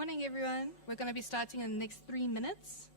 Morning, everyone. We're going to be starting in the next 3 minutes.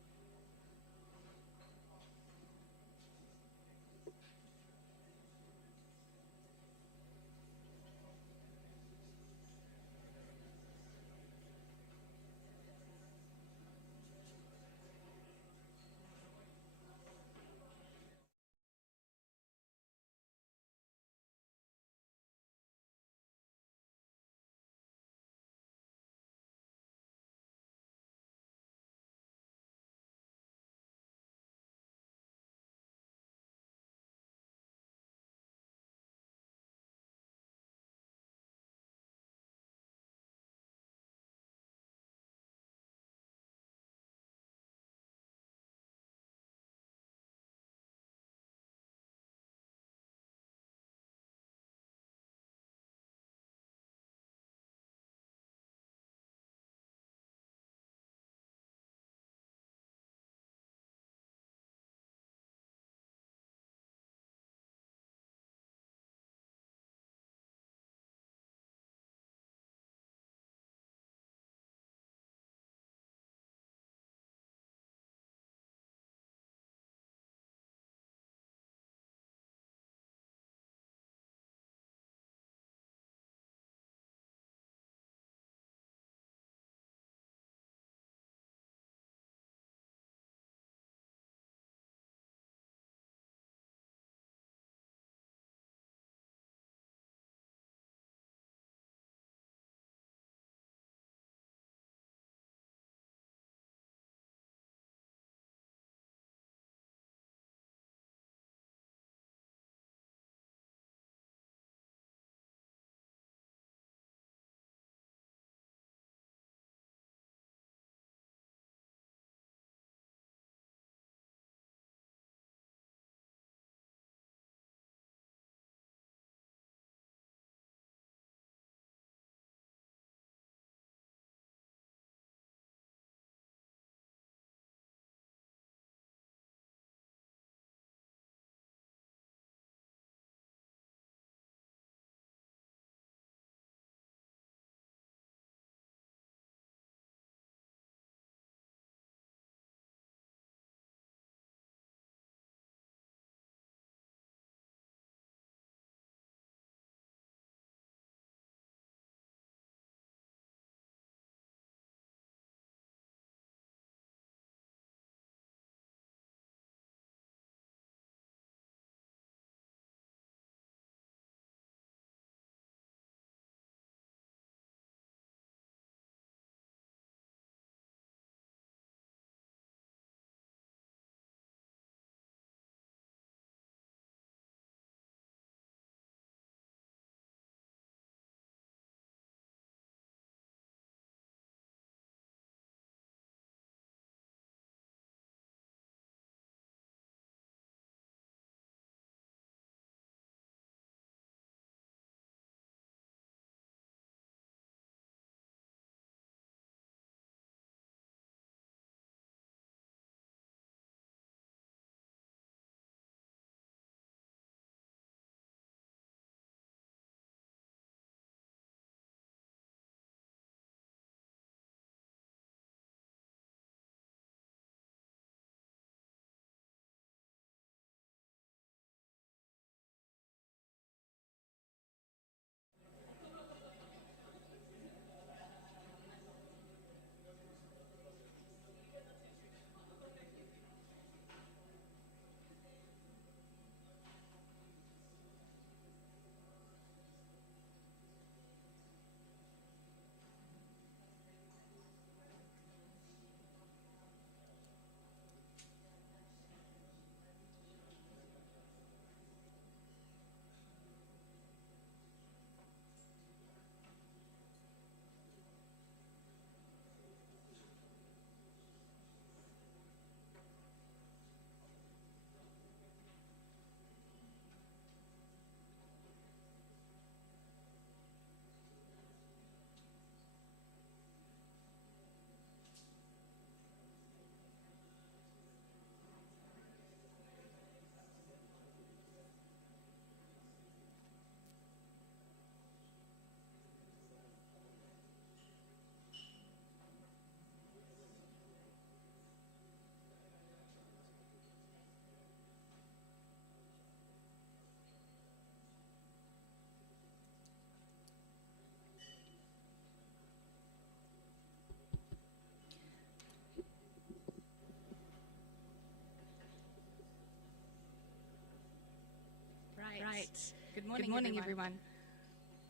morning, everyone.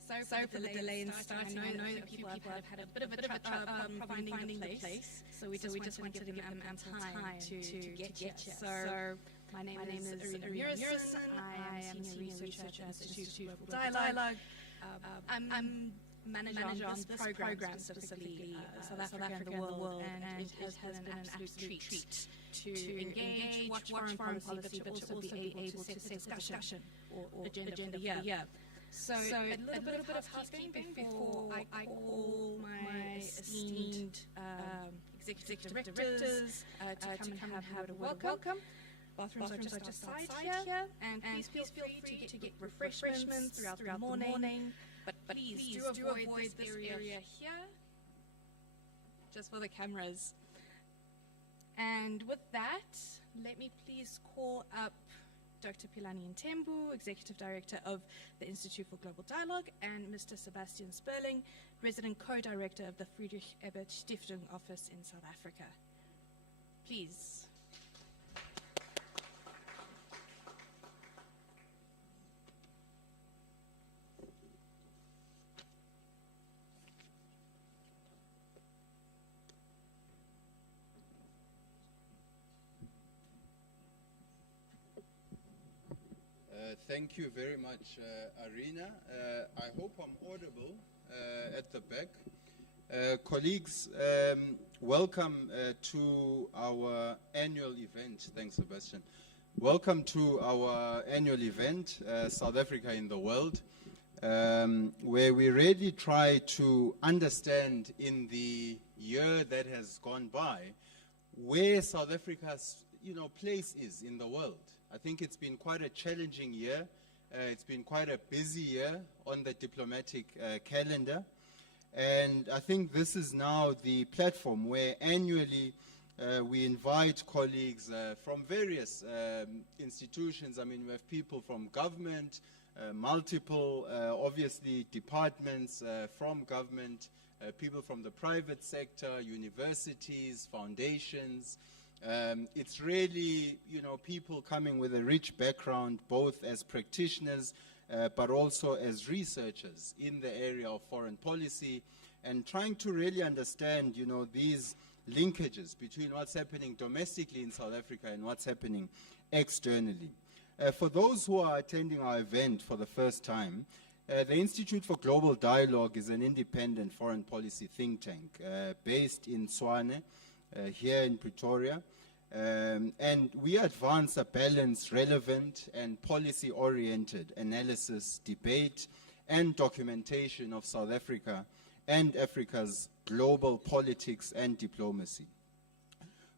Sorry for the delay in starting. I know a few people have had a bit of a trouble finding the place, so we just wanted to give them ample time to get here. So my name is Arina Murison. I am a senior researcher at the Institute for Global Dialogue. I'm manager on this program specifically, South Africa and the world, and it has been an absolute treat to engage, watch foreign policy, but to also be able to set discussion or agenda for the year. So a little bit of housekeeping before I call my esteemed executive directors to come and have a welcome. Bathrooms are just outside here, and please feel free to get refreshments throughout the morning. But please do avoid this area here, just for the cameras. And with that, let me please call up Dr. Philani Ntembu, Executive Director of the Institute for Global Dialogue, and Mr. Sebastian Sperling, Resident Co-Director of the Friedrich-Ebert-Stiftung office in South Africa. Please. Thank you very much, Arina. I hope I'm audible at the back. Colleagues, welcome to our annual event. Thanks, Sebastian. Welcome to our annual event, South Africa in the World, where we really try to understand in the year that has gone by where South Africa's place is in the world. I think it's been quite a challenging year. It's been quite a busy year on the diplomatic calendar. And I think this is now the platform where annually we invite colleagues from various institutions. I mean, we have people from government, multiple, obviously, departments from government, people from the private sector, universities, foundations. It's really, people coming with a rich background, both as practitioners, but also as researchers in the area of foreign policy, and trying to really understand, these linkages between what's happening domestically in South Africa and what's happening externally. For those who are attending our event for the first time, the Institute for Global Dialogue is an independent foreign policy think tank based in Tshwane, here in Pretoria. And we advance a balanced, relevant, and policy-oriented analysis, debate, and documentation of South Africa and Africa's global politics and diplomacy.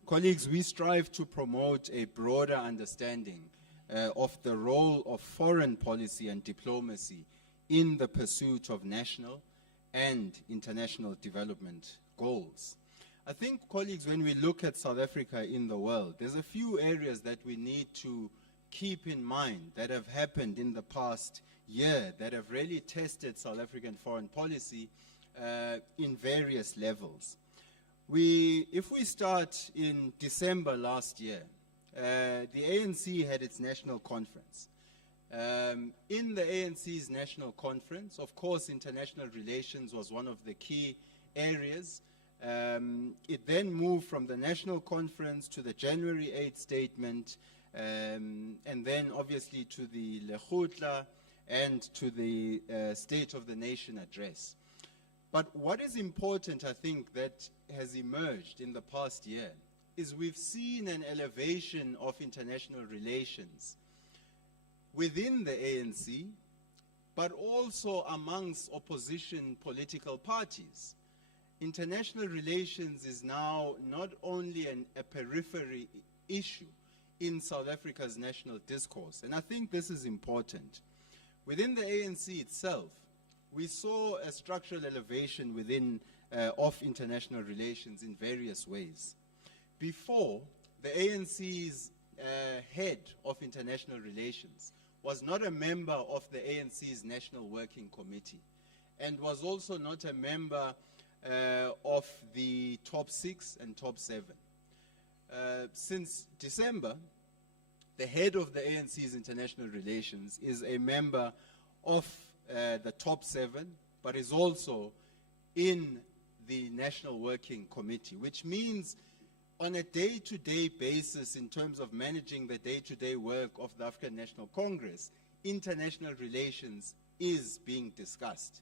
Colleagues, we strive to promote a broader understanding of the role of foreign policy and diplomacy in the pursuit of national and international development goals. I think, colleagues, when we look at South Africa in the world, there's a few areas that we need to keep in mind that have happened in the past year that have really tested South African foreign policy in various levels. If we start in December last year, the ANC had its national conference. In the ANC's national conference, of course, international relations was one of the key areas. It then moved from the national conference to the January 8th statement, and then obviously to the Lekgotla and to the State of the Nation address. But what is important, I think, that has emerged in the past year is we've seen an elevation of international relations within the ANC, but also amongst opposition political parties. International relations is now not only a periphery issue in South Africa's national discourse, and I think this is important. Within the ANC itself, we saw a structural elevation within of international relations in various ways. Before, the ANC's head of international relations was not a member of the ANC's National Working Committee and was also not a member of the top 6 and top 7. Since December, the head of the ANC's international relations is a member of the top 7, but is also in the National Working Committee, which means on a day-to-day basis, in terms of managing the day-to-day work of the African National Congress, international relations is being discussed.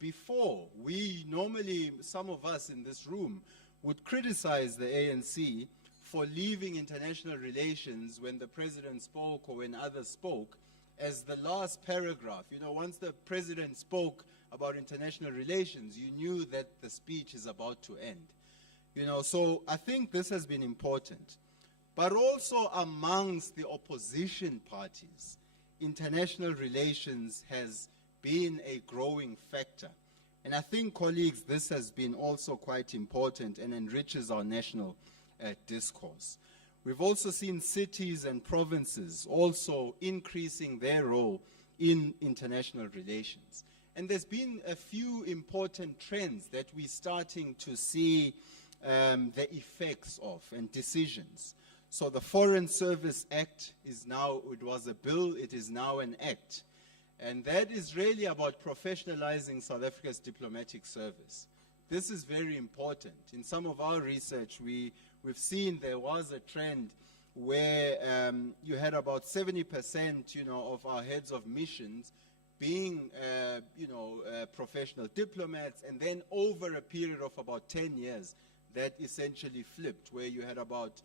Before, we normally, some of us in this room, would criticize the ANC for leaving international relations when the president spoke or when others spoke as the last paragraph. You know, once the president spoke about international relations, you knew that the speech is about to end. You know, so I think this has been important. But also amongst the opposition parties, international relations has been a growing factor. And I think, colleagues, this has been also quite important and enriches our national discourse. We've also seen cities and provinces also increasing their role in international relations. And there's been a few important trends that we're starting to see the effects of and decisions. So the Foreign Service Act is now, it was a bill, it is now an act. And that is really about professionalizing South Africa's diplomatic service. This is very important. In some of our research, we've seen there was a trend where you had about 70%, you know, of our heads of missions being, professional diplomats, and then over a period of about 10 years, that essentially flipped, where you had about,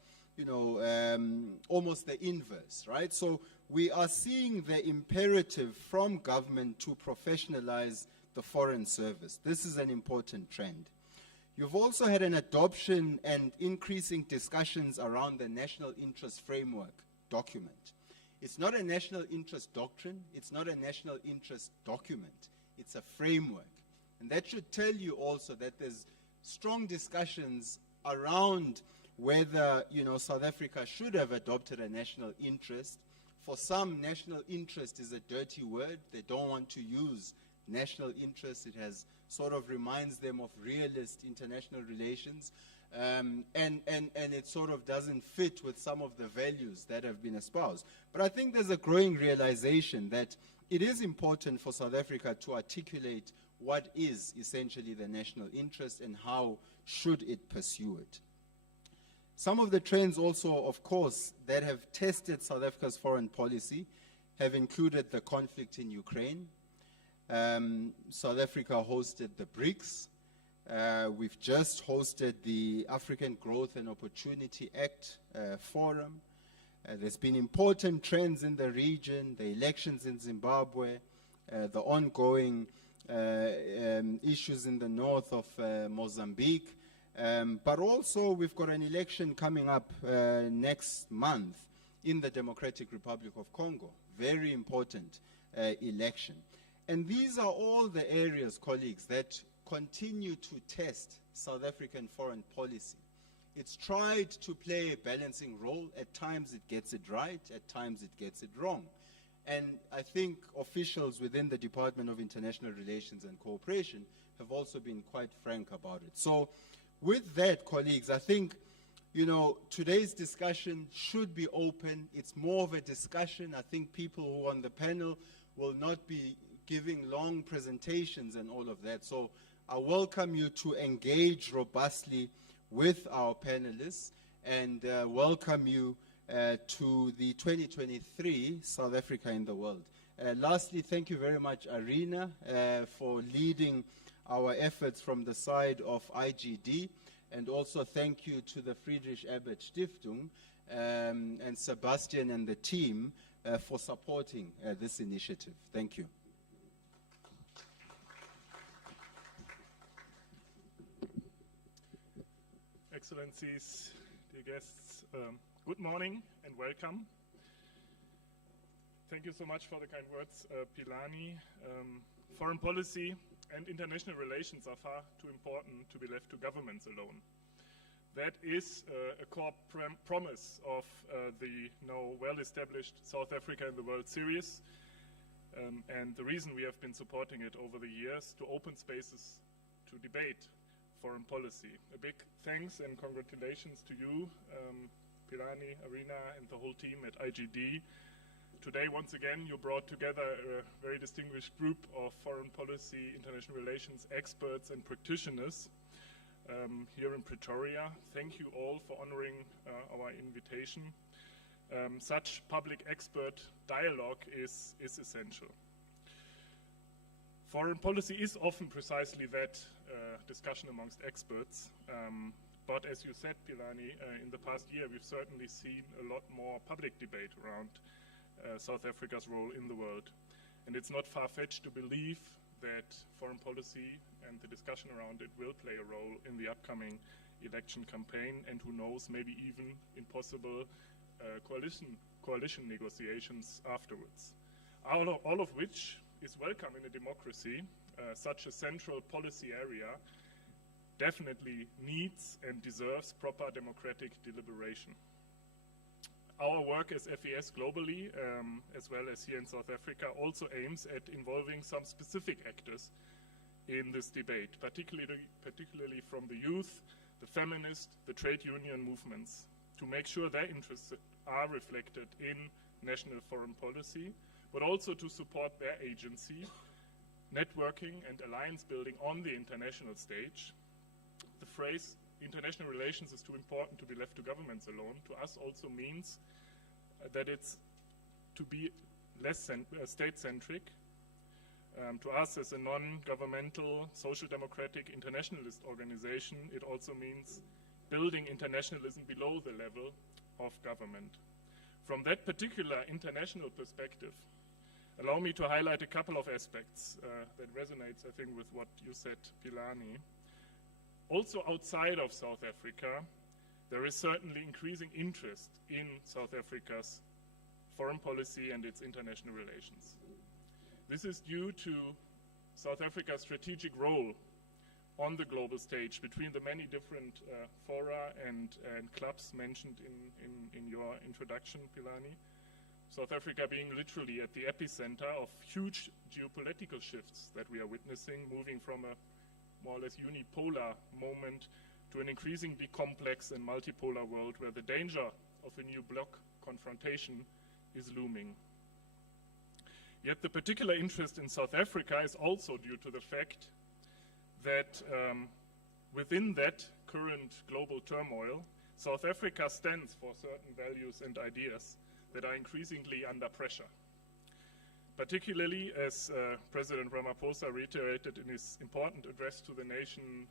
almost the inverse, right? So we are seeing the imperative from government to professionalize the foreign service. This is an important trend. You've also had an adoption and increasing discussions around the national interest framework document. It's not a national interest doctrine, it's not a national interest document, it's a framework. And that should tell you also that there's strong discussions around whether, South Africa should have adopted a national interest. For some, national interest is a dirty word. They don't want to use national interest. It has sort of reminds them of realist international relations. And it sort of doesn't fit with some of the values that have been espoused. But I think there's a growing realization that it is important for South Africa to articulate what is essentially the national interest and how should it pursue it. Some of the trends also, of course, that have tested South Africa's foreign policy have included the conflict in Ukraine. South Africa hosted the BRICS. We've just hosted the African Growth and Opportunity Act Forum. There's been important trends in the region, the elections in Zimbabwe, the ongoing issues in the north of Mozambique. But also we've got an election coming up next month in the Democratic Republic of Congo. Very important election. And these are all the areas, colleagues, that continue to test South African foreign policy. It's tried to play a balancing role. At times it gets it right, at times it gets it wrong. And I think officials within the Department of International Relations and Cooperation have also been quite frank about it. So with that, colleagues, I think, today's discussion should be open. It's more of a discussion. I think people who are on the panel will not be giving long presentations and all of that. So I welcome you to engage robustly with our panelists and welcome you to the 2023 South Africa in the World. Lastly, thank you very much, Arena, for leading our efforts from the side of IGD, and also thank you to the Friedrich-Ebert-Stiftung and Sebastian and the team for supporting this initiative. Thank you. Excellencies, dear guests, good morning and welcome. Thank you so much for the kind words, Pilani. Foreign policy and international relations are far too important to be left to governments alone. That is a core promise of the now well-established South Africa in the World series, and the reason we have been supporting it over the years, to open spaces to debate foreign policy. A big thanks and congratulations to you, Pilani, Arena, and the whole team at IGD Today, once again, you brought together a very distinguished group of foreign policy, international relations experts and practitioners here in Pretoria. Thank you all for honoring our invitation. Such public expert dialogue is essential. Foreign policy is often precisely that discussion amongst experts, but as you said, Pilani, in the past year we've certainly seen a lot more public debate around South Africa's role in the world. And it's not far-fetched to believe that foreign policy and the discussion around it will play a role in the upcoming election campaign, and who knows, maybe even in possible coalition negotiations afterwards. All of which is welcome in a democracy. Such a central policy area definitely needs and deserves proper democratic deliberation. Our work as FES globally, as well as here in South Africa, also aims at involving some specific actors in this debate, particularly from the youth, the feminist, the trade union movements, to make sure their interests are reflected in national foreign policy, but also to support their agency, networking and alliance building on the international stage. The phrase international relations is too important to be left to governments alone, to us also means that it's to be less state-centric. To us as a non-governmental, social democratic internationalist organization, it also means building internationalism below the level of government. From that particular international perspective, allow me to highlight a couple of aspects that resonates, I think, with what you said, Pilani. Also outside of South Africa, there is certainly increasing interest in South Africa's foreign policy and its international relations. This is due to South Africa's strategic role on the global stage between the many different fora and clubs mentioned in your introduction, Pilani. South Africa being literally at the epicenter of huge geopolitical shifts that we are witnessing, moving from a more or less unipolar moment to an increasingly complex and multipolar world where the danger of a new bloc confrontation is looming. Yet the particular interest in South Africa is also due to the fact that within that current global turmoil, South Africa stands for certain values and ideas that are increasingly under pressure. Particularly as President Ramaphosa reiterated in his important address to the nation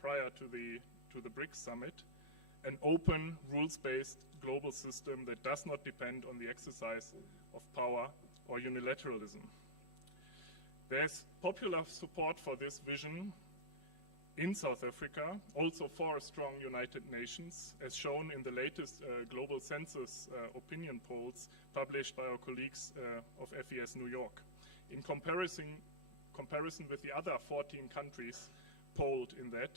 prior to the BRICS summit, an open, rules-based global system that does not depend on the exercise of power or unilateralism. There's popular support for this vision in South Africa, also for a strong United Nations, as shown in the latest global census opinion polls published by our colleagues of FES New York. In comparison with the other 14 countries polled in that,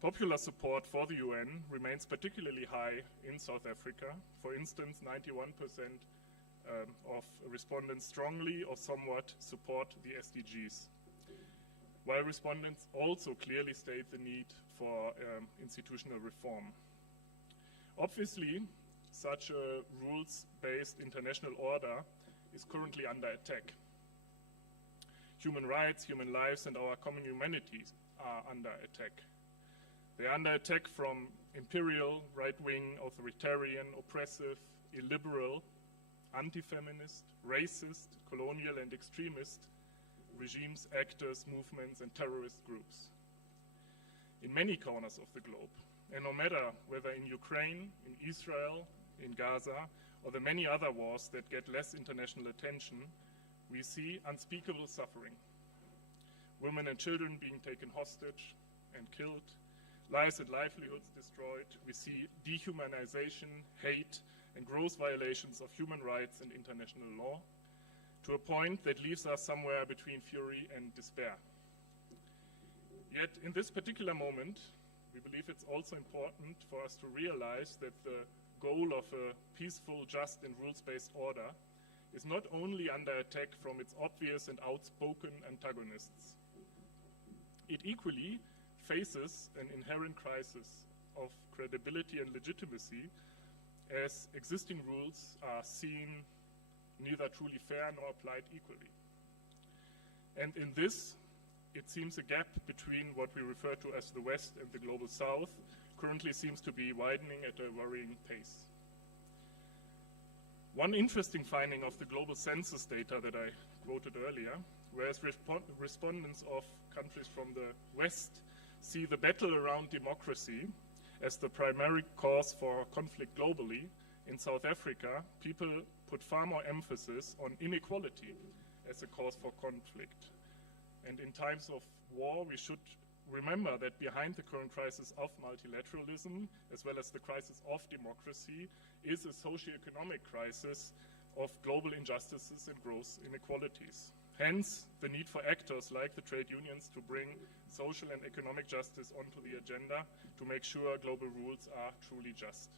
popular support for the UN remains particularly high in South Africa. For instance, 91% of respondents strongly or somewhat support the SDGs, while respondents also clearly state the need for institutional reform. Obviously, such a rules-based international order is currently under attack. Human rights, human lives, and our common humanities are under attack. They are under attack from imperial, right-wing, authoritarian, oppressive, illiberal, anti-feminist, racist, colonial, and extremist regimes, actors, movements, and terrorist groups in many corners of the globe. And no matter whether in Ukraine, in Israel, in Gaza, or the many other wars that get less international attention, we see unspeakable suffering. Women and children being taken hostage and killed, lives and livelihoods destroyed. We see dehumanization, hate, and gross violations of human rights and international law, to a point that leaves us somewhere between fury and despair. Yet in this particular moment, we believe it's also important for us to realize that the goal of a peaceful, just, and rules-based order is not only under attack from its obvious and outspoken antagonists. It equally faces an inherent crisis of credibility and legitimacy, as existing rules are seen neither truly fair nor applied equally. And in this, it seems a gap between what we refer to as the West and the global South currently seems to be widening at a worrying pace. One interesting finding of the global census data that I quoted earlier, whereas respondents of countries from the West see the battle around democracy as the primary cause for conflict globally, in South Africa, people put far more emphasis on inequality as a cause for conflict. And in times of war, we should remember that behind the current crisis of multilateralism, as well as the crisis of democracy, is a socio-economic crisis of global injustices and gross inequalities. Hence, the need for actors like the trade unions to bring social and economic justice onto the agenda to make sure global rules are truly just.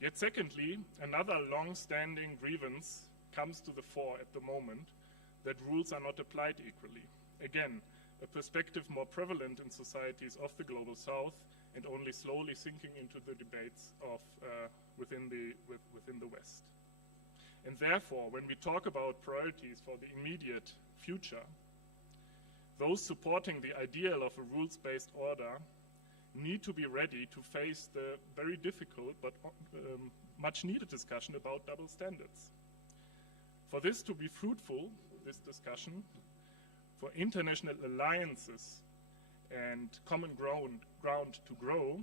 Yet secondly, another long-standing grievance comes to the fore at the moment, that rules are not applied equally. Again, a perspective more prevalent in societies of the global South and only slowly sinking into the debates of within the West. And therefore, when we talk about priorities for the immediate future, those supporting the ideal of a rules-based order need to be ready to face the very difficult but much needed discussion about double standards. For this to be fruitful, this discussion, for international alliances and common ground to grow,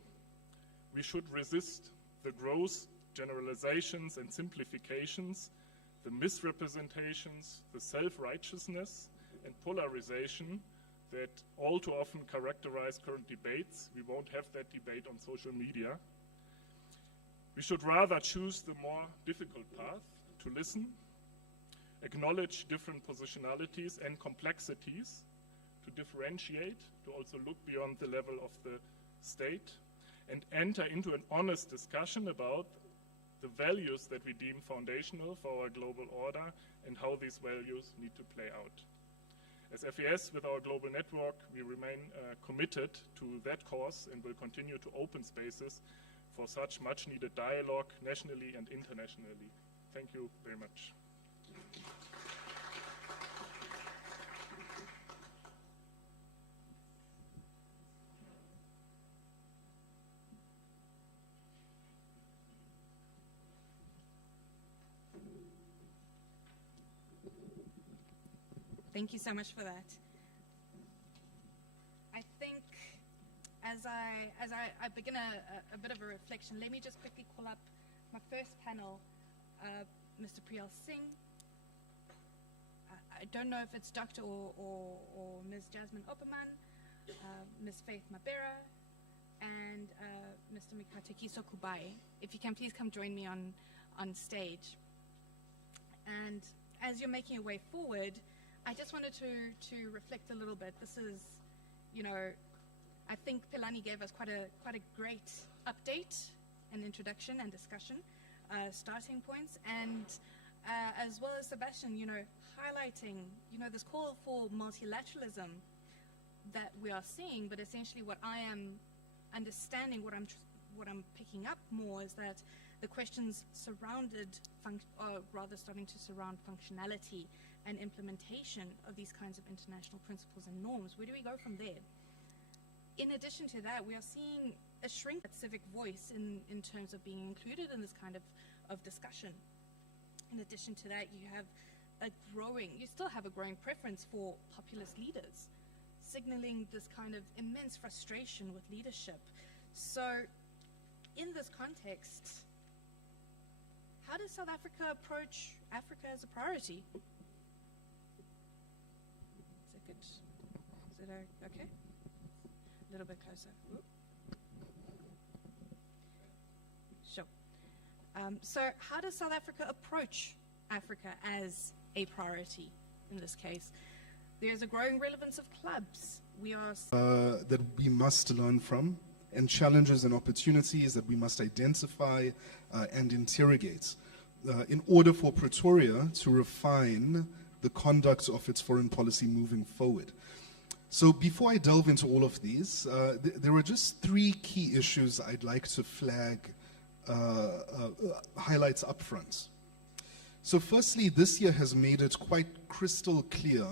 we should resist the gross generalizations and simplifications, the misrepresentations, the self-righteousness and polarization that all too often characterize current debates. We won't have that debate on social media. We should rather choose the more difficult path to listen, acknowledge different positionalities and complexities, to differentiate, to also look beyond the level of the state, and enter into an honest discussion about the values that we deem foundational for our global order and how these values need to play out. As FES, with our global network, we remain committed to that cause and will continue to open spaces for such much needed dialogue nationally and internationally. Thank you very much. Thank you so much for that. I think as I begin a bit of a reflection, let me just quickly call up my first panel, Mr. Priyal Singh. I don't know if it's Dr. or Ms. Jasmine Opperman, Ms. Faith Mabera, and Mr. Mikatekiso Kubai. If you can please come join me on stage. And as you're making your way forward, I just wanted to reflect a little bit. This is, you know, I think Pilani gave us quite a great update and introduction and discussion, starting points, and as well as Sebastian, you know, highlighting, you know, this call for multilateralism that we are seeing, but essentially what I am understanding, what I'm picking up more is that the questions are rather starting to surround functionality and implementation of these kinds of international principles and norms. Where do we go from there? In addition to that, we are seeing a shrink of civic voice in terms of being included in this kind of discussion. In addition to that, you still have a growing preference for populist leaders, signaling this kind of immense frustration with leadership. So in this context, how does South Africa approach Africa as a priority? Is it okay? A little bit closer. Whoop. Sure. So how does South Africa approach Africa as a priority in this case? There's a growing relevance of clubs. We are that we must learn from, and challenges and opportunities that we must identify and interrogate in order for Pretoria to refine the conduct of its foreign policy moving forward. So before I delve into all of these, there are just three key issues I'd like to flag, highlights up front. So firstly, this year has made it quite crystal clear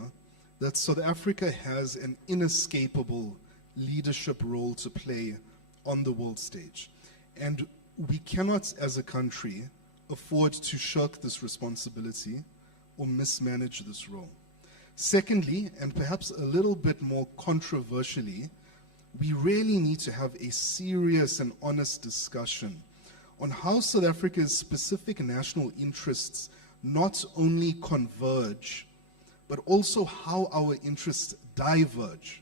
that South Africa has an inescapable leadership role to play on the world stage. And we cannot, as a country, afford to shirk this responsibility or mismanage this role. Secondly, and perhaps a little bit more controversially, we really need to have a serious and honest discussion on how South Africa's specific national interests not only converge, but also how our interests diverge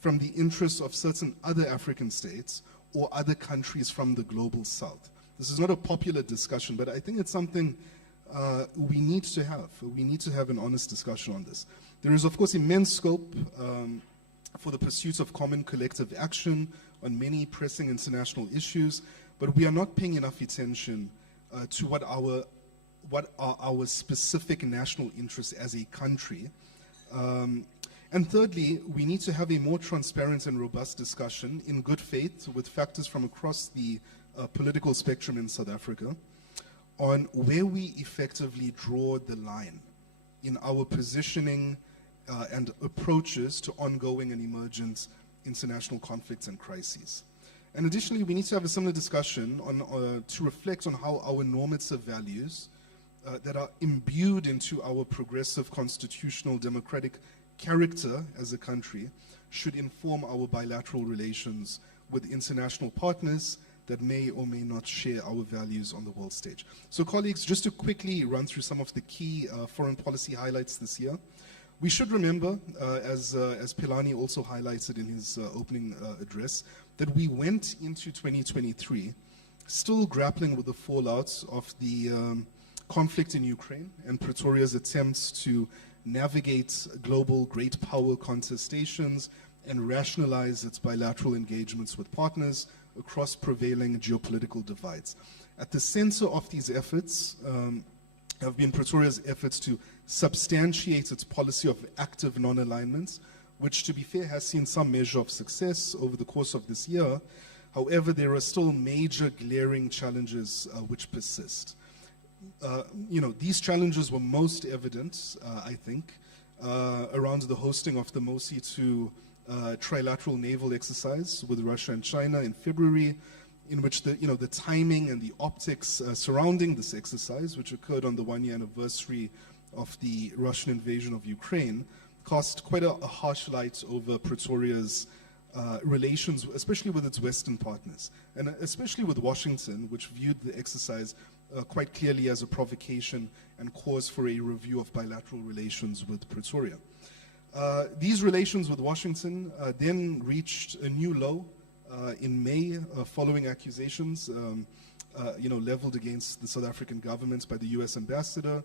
from the interests of certain other African states or other countries from the global south. This is not a popular discussion, but I think it's something we need to have. We need to have an honest discussion on this. There is, of course, immense scope for the pursuit of common collective action on many pressing international issues, but we are not paying enough attention to what are our specific national interests as a country. And thirdly, we need to have a more transparent and robust discussion in good faith with factors from across the political spectrum in South Africa on where we effectively draw the line in our positioning and approaches to ongoing and emergent international conflicts and crises. And additionally, we need to have a similar discussion on, to reflect on how our normative values that are imbued into our progressive constitutional democratic character as a country should inform our bilateral relations with international partners that may or may not share our values on the world stage. So colleagues, just to quickly run through some of the key foreign policy highlights this year, we should remember, as Philani also highlighted in his opening address, that we went into 2023 still grappling with the fallout of the conflict in Ukraine and Pretoria's attempts to navigate global great power contestations and rationalize its bilateral engagements with partners across prevailing geopolitical divides. At the center of these efforts have been Pretoria's efforts to substantiate its policy of active non-alignment, which, to be fair, has seen some measure of success over the course of this year. However, there are still major glaring challenges which persist. These challenges were most evident, I think, around the hosting of the MOSI II trilateral naval exercise with Russia and China in February, in which the timing and the optics surrounding this exercise, which occurred on the one-year anniversary of the Russian invasion of Ukraine, cast quite a harsh light over Pretoria's relations, especially with its Western partners, and especially with Washington, which viewed the exercise quite clearly as a provocation and cause for a review of bilateral relations with Pretoria. These relations with Washington then reached a new low in May following accusations leveled against the South African government by the US ambassador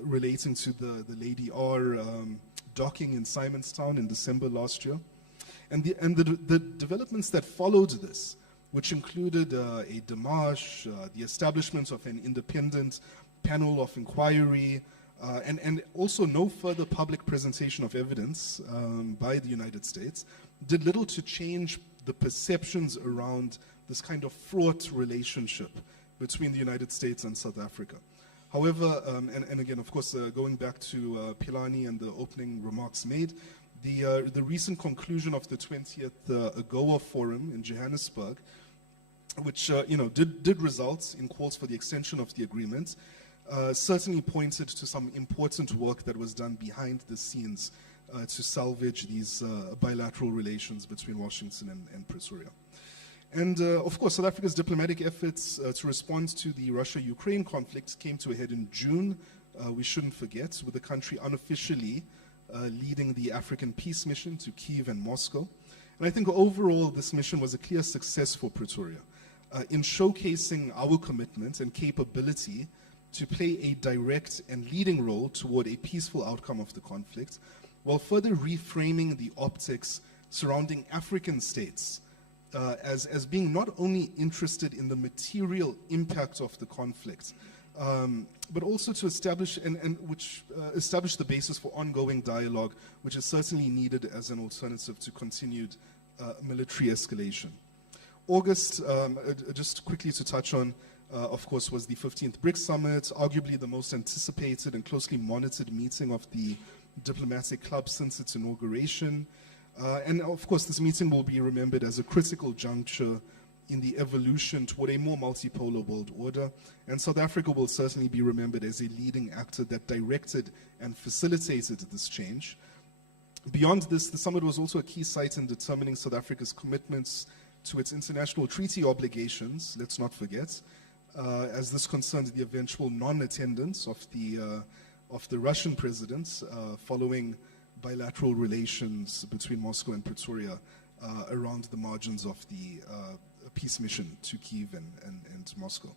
relating to the Lady R docking in Simonstown in December last year. And the developments that followed this, which included a démarche, the establishment of an independent panel of inquiry, and also no further public presentation of evidence by the United States, did little to change the perceptions around this kind of fraught relationship between the United States and South Africa. However, and again, of course, going back to Philani and the opening remarks made, the recent conclusion of the 20th AGOA Forum in Johannesburg, which did result in calls for the extension of the agreement, certainly pointed to some important work that was done behind the scenes to salvage these bilateral relations between Washington and Pretoria. And of course, South Africa's diplomatic efforts to respond to the Russia-Ukraine conflict came to a head in June, we shouldn't forget, with the country unofficially leading the African peace mission to Kyiv and Moscow. And I think overall this mission was a clear success for Pretoria in showcasing our commitment and capability to play a direct and leading role toward a peaceful outcome of the conflict, while further reframing the optics surrounding African states as being not only interested in the material impact of the conflict, but also to establish establish the basis for ongoing dialogue, which is certainly needed as an alternative to continued military escalation. August, just quickly to touch on, of course, was the 15th BRICS Summit, arguably the most anticipated and closely monitored meeting of the diplomatic club since its inauguration. And of course, this meeting will be remembered as a critical juncture in the evolution toward a more multipolar world order. And South Africa will certainly be remembered as a leading actor that directed and facilitated this change. Beyond this, the summit was also a key site in determining South Africa's commitments to its international treaty obligations, let's not forget, as this concerned the eventual non-attendance of the Russian president following bilateral relations between Moscow and Pretoria around the margins of the peace mission to Kyiv and Moscow.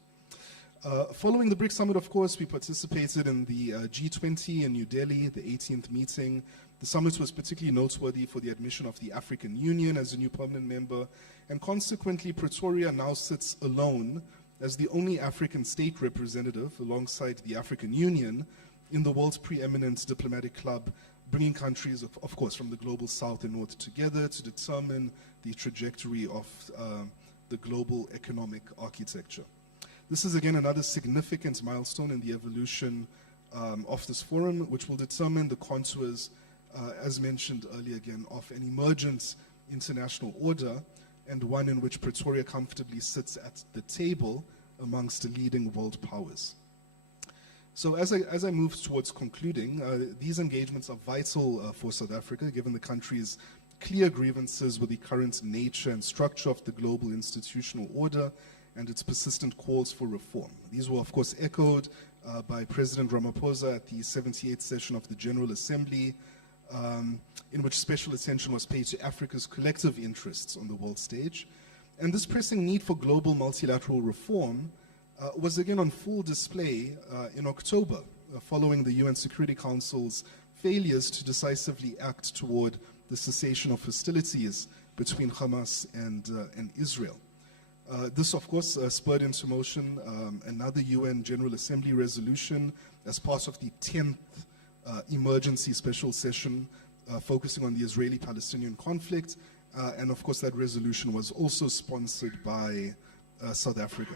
Following the BRICS Summit, of course, we participated in the G20 in New Delhi, the 18th meeting. The summit was particularly noteworthy for the admission of the African Union as a new permanent member, and consequently, Pretoria now sits alone as the only African state representative, alongside the African Union, in the world's preeminent diplomatic club, bringing countries, of course, from the global south and north together to determine the trajectory of the global economic architecture. This is, again, another significant milestone in the evolution of this forum, which will determine the contours, as mentioned earlier again, of an emergent international order, and one in which Pretoria comfortably sits at the table amongst the leading world powers. So as I move towards concluding, these engagements are vital for South Africa, given the country's clear grievances with the current nature and structure of the global institutional order and its persistent calls for reform. These were, of course, echoed by President Ramaphosa at the 78th session of the General Assembly, in which special attention was paid to Africa's collective interests on the world stage. And this pressing need for global multilateral reform was again on full display in October, following the UN Security Council's failures to decisively act toward the cessation of hostilities between Hamas and Israel. This, of course, spurred into motion another UN General Assembly resolution as part of the 10th emergency special session focusing on the Israeli-Palestinian conflict. And, of course, that resolution was also sponsored by South Africa.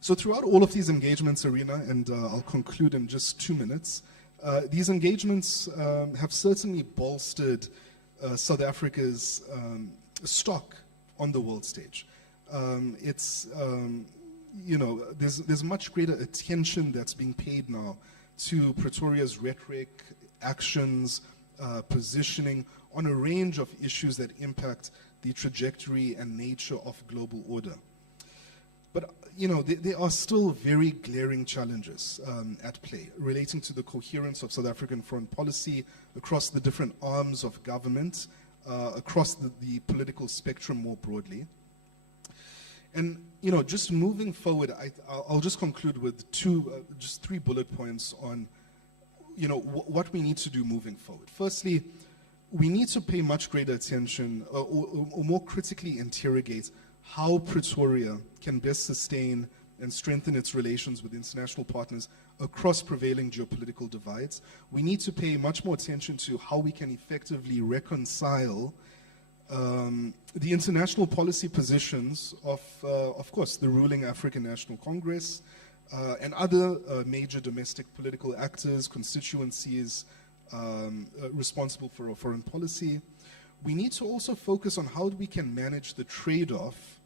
So throughout all of these engagements, Arena, and I'll conclude in just 2 minutes, these engagements have certainly bolstered South Africa's stock on the world stage. There's much greater attention that's being paid now to Pretoria's rhetoric, actions, positioning on a range of issues that impact the trajectory and nature of global order. But, there are still very glaring challenges at play relating to the coherence of South African foreign policy across the different arms of government, across the political spectrum more broadly. And, just moving forward, I'll just conclude with just 3 bullet points on, what we need to do moving forward. Firstly, we need to pay much greater attention or more critically interrogate how Pretoria can best sustain and strengthen its relations with international partners across prevailing geopolitical divides. We need to pay much more attention to how we can effectively reconcile the international policy positions of course, the ruling African National Congress and other major domestic political actors, constituencies responsible for our foreign policy. We need to also focus on how we can manage the trade-off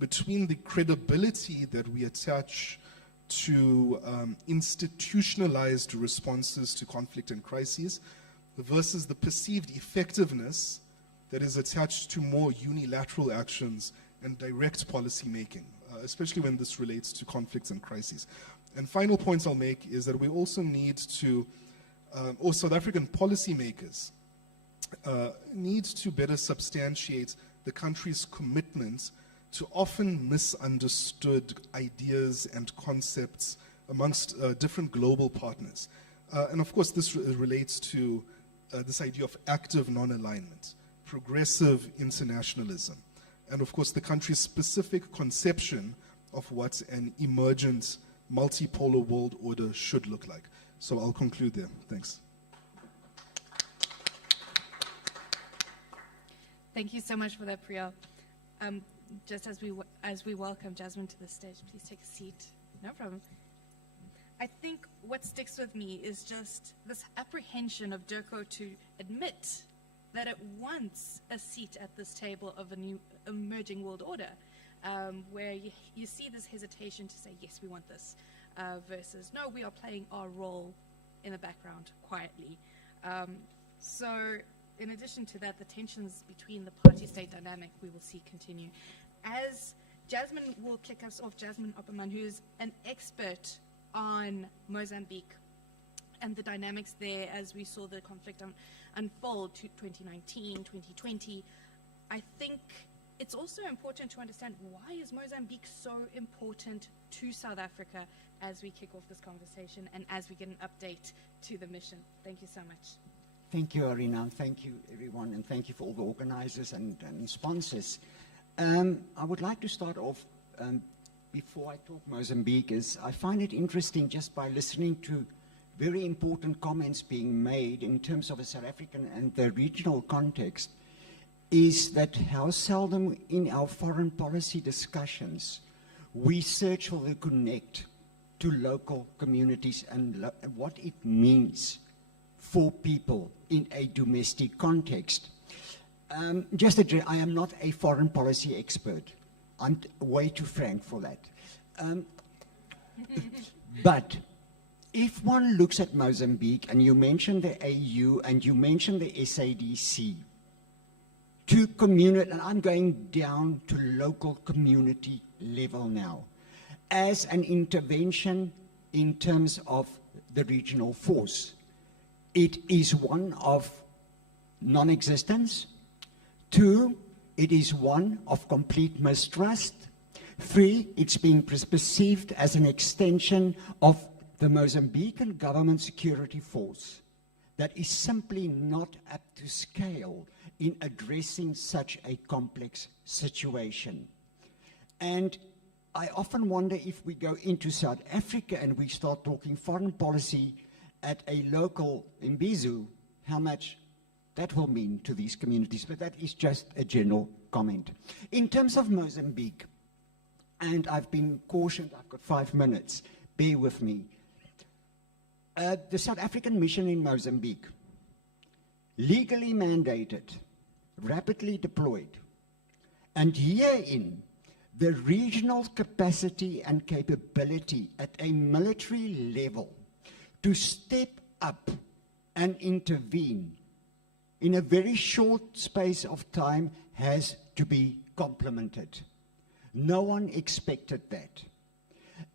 between the credibility that we attach to institutionalized responses to conflict and crises versus the perceived effectiveness that is attached to more unilateral actions and direct policy making, especially when this relates to conflicts and crises. And final points I'll make is that we also need to, or South African policymakers need to better substantiate the country's commitment to often misunderstood ideas and concepts amongst different global partners. And of course, this relates to this idea of active non-alignment, progressive internationalism, and of course, the country's specific conception of what an emergent multipolar world order should look like. So I'll conclude there. Thanks. Thank you so much for that, Priya. just as we welcome Jasmine to the stage, please take a seat. No problem. I think what sticks with me is just this apprehension of Durko to admit that it wants a seat at this table of a new emerging world order, where you see this hesitation to say, yes, we want this, versus, no, we are playing our role in the background quietly. So in addition to that, the tensions between the party-state dynamic we will see continue. As Jasmine will kick us off, Jasmine Opperman, who's an expert on Mozambique and the dynamics there as we saw the conflict unfold to 2019, 2020, I think it's also important to understand why is Mozambique so important to South Africa as we kick off this conversation and as we get an update to the mission. Thank you so much. Thank you, Arina, and thank you, everyone, and thank you for all the organizers and sponsors. I would like to start off, before I talk Mozambique, is I find it interesting just by listening to very important comments being made in terms of a South African and the regional context, is that how seldom in our foreign policy discussions we search for the connect to local communities and what it means for people in a domestic context. I am not a foreign policy expert. I'm way too frank for that. But if one looks at Mozambique, and you mentioned the AU and you mentioned the SADC, to community, and I'm going down to local community level now, as an intervention in terms of the regional force, it is one of non-existence. 2, it is one of complete mistrust. 3, it's being perceived as an extension of the Mozambican government security force that is simply not up to scale in addressing such a complex situation. And I often wonder if we go into South Africa and we start talking foreign policy at a local Imbizo, how much that will mean to these communities, but that is just a general comment. In terms of Mozambique, and I've been cautioned, I've got 5 minutes, bear with me. The South African mission in Mozambique, legally mandated, rapidly deployed, and herein, the regional capacity and capability at a military level to step up and intervene in a very short space of time has to be complemented. No one expected that.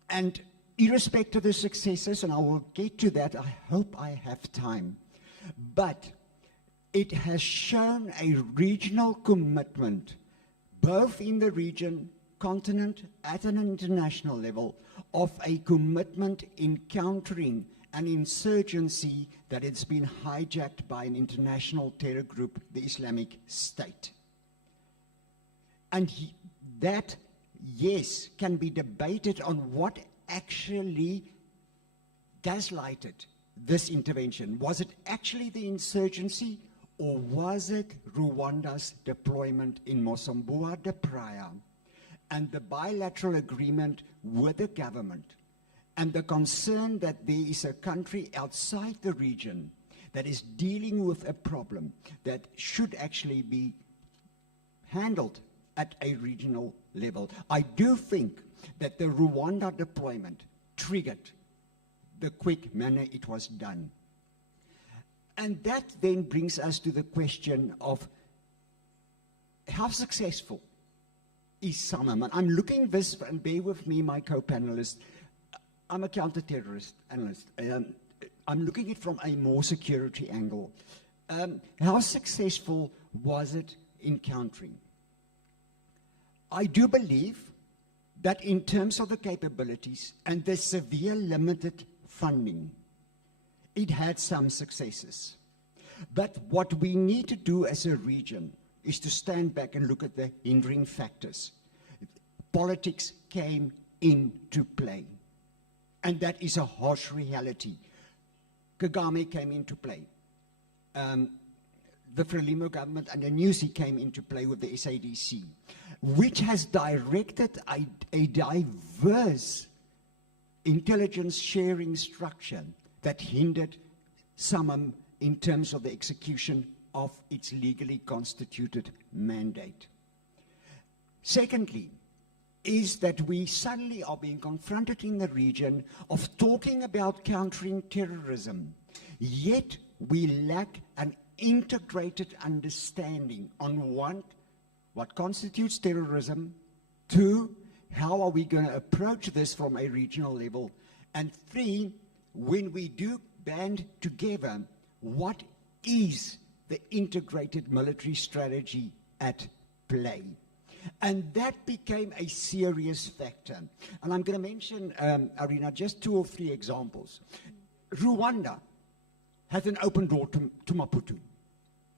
And irrespective of the successes, and I will get to that, I hope I have time, but it has shown a regional commitment, both in the region, continent, at an international level, of a commitment in countering an insurgency that has been hijacked by an international terror group, the Islamic State. And that, yes, can be debated on what actually gaslighted this intervention. Was it actually the insurgency, or was it Rwanda's deployment in Mocimboa de Praia and the bilateral agreement with the government and the concern that there is a country outside the region that is dealing with a problem that should actually be handled at a regional level? I do think that the Rwanda deployment triggered the quick manner it was done. And that then brings us to the question of how successful is SAMAM? I'm looking this, and bear with me, my co-panelists, I'm a counter-terrorist analyst. I'm looking at it from a more security angle. How successful was it in countering? I do believe that in terms of the capabilities and the severe limited funding, it had some successes. But what we need to do as a region is to stand back and look at the hindering factors. Politics came into play, and that is a harsh reality. Kagame came into play. The Frelimo government and the Nyusi came into play with the SADC. which has directed a diverse intelligence sharing structure that hindered SAMM in terms of the execution of its legally constituted mandate. Secondly, is that we suddenly are being confronted in the region of talking about countering terrorism, yet we lack an integrated understanding on one, what constitutes terrorism, two, how are we going to approach this from a regional level, and three, when we do band together, what is the integrated military strategy at play? And that became a serious factor. And I'm going to mention, Arina, just 2 or 3 examples. Rwanda had an open door to Maputo.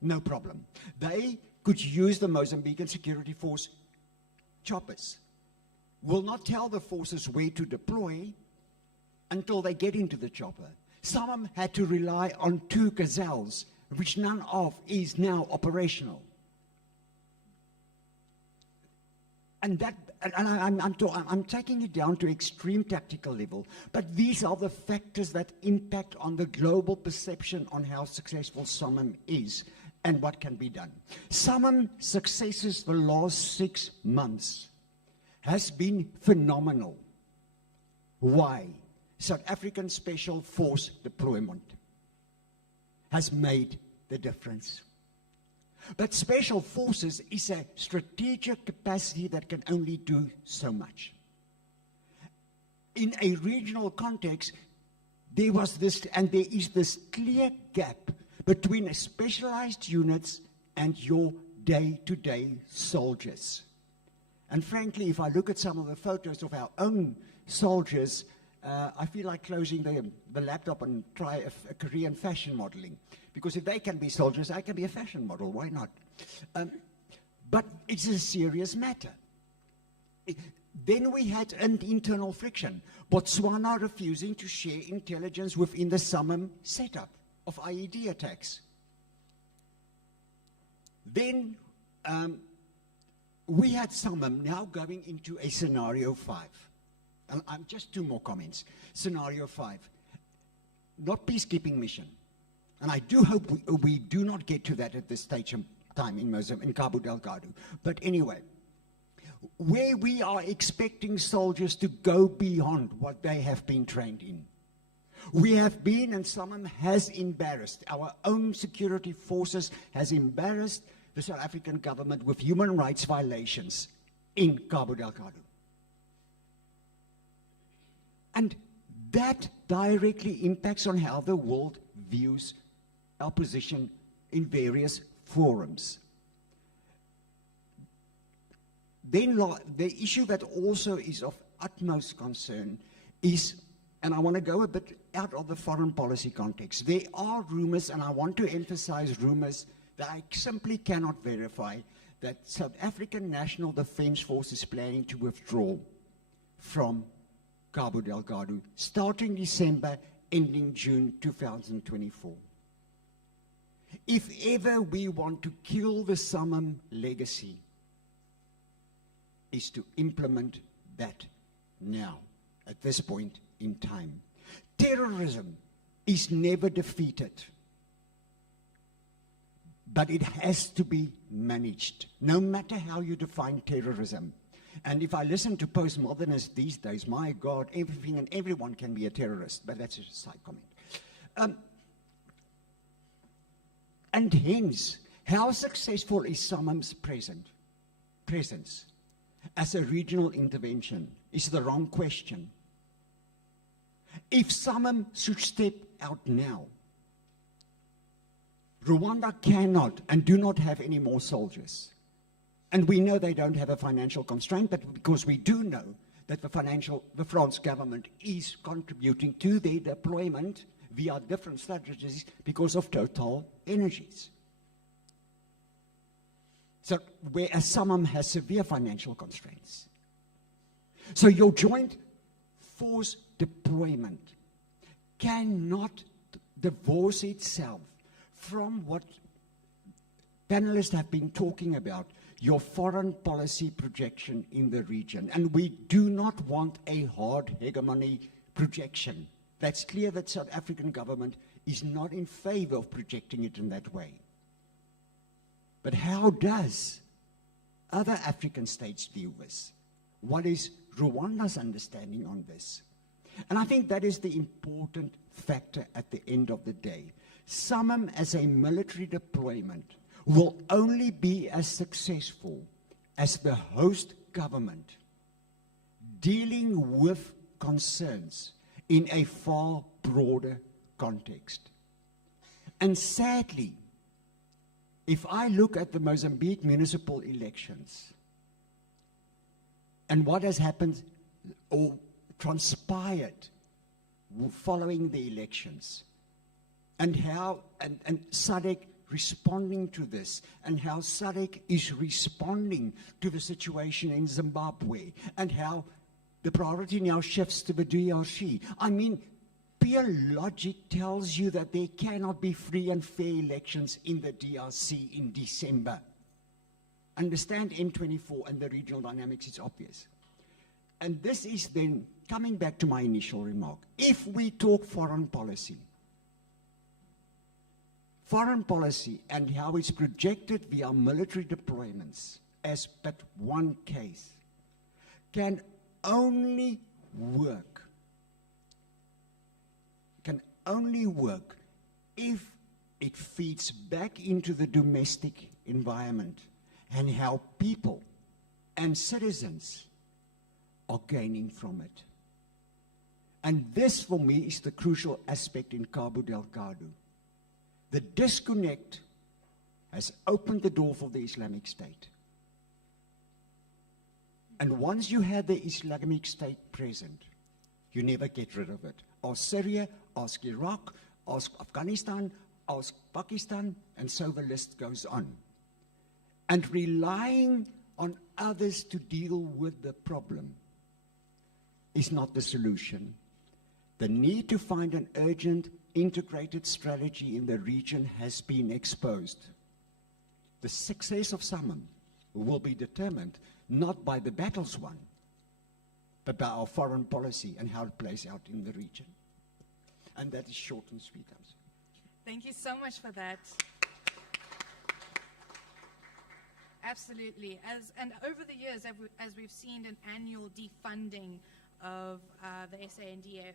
No problem. They could use the Mozambican Security Force choppers. Will not tell the forces where to deploy until they get into the chopper. Some of them had to rely on 2 gazelles, which none of is now operational. And that, I'm taking it down to extreme tactical level, but these are the factors that impact on the global perception on how successful SAMM is and what can be done. SAMM successes the last 6 months has been phenomenal. Why? South African Special Force deployment has made the difference. But special forces is a strategic capacity that can only do so much. In a regional context, there was this, and there is this clear gap between specialized units and your day-to-day soldiers. And frankly, if I look at some of the photos of our own soldiers, I feel like closing the laptop and try a Korean fashion modeling. Because if they can be soldiers, I can be a fashion model. Why not? But it's a serious matter. Then we had an internal friction. Botswana refusing to share intelligence within the SAMM setup of IED attacks. Then we had SAMM now going into a scenario 5. And I'm just 2 more comments. Scenario 5, not peacekeeping mission. And I do hope we do not get to that at this stage of time in Mozambique, in Cabo Delgado. But anyway, where we are expecting soldiers to go beyond what they have been trained in. We have been, and SAMM has embarrassed, our own security forces has embarrassed the South African government with human rights violations in Cabo Delgado. And that directly impacts on how the world views our position in various forums. Then the issue that also is of utmost concern is, and I want to go a bit out of the foreign policy context. There are rumors, and I want to emphasize rumors that I simply cannot verify, that South African National Defence Force is planning to withdraw from Cabo Delgado, starting December, ending June 2024. If ever we want to kill the SAMM legacy, is to implement that now, at this point in time. Terrorism is never defeated, but it has to be managed, no matter how you define terrorism. And if I listen to postmodernists these days, my God, everything and everyone can be a terrorist, but that's just a side comment. And hence, how successful is SAMM's presence as a regional intervention is the wrong question. If SAMM should step out now, Rwanda cannot and do not have any more soldiers. And we know they don't have a financial constraint, but because we do know that the France government is contributing to their deployment via different strategies because of Total Energies. So, whereas SAMM has severe financial constraints. So your joint force deployment cannot divorce itself from what panelists have been talking about, your foreign policy projection in the region. And we do not want a hard hegemony projection. That's clear that South African government is not in favor of projecting it in that way. But how does other African states view this? What is Rwanda's understanding on this? And I think that is the important factor at the end of the day. SAMIM as a military deployment will only be as successful as the host government dealing with concerns in a far broader context. And sadly, if I look at the Mozambique municipal elections and what has happened or transpired following the elections, and how and SADC responding to this, and how SADC is responding to the situation in Zimbabwe, and how the priority now shifts to the DRC. I mean, pure logic tells you that there cannot be free and fair elections in the DRC in December. Understand M24 and the regional dynamics, it's obvious. And this is then coming back to my initial remark. If we talk foreign policy and how it's projected via military deployments as but one case can only work if it feeds back into the domestic environment and how people and citizens are gaining from it. And this, for me, is the crucial aspect in Cabo Delgado. The disconnect has opened the door for the Islamic State. And once you have the Islamic State present, you never get rid of it. Ask Syria, ask Iraq, ask Afghanistan, ask Pakistan, and so the list goes on. And relying on others to deal with the problem is not the solution. The need to find an urgent, integrated strategy in the region has been exposed. The success of SAMIM will be determined not by the battles won, but by our foreign policy and how it plays out in the region. And that is short and sweet. Thank you so much for that. Absolutely. And over the years, as we've seen an annual defunding of the SANDF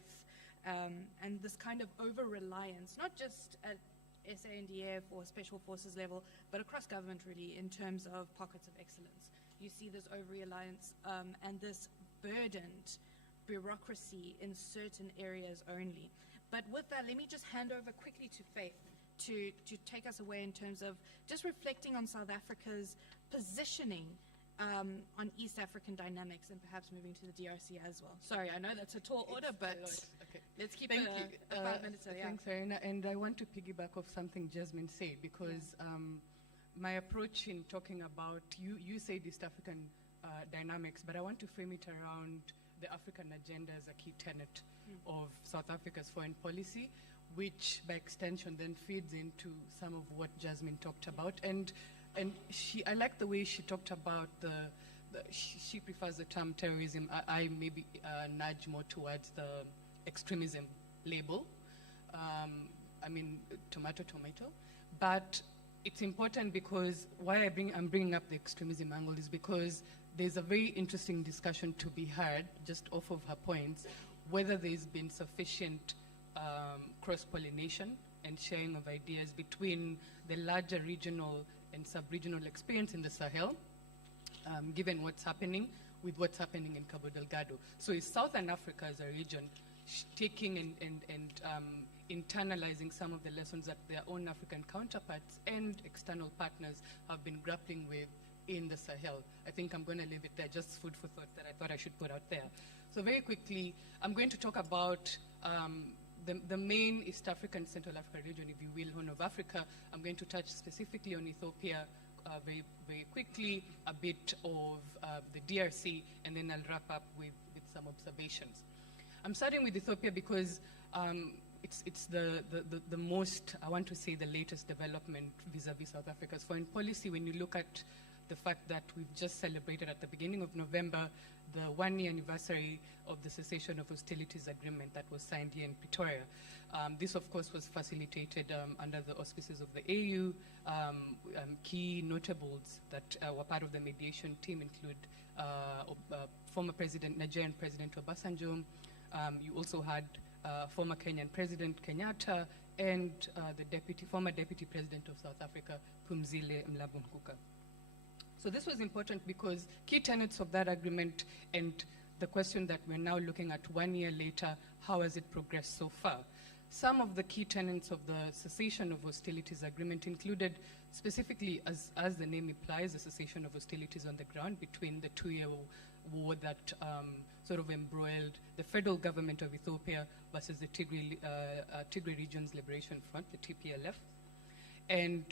and this kind of over-reliance, not just at SANDF or Special Forces level, but across government really in terms of pockets of excellence. You see this over-reliance and this burdened bureaucracy in certain areas only. But with that, let me just hand over quickly to Faith to take us away in terms of just reflecting on South Africa's positioning on East African dynamics and perhaps moving to the DRC as well. Sorry, I know that's a tall order, but let's keep it 5 minutes. Thanks, Arina. And I want to piggyback off something Jasmine said, because my approach in talking about, you say East African dynamics, but I want to frame it around the African agenda as a key tenet of South Africa's foreign policy, which by extension then feeds into some of what Jasmine talked about. And I like the way she talked about she prefers the term terrorism. I maybe nudge more towards the extremism label. I mean, tomato. But it's important because why I'm bringing up the extremism angle is because there's a very interesting discussion to be had, just off of her points, whether there's been sufficient cross-pollination and sharing of ideas between the larger regional and sub-regional experience in the Sahel, given what's happening with what's happening in Cabo Delgado. So is Southern Africa as a region taking and internalizing some of the lessons that their own African counterparts and external partners have been grappling with in the Sahel? I think I'm going to leave it there, just food for thought that I thought I should put out there. So very quickly, I'm going to talk about the main East African, Central Africa region, if you will, Horn of Africa. I'm going to touch specifically on Ethiopia very, very quickly, a bit of the DRC, and then I'll wrap up with some observations. I'm starting with Ethiopia because it's the most, I want to say, the latest development vis-a-vis South Africa's foreign policy. When you look at the fact that we've just celebrated at the beginning of November the 1-year anniversary of the cessation of hostilities agreement that was signed here in Pretoria. This, of course, was facilitated under the auspices of the AU. Key notables that were part of the mediation team include former Nigerian President Obasanjo. You also had former Kenyan President Kenyatta and the former Deputy President of South Africa, Phumzile Mlambo-Ngcuka. So this was important because key tenets of that agreement and the question that we're now looking at 1 year later, how has it progressed so far? Some of the key tenets of the cessation of hostilities agreement included specifically, as the name implies, the cessation of hostilities on the ground between the 2-year war that sort of embroiled the federal government of Ethiopia versus the Tigray Regions Liberation Front, the TPLF. And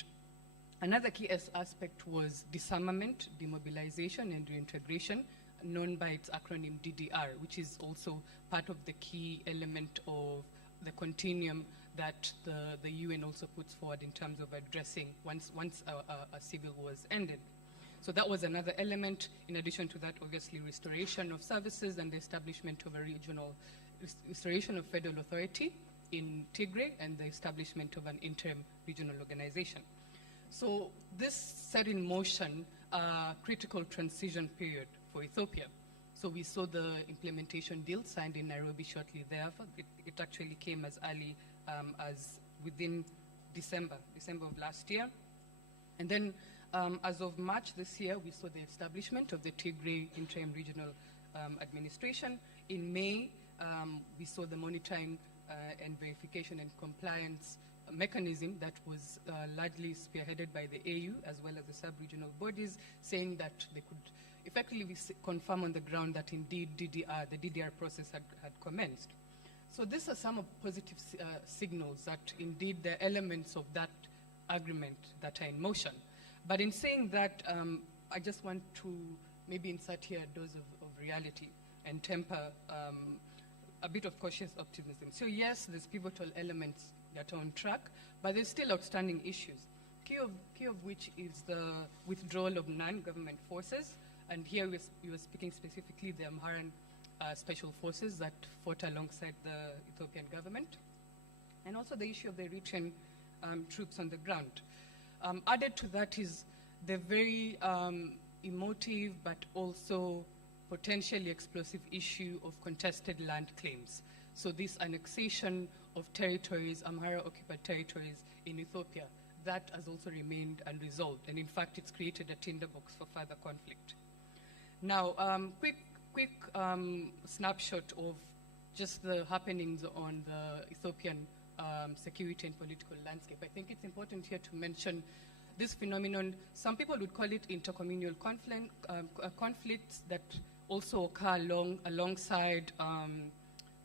another key aspect was disarmament, demobilization, and reintegration, known by its acronym DDR, which is also part of the key element of the continuum that the UN also puts forward in terms of addressing once a civil war is ended. So that was another element. In addition to that, obviously, restoration of services and the establishment of a restoration of federal authority in Tigray and the establishment of an interim regional organization. So this set in motion a critical transition period for Ethiopia. So we saw the implementation deal signed in Nairobi shortly thereafter. It actually came as early as within December of last year. And then as of March this year, we saw the establishment of the Tigray Interim Regional Administration. In May, we saw the monitoring and verification and compliance mechanism that was largely spearheaded by the AU as well as the sub-regional bodies, saying that they could effectively confirm on the ground that indeed the DDR process had commenced. So these are some of positive signals that indeed the elements of that agreement that are in motion. But in saying that, I just want to maybe insert here a dose of reality and temper a bit of cautious optimism. So yes, there's pivotal elements that are on track, but there's still outstanding issues, key of which is the withdrawal of non-government forces. And here we were speaking specifically the Amharan special forces that fought alongside the Ethiopian government, and also the issue of the Eritrean troops on the ground. Added to that is the very emotive but also potentially explosive issue of contested land claims. So this annexation of territories, Amhara-occupied territories in Ethiopia, that has also remained unresolved. And in fact, it's created a tinderbox for further conflict. Now, quick snapshot of just the happenings on the Ethiopian security and political landscape. I think it's important here to mention this phenomenon. Some people would call it intercommunal conflicts that also occur alongside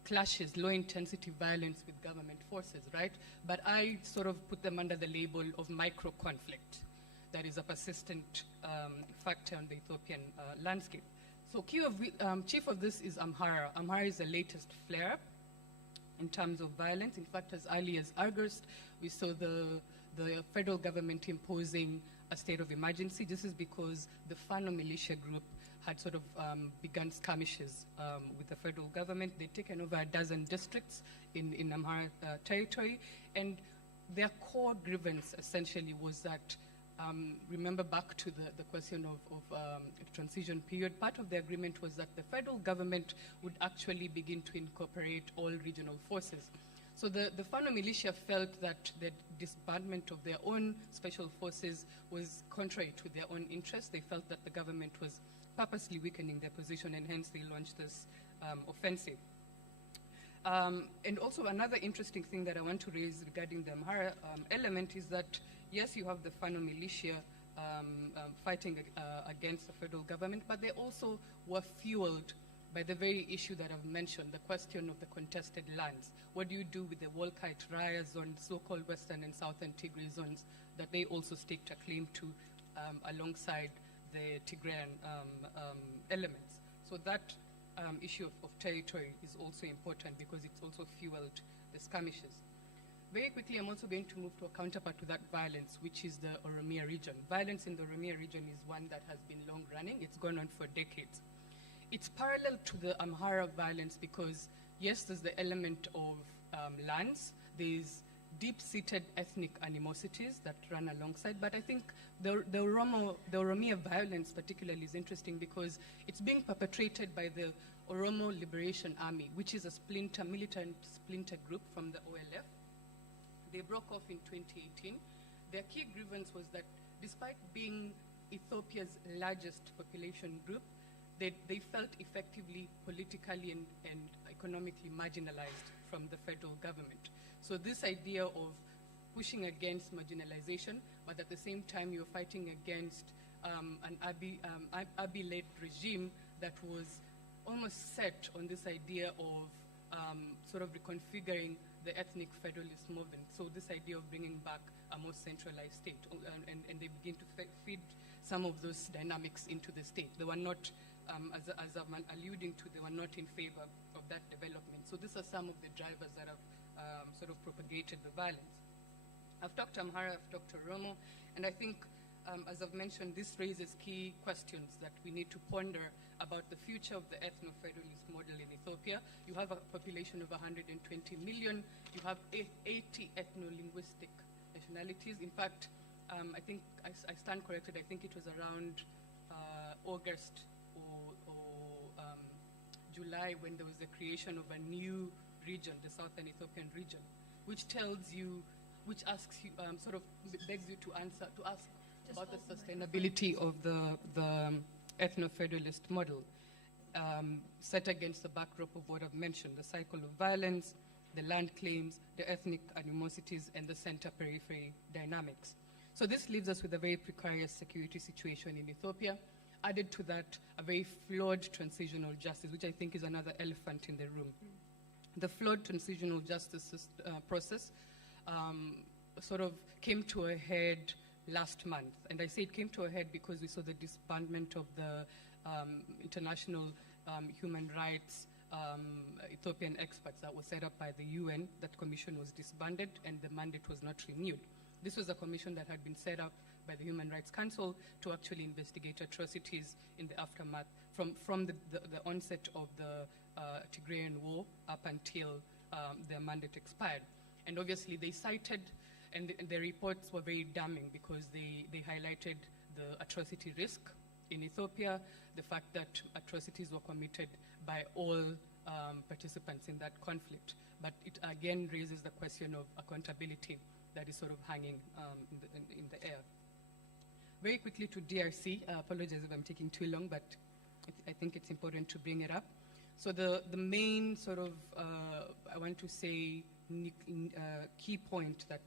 clashes, low-intensity violence with government forces, right? But I sort of put them under the label of micro-conflict. That is a persistent factor on the Ethiopian landscape. So chief of this is Amhara. Amhara is the latest flare-up in terms of violence. In fact, as early as August, we saw the federal government imposing a state of emergency. This is because the Fano militia group had sort of begun skirmishes with the federal government. They'd taken over a dozen districts in Amhara territory, and their core grievance essentially was that, remember back to the question of transition period, part of the agreement was that the federal government would actually begin to incorporate all regional forces. So the Fano militia felt that the disbandment of their own special forces was contrary to their own interests. They felt that the government was purposely weakening their position, and hence they launched this offensive. And also another interesting thing that I want to raise regarding the Amhara element is that, yes, you have the Fano militia fighting against the federal government, but they also were fueled by the very issue that I've mentioned, the question of the contested lands. What do you do with the Wolkite Raya zone, so-called western and southern Tigray zones that they also staked a claim to alongside the Tigrayan elements? So that issue of territory is also important because it's also fueled the skirmishes. Very quickly, I'm also going to move to a counterpart to that violence, which is the Oromia region. Violence in the Oromia region is one that has been long running. It's gone on for decades. It's parallel to the Amhara violence because, yes, there's the element of lands. There's deep-seated ethnic animosities that run alongside. But I think the Oromia violence particularly is interesting because it's being perpetrated by the Oromo Liberation Army, which is a militant splinter group from the OLF. They broke off in 2018. Their key grievance was that despite being Ethiopia's largest population group, they felt effectively politically and economically marginalized from the federal government. So this idea of pushing against marginalization, but at the same time you're fighting against an Abiy-led regime that was almost set on this idea of sort of reconfiguring the ethnic federalist movement. So this idea of bringing back a more centralized state, and they begin to feed some of those dynamics into the state. They were not, as I'm alluding to, they were not in favor of that development. So these are some of the drivers that have sort of propagated the violence. I've talked Amhara, I've talked Oromo, and I think, as I've mentioned, this raises key questions that we need to ponder about the future of the ethno-federalist model in Ethiopia. You have a population of 120 million. You have 80 ethno-linguistic nationalities. In fact, I think I stand corrected. I think it was around August or July when there was the creation of a new region, the Southern Ethiopian region, which tells you, which asks you, sort of begs you to ask about the sustainability of the ethno-federalist model, set against the backdrop of what I've mentioned, the cycle of violence, the land claims, the ethnic animosities, and the center-periphery dynamics. So this leaves us with a very precarious security situation in Ethiopia. Added to that, a very flawed transitional justice, which I think is another elephant in the room. The flawed transitional justice process sort of came to a head last month. And I say it came to a head because we saw the disbandment of the international human rights Ethiopian experts that was set up by the UN. That commission was disbanded and the mandate was not renewed. This was a commission that had been set up by the Human Rights Council to actually investigate atrocities in the aftermath from the onset of the Tigrayan war up until their mandate expired. And obviously they cited, and the reports were very damning because they highlighted the atrocity risk in Ethiopia, the fact that atrocities were committed by all participants in that conflict. But it again raises the question of accountability that is sort of hanging in the air. Very quickly to DRC, apologize if I'm taking too long, but I think it's important to bring it up. So the main sort of, I want to say, key point that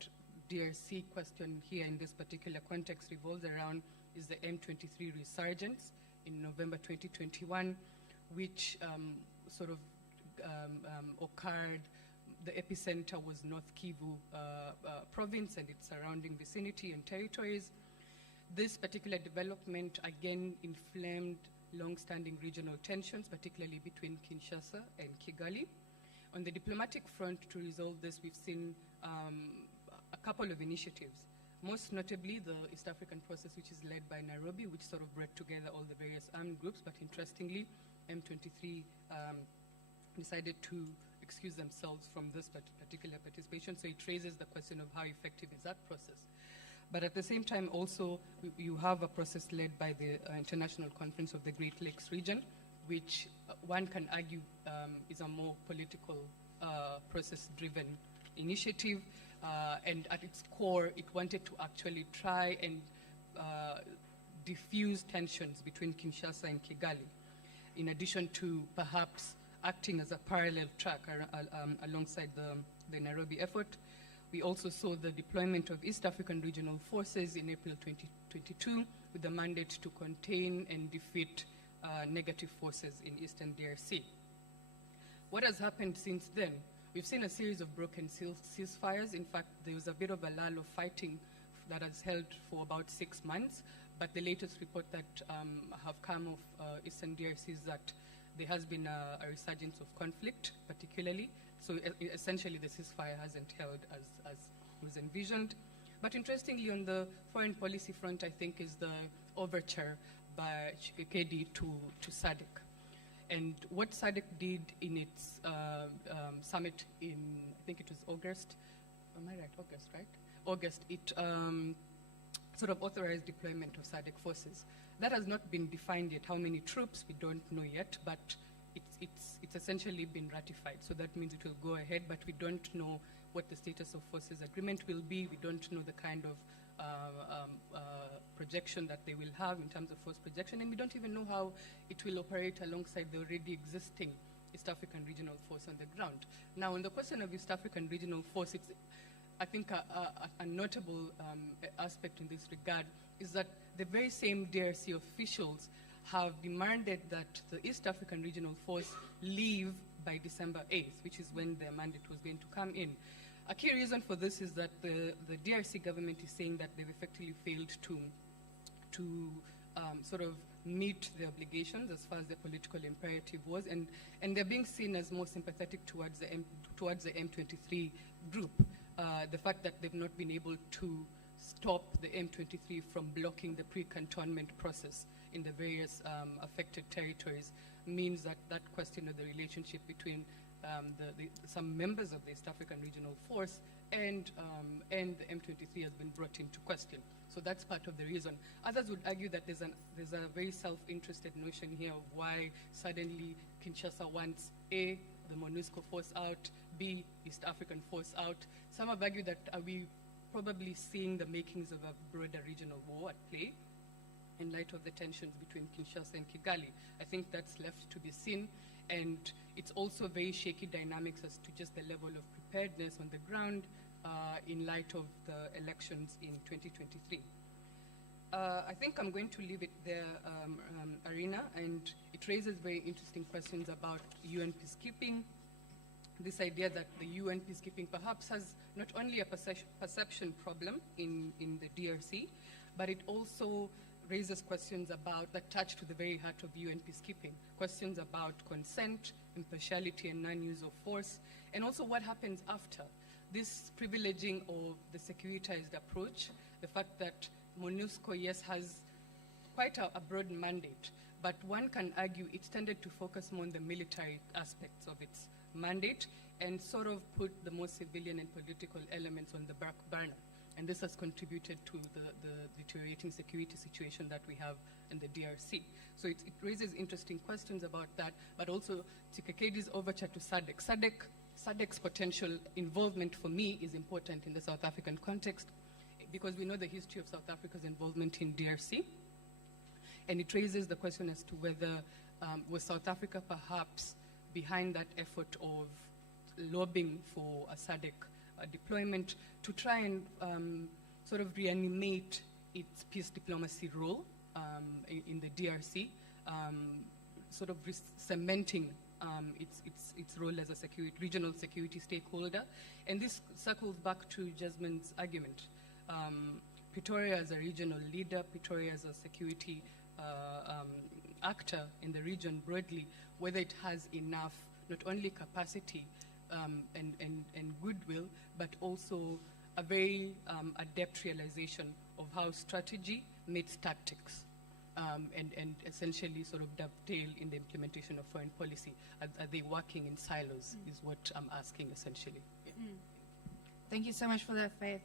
DRC question here in this particular context revolves around is the M23 resurgence in November 2021, which sort of occurred. The epicenter was North Kivu province and its surrounding vicinity and territories. This particular development again inflamed long-standing regional tensions, particularly between Kinshasa and Kigali. On the diplomatic front, to resolve this, we've seen a couple of initiatives, most notably the East African process, which is led by Nairobi, which sort of brought together all the various armed groups, but interestingly, M23 decided to excuse themselves from this particular participation, so it raises the question of how effective is that process. But at the same time, also, you have a process led by the International Conference of the Great Lakes region, which one can argue is a more political process-driven initiative. And at its core, it wanted to actually try and diffuse tensions between Kinshasa and Kigali, in addition to perhaps acting as a parallel track alongside the Nairobi effort. We also saw the deployment of East African regional forces in April 2022 with the mandate to contain and defeat negative forces in Eastern DRC. What has happened since then? We've seen a series of broken ceasefires. In fact, there was a bit of a lull of fighting that has held for about 6 months, but the latest report that have come of Eastern DRC is that there has been a resurgence of conflict, particularly So essentially, the ceasefire hasn't held as was envisioned. But interestingly, on the foreign policy front, I think is the overture by Tshisekedi to SADC. And what SADC did in its summit in, I think it was August, am I right, August, right? August, it sort of authorized deployment of SADC forces. That has not been defined yet. How many troops, we don't know yet, but it's essentially been ratified. So that means it will go ahead, but we don't know what the status of forces agreement will be. We don't know the kind of projection that they will have in terms of force projection, and we don't even know how it will operate alongside the already existing East African Regional Force on the ground. Now, on the question of East African Regional Force, it's, I think, a notable aspect in this regard is that the very same DRC officials have demanded that the East African Regional Force leave by December 8th, which is when their mandate was going to come in. A key reason for this is that the DRC government is saying that they've effectively failed to sort of meet the obligations as far as the political imperative was, and they're being seen as more sympathetic towards the M23 group. The fact that they've not been able to stop the M23 from blocking the pre-cantonment process in the various affected territories means that that question of the relationship between some members of the East African Regional Force and the M23 has been brought into question. So that's part of the reason. Others would argue that there's a very self-interested notion here of why suddenly Kinshasa wants A, the MONUSCO force out, B, East African force out. Some have argued that are we probably seeing the makings of a broader regional war at play in light of the tensions between Kinshasa and Kigali. I think that's left to be seen, and it's also very shaky dynamics as to just the level of preparedness on the ground in light of the elections in 2023. I think I'm going to leave it there, Arena, and it raises very interesting questions about UN peacekeeping. This idea that the UN peacekeeping perhaps has not only a perception problem in the DRC, but it also raises questions that touch to the very heart of UN peacekeeping, questions about consent, impartiality, and non-use of force, and also what happens after. This privileging of the securitized approach, the fact that MONUSCO, yes, has quite a broad mandate, but one can argue it's tended to focus more on the military aspects of its mandate and sort of put the more civilian and political elements on the back burner. And this has contributed to the deteriorating security situation that we have in the DRC. So it raises interesting questions about that, but also Tshisekedi's overture to SADC. SADC's potential involvement for me is important in the South African context because we know the history of South Africa's involvement in DRC. And it raises the question as to whether was South Africa perhaps behind that effort of lobbying for a SADC deployment to try and sort of reanimate its peace diplomacy role in the DRC, sort of cementing its role as a regional security stakeholder. And this circles back to Jasmine's argument. Pretoria as a regional leader, Pretoria as a security actor in the region broadly, whether it has enough not only capacity and goodwill, but also a very adept realization of how strategy meets tactics and essentially sort of dovetail in the implementation of foreign policy. Are they working in silos is what I'm asking essentially. Yeah. Thank you so much for that, Faith.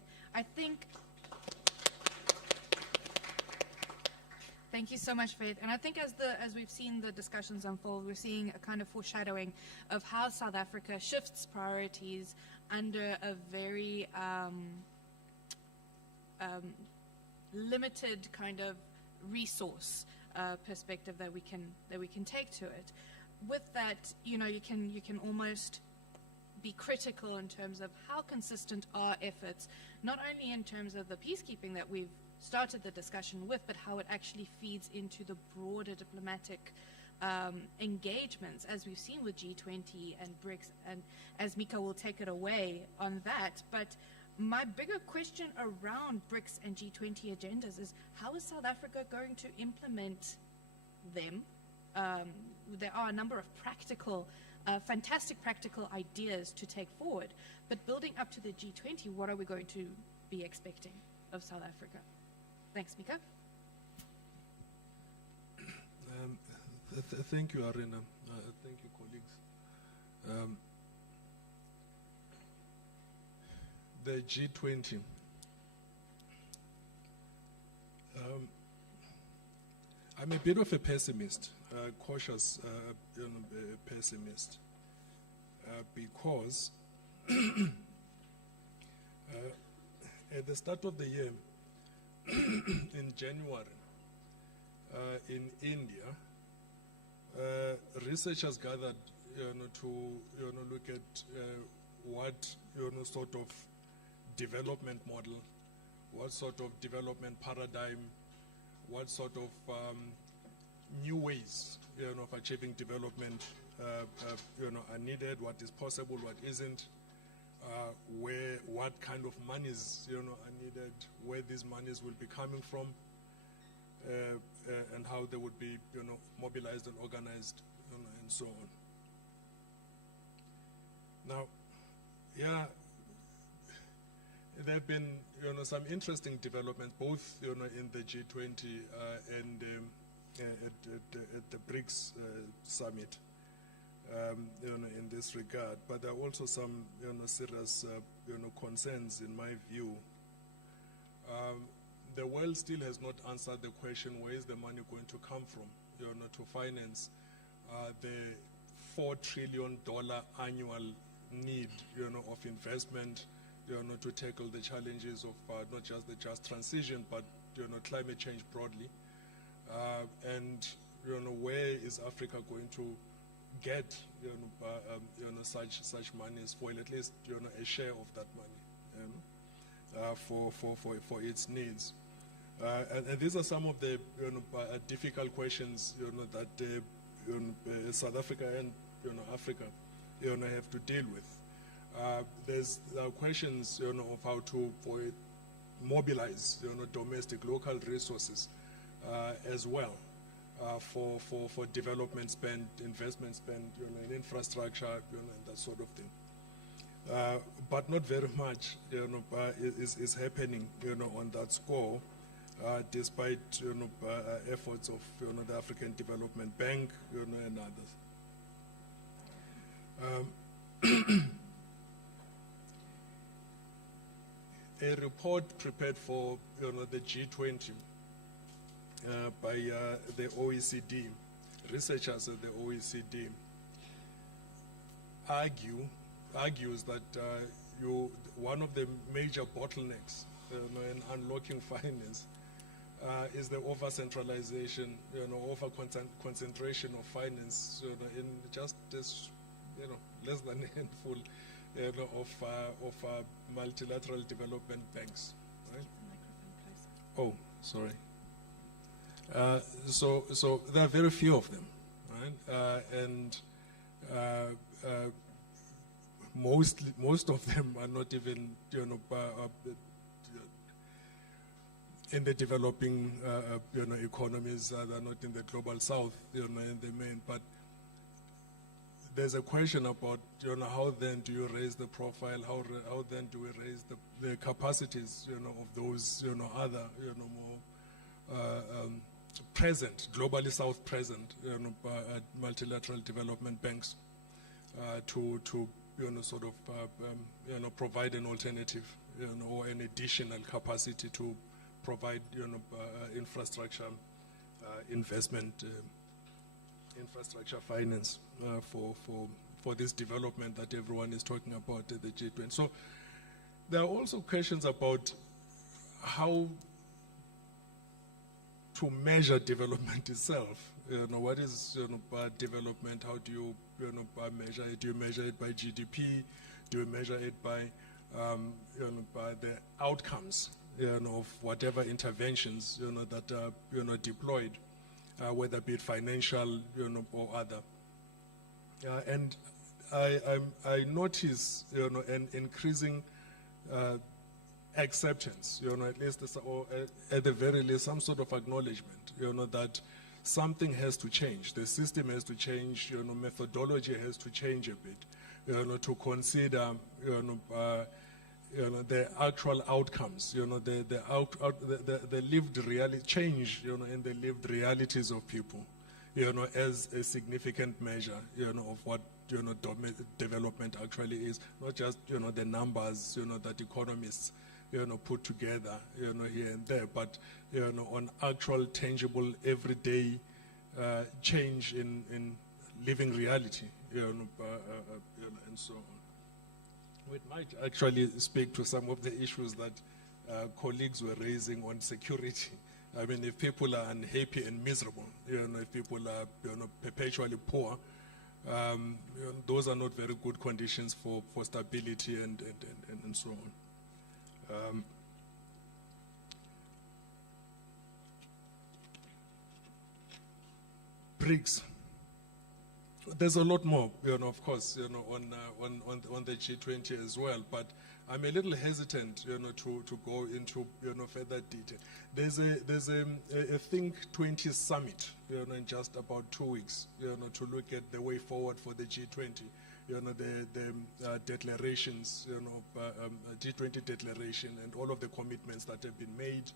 Thank you so much, Faith. And I think as we've seen the discussions unfold, we're seeing a kind of foreshadowing of how South Africa shifts priorities under a very limited kind of resource perspective that we can take to it. With that, you can almost be critical in terms of how consistent are efforts, not only in terms of the peacekeeping that we've started the discussion with, but how it actually feeds into the broader diplomatic engagements, as we've seen with G20 and BRICS, and as Mika will take it away on that. But my bigger question around BRICS and G20 agendas is how is South Africa going to implement them? there are a number of practical, fantastic practical ideas to take forward. But building up to the G20, what are we going to be expecting of South Africa? Thanks, Mika. Thank you, Arena. Thank you, colleagues. The G20. I'm a bit of a pessimist, cautious pessimist, because at the start of the year, in January, in India, researchers gathered, to look at what sort of development model, what sort of development paradigm, what sort of new ways of achieving development are needed, what is possible, what isn't, what kind of monies are needed, where these monies will be coming from, and how they would be mobilized and organized, and so on. Now, yeah, there have been some interesting developments, both in the G20 and at the BRICS summit, in this regard. But there are also some serious concerns in my view. The world still has not answered the question: where is the money going to come from, to finance the $4 trillion annual need, of investment, to tackle the challenges of not just the just transition, but climate change broadly. And where is Africa going to get such monies for at least a share of that money for its needs? And these are some of the difficult questions that South Africa and Africa have to deal with. There's questions of how to mobilize domestic local resources as well for development spend, investment spend, in infrastructure, and that sort of thing. But not very much is happening on that score, despite efforts of the African Development Bank and others. A report prepared for the G20 by the OECD, researchers at the OECD, argues that one of the major bottlenecks in unlocking finance is the over-centralization, over-concentration of finance in just this, less than a handful of multilateral development banks, right? Oh, sorry. So there are very few of them, right? And most of them are not even, in the developing, economies. They're not in the global south, in the main. But there's a question about, how then do you raise the profile? How then do we raise the capacities, of those, other, more present, globally south present, multilateral development banks, to sort of, provide an alternative, or an additional capacity to provide, infrastructure, investment, infrastructure finance for this development that everyone is talking about at the G20. So there are also questions about how to measure development itself. What is development? How do you measure it? Do you measure it by GDP? Do you measure it by the outcomes of whatever interventions that are deployed, whether be it financial or other? And I notice an increasing acceptance, at least, or at the very least, some sort of acknowledgement, that something has to change. The system has to change. Methodology has to change a bit. To consider, the actual outcomes. The lived reality change. In the lived realities of people. As a significant measure. Of what development actually is. Not just the numbers. That economists. Put together, here and there, but on actual, tangible, everyday change in living reality, and so on. We might actually speak to some of the issues that colleagues were raising on security. I mean, if people are unhappy and miserable, if people are perpetually poor, those are not very good conditions for stability and so on. BRICS. There's a lot more, of course, on the G20 as well. But I'm a little hesitant, to go into, further detail. There's a Think 20 summit, in just about 2 weeks, to look at the way forward for the G20. The declarations, G20 declaration and all of the commitments that have been made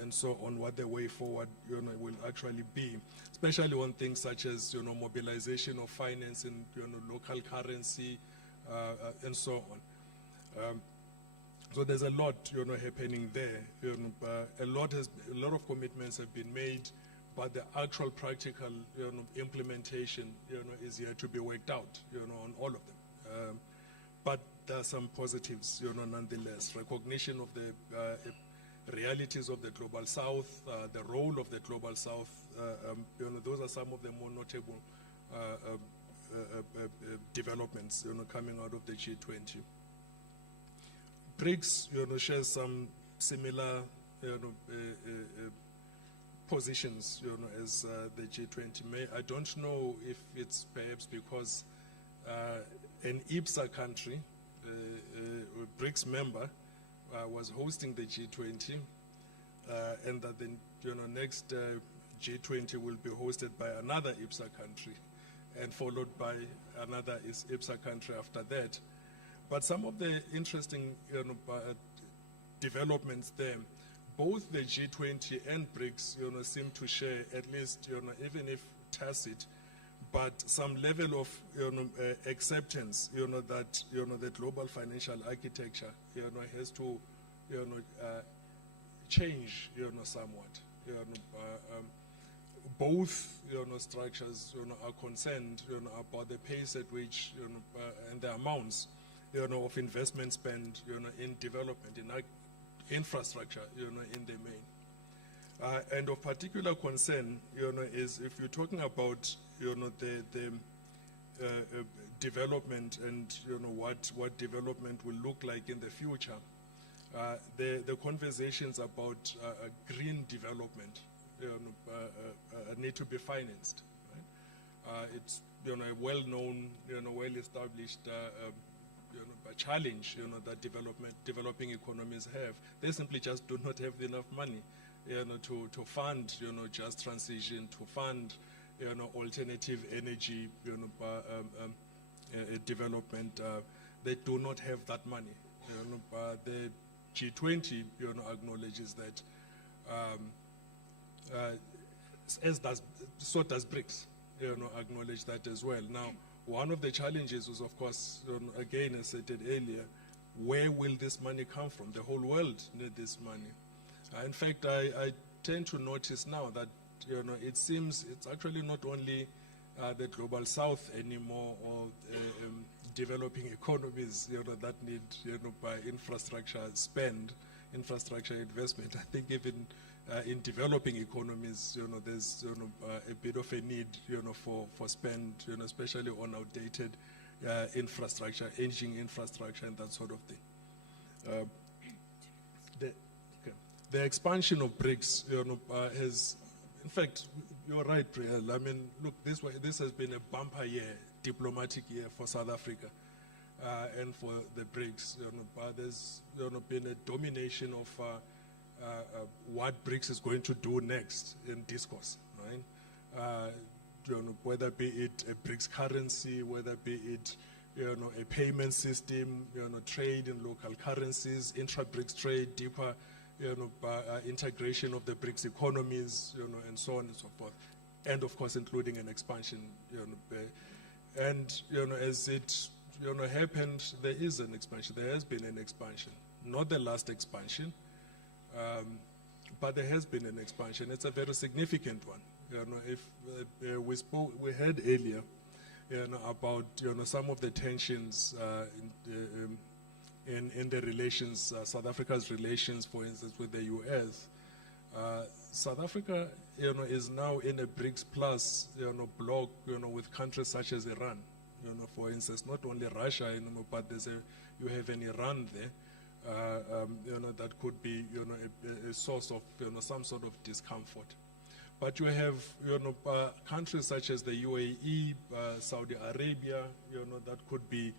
and so on, what the way forward, will actually be, especially on things such as, mobilization of finance in, local currency and so on. So there's a lot, happening there. A lot of commitments have been made. But the actual practical, implementation, is yet to be worked out, on all of them. But there are some positives, nonetheless. Recognition of the realities of the Global South, the role of the Global South, those are some of the more notable developments, coming out of the G20. BRICS, shares some similar, positions, as the G20 may. I don't know if it's perhaps because an IPSA country, a BRICS member, was hosting the G20, and that the next G20 will be hosted by another IPSA country, and followed by another IPSA country after that. But some of the interesting developments there. Both the G20 and BRICS, seem to share, at least, even if tacit, but some level of, acceptance, that, the global financial architecture, has to, change, somewhat. Both, structures, are concerned, about the pace at which, and the amounts, of investment spent, in development, in infrastructure, in the main. And of particular concern, is if you're talking about, the development and, what development will look like in the future, the conversations about green development, need to be financed. Right? It's, a well-known, well-established, a challenge, that developing economies have. They simply just do not have enough money, to fund, just transition, to fund, alternative energy, development. They do not have that money. The G20, acknowledges that, so does BRICS, acknowledge that as well. Now, one of the challenges was, of course, again, as I stated earlier, where will this money come from? The whole world needs this money. In fact, I tend to notice now that, it seems it's actually not only the Global South anymore, or developing economies, that need, by infrastructure spend, infrastructure investment. I think even in developing economies, there's, a bit of a need, for spend, especially on outdated infrastructure, aging infrastructure, and that sort of thing. The expansion of BRICS, has, in fact, you're right, Priel. I mean, look, this has been a bumper year, diplomatic year for South Africa, and for the BRICS. There's, been a domination of what BRICS is going to do next in discourse, right? whether be it a BRICS currency, whether be it a payment system, trade in local currencies, intra-BRICS trade, deeper integration of the BRICS economies, and so on and so forth, and of course including an expansion, and as it happened, there is an expansion. There has been an expansion, not the last expansion, but there has been an expansion. It's a very significant one. If we heard earlier, about some of the tensions in the relations, South Africa's relations, for instance, with the U.S. South Africa, is now in a BRICS plus, bloc, with countries such as Iran. For instance, not only Russia, but you have an Iran there, that could be, a source of, some sort of discomfort. But you have, countries such as the UAE, Saudi Arabia, that could be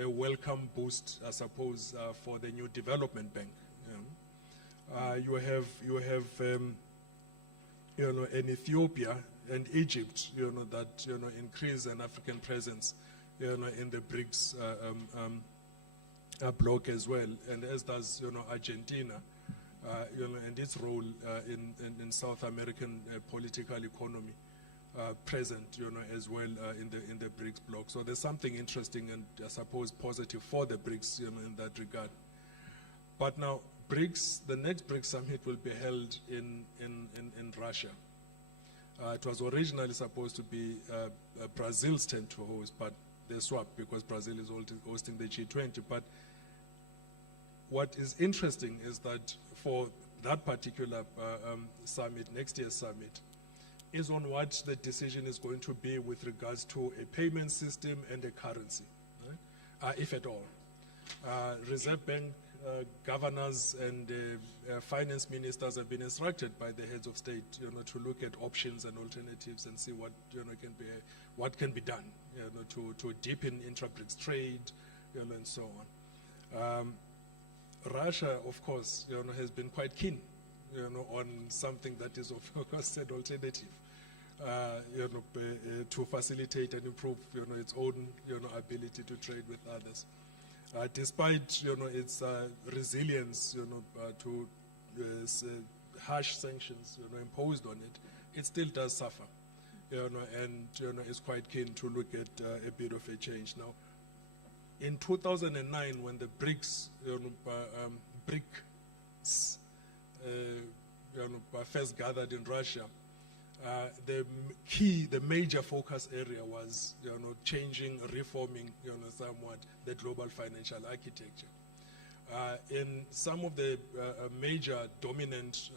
a welcome boost, I suppose, for the new development bank. You have, in Ethiopia and Egypt, that increase an African presence, in the BRICS bloc as well, and as does Argentina, and its role in South American political economy present, as well in the BRICS bloc. So there's something interesting and I suppose positive for the BRICS, in that regard. But now BRICS, the next BRICS summit will be held in Russia. It was originally supposed to be Brazil's turn to host, but they swapped because Brazil is hosting the G20. But what is interesting is that for that particular summit, next year's summit, is on what the decision is going to be with regards to a payment system and a currency, right? If at all. Reserve Bank governors and finance ministers have been instructed by the heads of state, to look at options and alternatives and see what can be done, to deepen intra-BRICS trade, and so on. Russia, of course, has been quite keen, on something that is, of course, an alternative, to facilitate and improve, its own, ability to trade with others. Despite, its resilience, to harsh sanctions, imposed on it, it still does suffer, and, is quite keen to look at a bit of a change now. In 2009, when the BRICS, first gathered in Russia, the major focus area was, changing, reforming, somewhat the global financial architecture. In some of the major dominant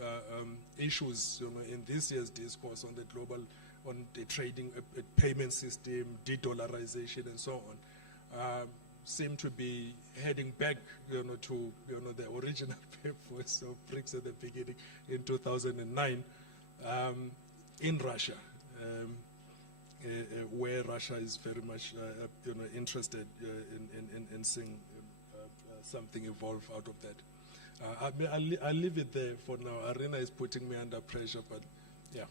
issues, in this year's discourse on the global, on the trading, payment system, de-dollarization, and so on, seem to be heading back, to, the original purpose of BRICS at the beginning in 2009, in Russia, where Russia is very much, interested in seeing something evolve out of that. I'll leave it there for now. Arena is putting me under pressure, but yeah.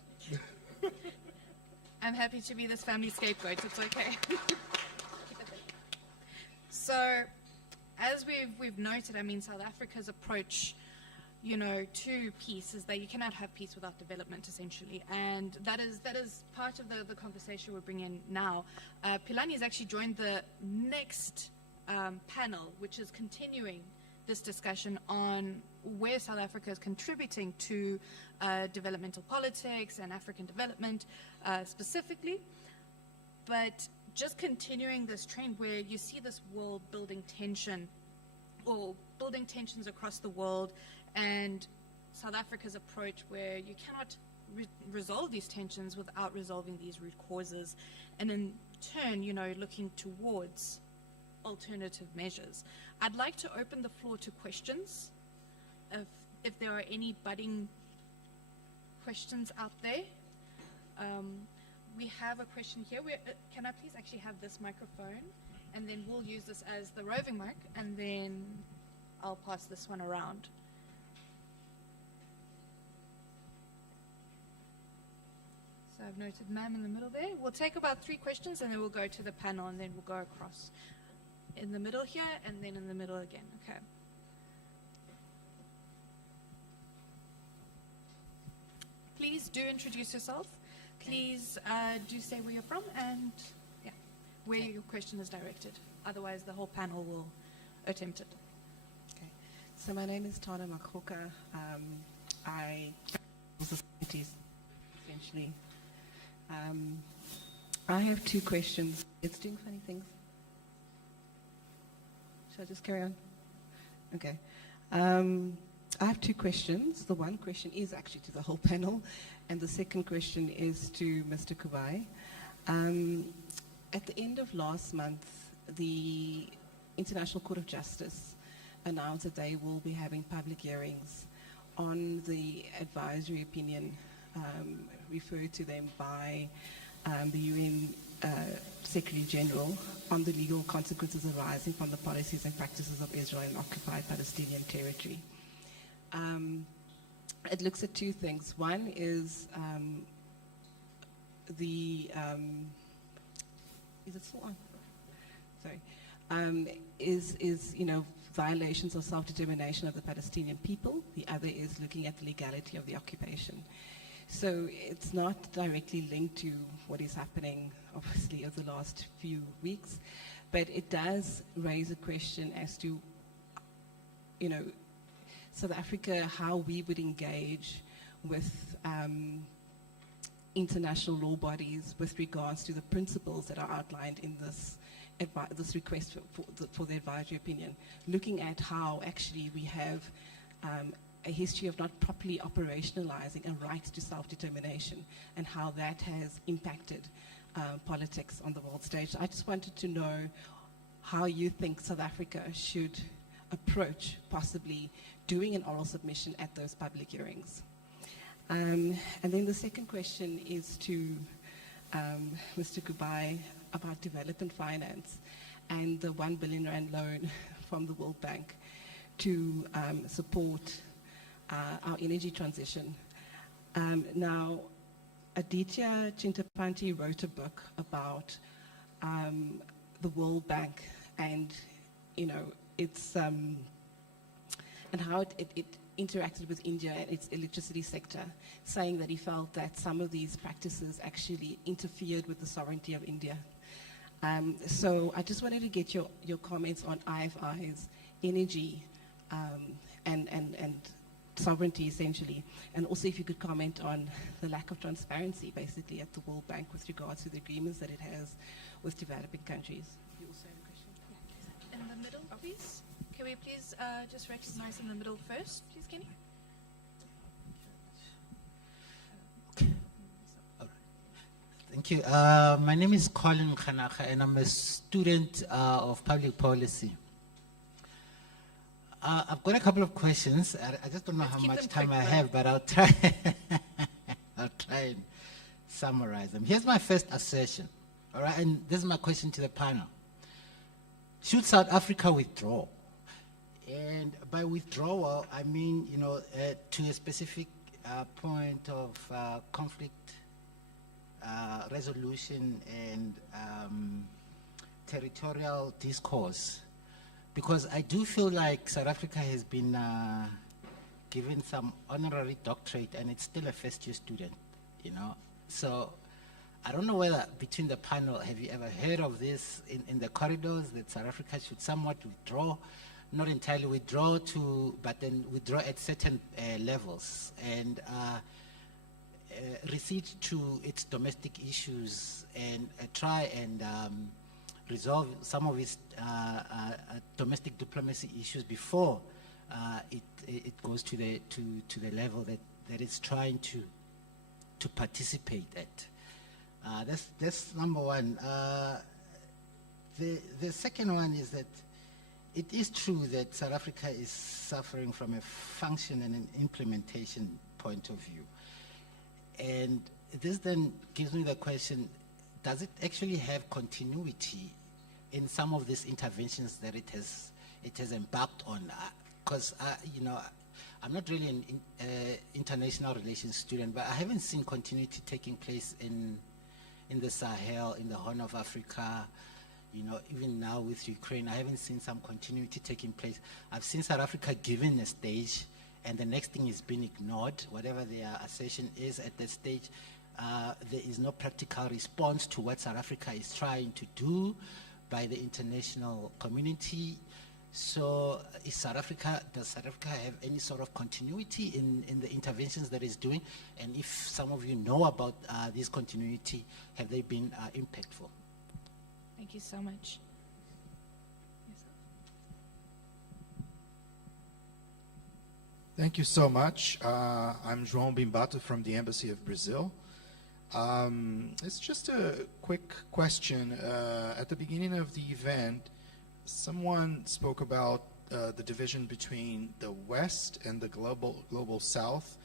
I'm happy to be this family scapegoat. It's okay. So, as we've noted, I mean, South Africa's approach, to peace is that you cannot have peace without development, essentially, and that is part of the conversation we're bringing in now. Philani has actually joined the next panel, which is continuing this discussion on where South Africa is contributing to developmental politics and African development specifically, but just continuing this trend where you see this world building tension, or building tensions across the world, and South Africa's approach where you cannot resolve these tensions without resolving these root causes, and in turn, looking towards alternative measures. I'd like to open the floor to questions, if there are any budding questions out there. We have a question here. Can I please actually have this microphone, and then we'll use this as the roving mic, and then I'll pass this one around. So So I've noted ma'am in the middle there. We'll take about 3 questions and then we'll go to the panel and then we'll go across. In the middle here and then in the middle again. Okay. Please do introduce yourself. Please do say where you're from and where your question is directed. Otherwise, the whole panel will attempt it. Okay. So my name is Tana Makhoka. I societies essentially. I have 2 questions. It's doing funny things. Shall I just carry on? Okay. I have 2 questions. The one question is actually to the whole panel, and the second question is to Mr. Kubai. At the end of last month, the International Court of Justice announced that they will be having public hearings on the advisory opinion referred to them by the UN Secretary General on the legal consequences arising from the policies and practices of Israel in occupied Palestinian territory. It looks at 2 things. One is is it still on? Sorry. Is violations of self-determination of the Palestinian people. The other is looking at the legality of the occupation. So it's not directly linked to what is happening, obviously, over the last few weeks, but it does raise a question as to, South Africa, how we would engage with international law bodies with regards to the principles that are outlined in this request for the advisory opinion, looking at how actually we have a history of not properly operationalizing a right to self-determination and how that has impacted politics on the world stage. I just wanted to know how you think South Africa should approach possibly doing an oral submission at those public hearings. And then the second question is to Mr. Kubai about development finance and the 1 billion rand loan from the World Bank to support our energy transition. Now, Aditya Chintapanti wrote a book about the World Bank and, its and how it interacted with India and its electricity sector, saying that he felt that some of these practices actually interfered with the sovereignty of India. So I just wanted to get your comments on IFI's energy and sovereignty, essentially, and also if you could comment on the lack of transparency, basically, at the World Bank with regards to the agreements that it has with developing countries. You also have a question? In the middle, please. Can we please just recognize in the middle first, please, Kenny? Thank you. My name is Colin Khanaka, and I'm a student of public policy. I've got a couple of questions. I just don't know how much time I have, but I'll try. I'll try and summarize them. Here's my first assertion, all right, and this is my question to the panel. Should South Africa withdraw? And by withdrawal, I mean, to a specific point of conflict resolution and territorial discourse, because I do feel like South Africa has been given some honorary doctorate and it's still a first-year student, So I don't know whether between the panel, have you ever heard of this in the corridors that South Africa should somewhat withdraw, not entirely withdraw but then withdraw at certain levels and recede to its domestic issues and try and resolve some of its domestic diplomacy issues before it goes to the level that it's trying to participate at. That's number one. The second one is that it is true that South Africa is suffering from a function and an implementation point of view. And this then gives me the question, does it actually have continuity in some of these interventions that it has embarked on? Because, I'm not really an international relations student, but I haven't seen continuity taking place in the Sahel, in the Horn of Africa. You know, even now with Ukraine, I haven't seen some continuity taking place. I've seen South Africa given a stage, and the next thing is being ignored. Whatever their assertion is at that stage, there is no practical response to what South Africa is trying to do by the international community. So does South Africa have any sort of continuity in the interventions that it's doing? And if some of you know about this continuity, have they been impactful? Thank you so much. Thank you so much. I'm João Bimbato from the Embassy of Brazil. It's just a quick question. At the beginning of the event, someone spoke about the division between the West and the global South,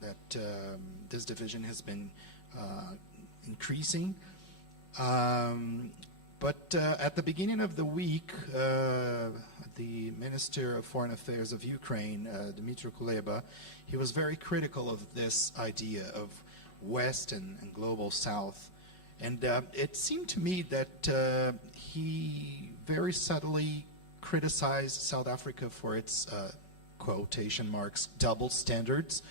that this division has been increasing. But at the beginning of the week, the Minister of Foreign Affairs of Ukraine, Dmytro Kuleba, he was very critical of this idea of West and global South. And it seemed to me that he very subtly criticized South Africa for its, quotation marks, double standards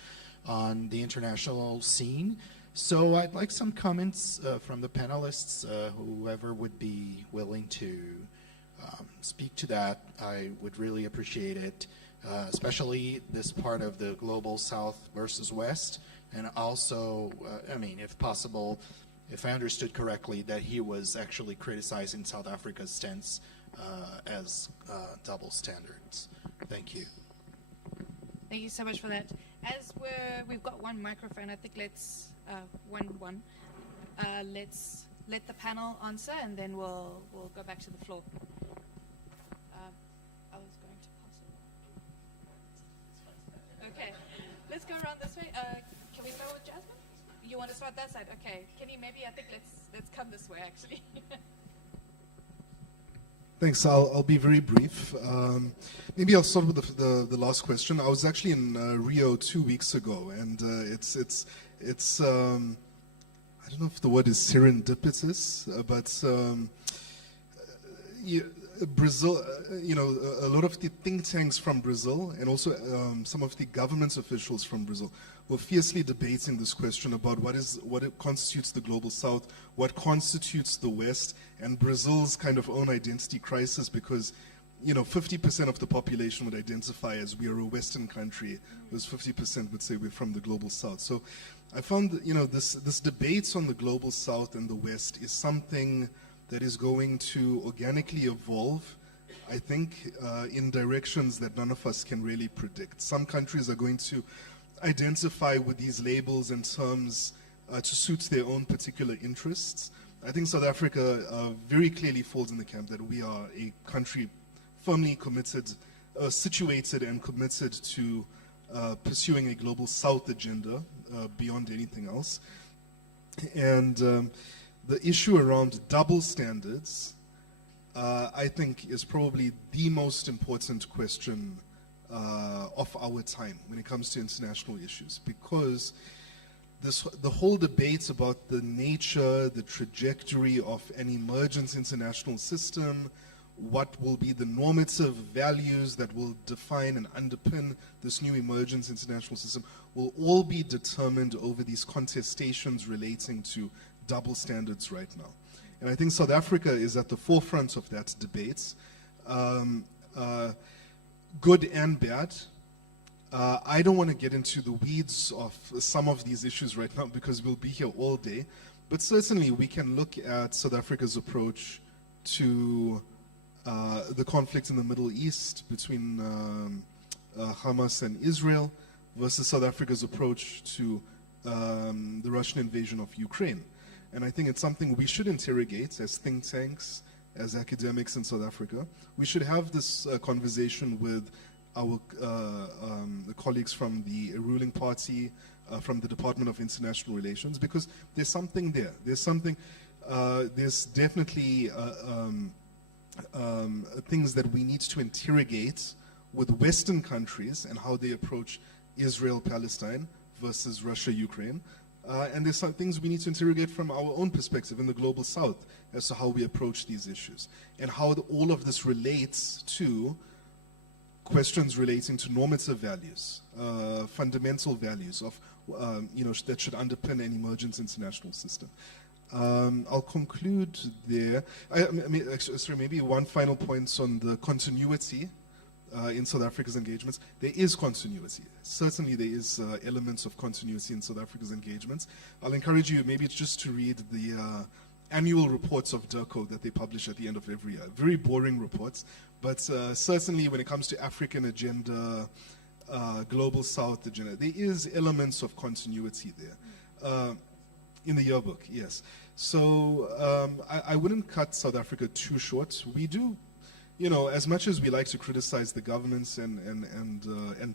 on the international scene. So I'd like some comments from the panelists, whoever would be willing to speak to that. I would really appreciate it, especially this part of the global South versus West. And also, I mean, if possible, if I understood correctly, that he was actually criticizing South Africa's stance as double standards. Thank you. Thank you so much for that. As we've got one microphone, I think let's let's let the panel answer, and then we'll go back to the floor. I was going to pass it. Okay, let's go around this way. Can we start with Jasmine? You want to start that side? Okay. Kenny, maybe I think let's come this way actually. Thanks. I'll be very brief. Maybe I'll start with the last question. I was actually in Rio 2 weeks ago, and it's I don't know if the word is serendipitous, but Brazil, a lot of the think tanks from Brazil and also some of the government officials from Brazil were fiercely debating this question about what constitutes the global South, what constitutes the West, and Brazil's kind of own identity crisis, because 50% of the population would identify as we are a Western country, whereas 50% would say we're from the global South. So I found that, this debates on the global South and the West is something that is going to organically evolve, I think, in directions that none of us can really predict. Some countries are going to identify with these labels and terms to suit their own particular interests. I think South Africa very clearly falls in the camp that we are a country firmly committed, situated and committed to pursuing a global South agenda beyond anything else. And the issue around double standards, I think, is probably the most important question of our time when it comes to international issues, because the whole debate about the nature, the trajectory of an emergent international system, what will be the normative values that will define and underpin this new emergent international system, will all be determined over these contestations relating to double standards right now. And I think South Africa is at the forefront of that debate, good and bad. I don't want to get into the weeds of some of these issues right now because we'll be here all day, but certainly we can look at South Africa's approach to the conflict in the Middle East between Hamas and Israel versus South Africa's approach to the Russian invasion of Ukraine. And I think it's something we should interrogate as think tanks, as academics in South Africa. We should have this conversation with our the colleagues from the ruling party, from the Department of International Relations, because there's something there. There's definitely things that we need to interrogate with Western countries and how they approach Israel-Palestine versus Russia-Ukraine. And there's some things we need to interrogate from our own perspective in the global south as to how we approach these issues and how all of this relates to questions relating to normative values, fundamental values of, that should underpin an emergent international system. I'll conclude there. Sorry, maybe one final point on the continuity in South Africa's engagements. There is continuity. Certainly there is elements of continuity in South Africa's engagements. I'll encourage you maybe just to read the annual reports of DIRCO that they publish at the end of every year. Very boring reports, but certainly when it comes to African agenda, Global South agenda, there is elements of continuity there. In the yearbook, yes. So I wouldn't cut South Africa too short. We do, as much as we like to criticize the governments and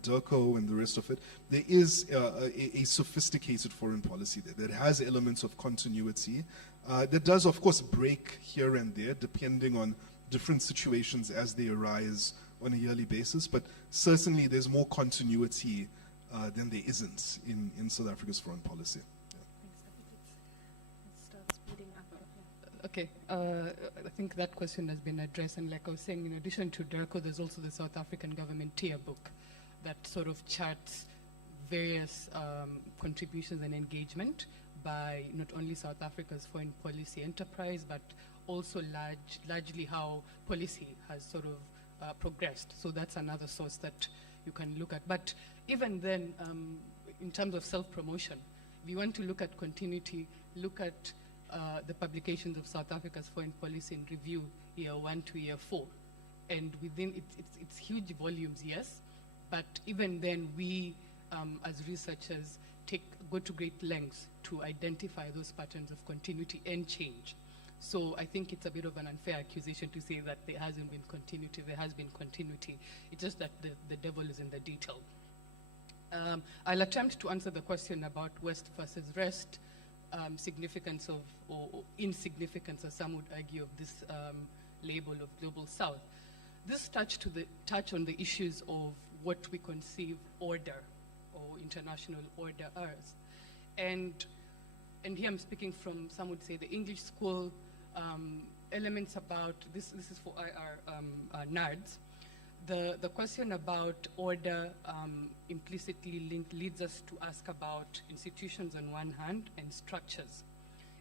DIRCO and the rest of it, there is a sophisticated foreign policy there that has elements of continuity that does, of course, break here and there depending on different situations as they arise on a yearly basis. But certainly there's more continuity than there isn't in South Africa's foreign policy. Okay, I think that question has been addressed, and like I was saying, in addition to DIRCO, there's also the South African government tier book that sort of charts various contributions and engagement by not only South Africa's foreign policy enterprise, but also largely how policy has sort of progressed. So that's another source that you can look at. But even then, in terms of self-promotion, if you want to look at continuity, look at the publications of South Africa's foreign policy in review, year 1 to year 4. And within it's huge volumes, yes, but even then we, as researchers, go to great lengths to identify those patterns of continuity and change. So I think it's a bit of an unfair accusation to say that there hasn't been continuity. There has been continuity. It's just that the devil is in the detail. I'll attempt to answer the question about West versus rest, significance of, or insignificance, as some would argue, of this label of Global South. This touch on the issues of what we conceive order or international order as. And here I'm speaking from, some would say, the English school, elements about, this is for IR nerds. The question about order implicitly linked leads us to ask about institutions on one hand and structures,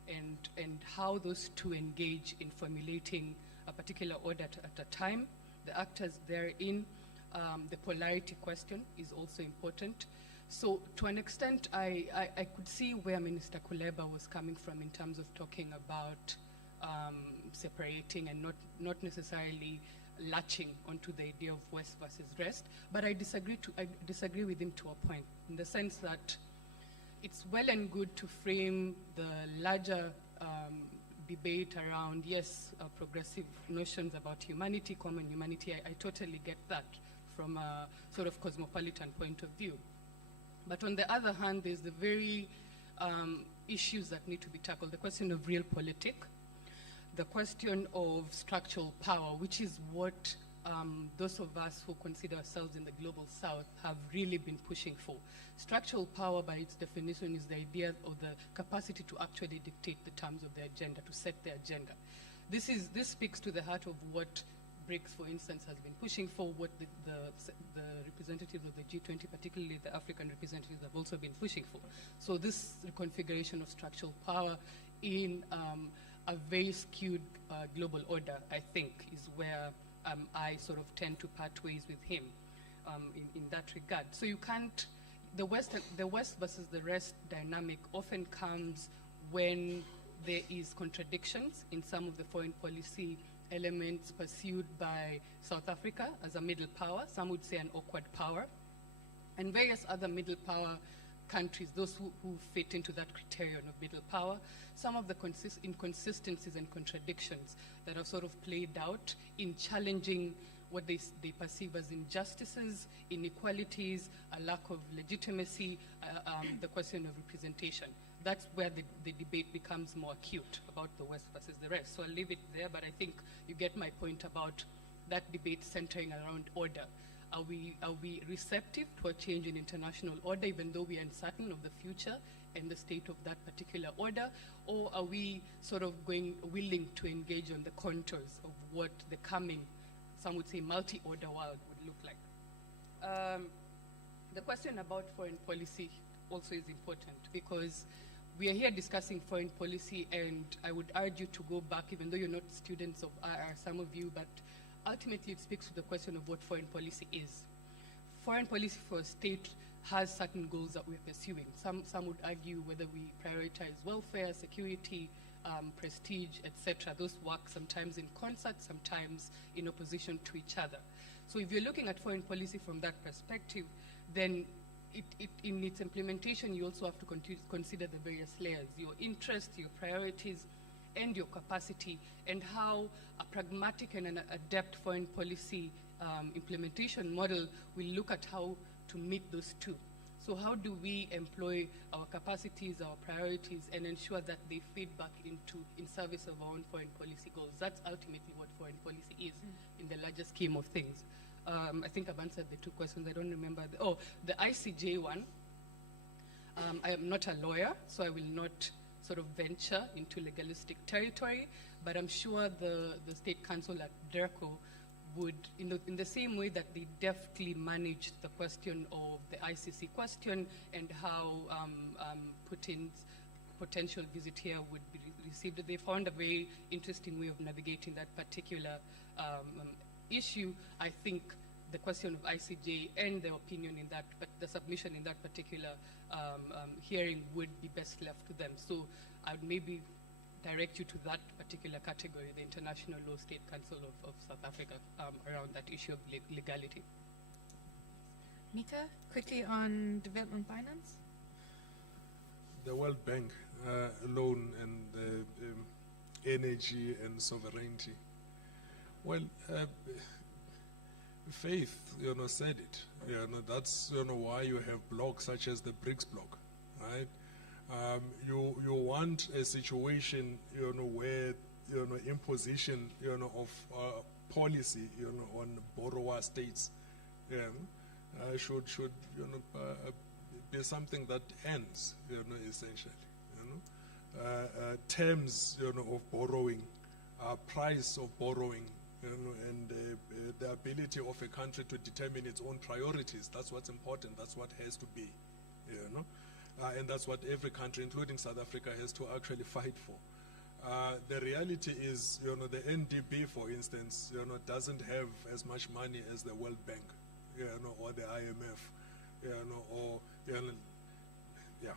and how those two engage in formulating a particular order at a time. The actors therein, the polarity question is also important. So to an extent, I could see where Minister Kuleba was coming from in terms of talking about separating and not necessarily latching onto the idea of West versus rest, but I disagree with him to a point, in the sense that it's well and good to frame the larger debate around, yes, progressive notions about humanity, common humanity. I totally get that from a sort of cosmopolitan point of view. But on the other hand, there's the very issues that need to be tackled, the question of realpolitik, the question of structural power, which is what those of us who consider ourselves in the Global South have really been pushing for. Structural power, by its definition, is the idea of the capacity to actually dictate the terms of the agenda, to set the agenda. This speaks to the heart of what BRICS, for instance, has been pushing for, what the representatives of the G20, particularly the African representatives, have also been pushing for. So this reconfiguration of structural power in a very skewed global order, I think, is where I sort of tend to part ways with him in that regard. So you can't, the West versus the rest dynamic often comes when there is contradictions in some of the foreign policy elements pursued by South Africa as a middle power, some would say an awkward power, and various other middle power countries, those who fit into that criterion of middle power, some of the inconsistencies and contradictions that are sort of played out in challenging what they perceive as injustices, inequalities, a lack of legitimacy, the question of representation. That's where the debate becomes more acute about the West versus the rest. So I'll leave it there, but I think you get my point about that debate centering around order. Are we receptive to a change in international order, even though we are uncertain of the future and the state of that particular order? Or are we sort of willing to engage on the contours of what the coming, some would say, multi-order world would look like? The question about foreign policy also is important, because we are here discussing foreign policy, and I would urge you to go back, even though you're not students of IR, some of you, but ultimately it speaks to the question of what foreign policy is. Foreign policy for a state has certain goals that we're pursuing. Some would argue whether we prioritize welfare, security, prestige, etc. Those work sometimes in concert, sometimes in opposition to each other. So if you're looking at foreign policy from that perspective, then in its implementation, you also have to consider the various layers, your interests, your priorities, and your capacity, and how a pragmatic and an adept foreign policy implementation model will look at how to meet those two. So how do we employ our capacities, our priorities, and ensure that they feed back in service of our own foreign policy goals? That's ultimately what foreign policy is in the larger scheme of things. I think I've answered the two questions. I don't remember. The ICJ one. I am not a lawyer, so I will not sort of venture into legalistic territory, but I'm sure the State Council at DERCO would, in the same way that they deftly managed the question of the ICC question and how Putin's potential visit here would be received, they found a very interesting way of navigating that particular issue. I think the question of ICJ and the opinion in that, but the submission in that particular hearing would be best left to them. So I would maybe direct you to that particular category, the International Law State Council of South Africa, around that issue of legality. Mika, quickly on development finance. The World Bank loan and energy and sovereignty. Well, Faith, said it. That's why you have blocks such as the BRICS bloc, right? You want a situation, where imposition, of policy, on borrower states, should be something that ends, essentially. Terms, of borrowing, price of borrowing, and the ability of a country to determine its own priorities. That's what's important. That's what has to be, and that's what every country, including South Africa, has to actually fight for. The reality is, the NDB, for instance, doesn't have as much money as the World Bank, or the IMF, or yeah.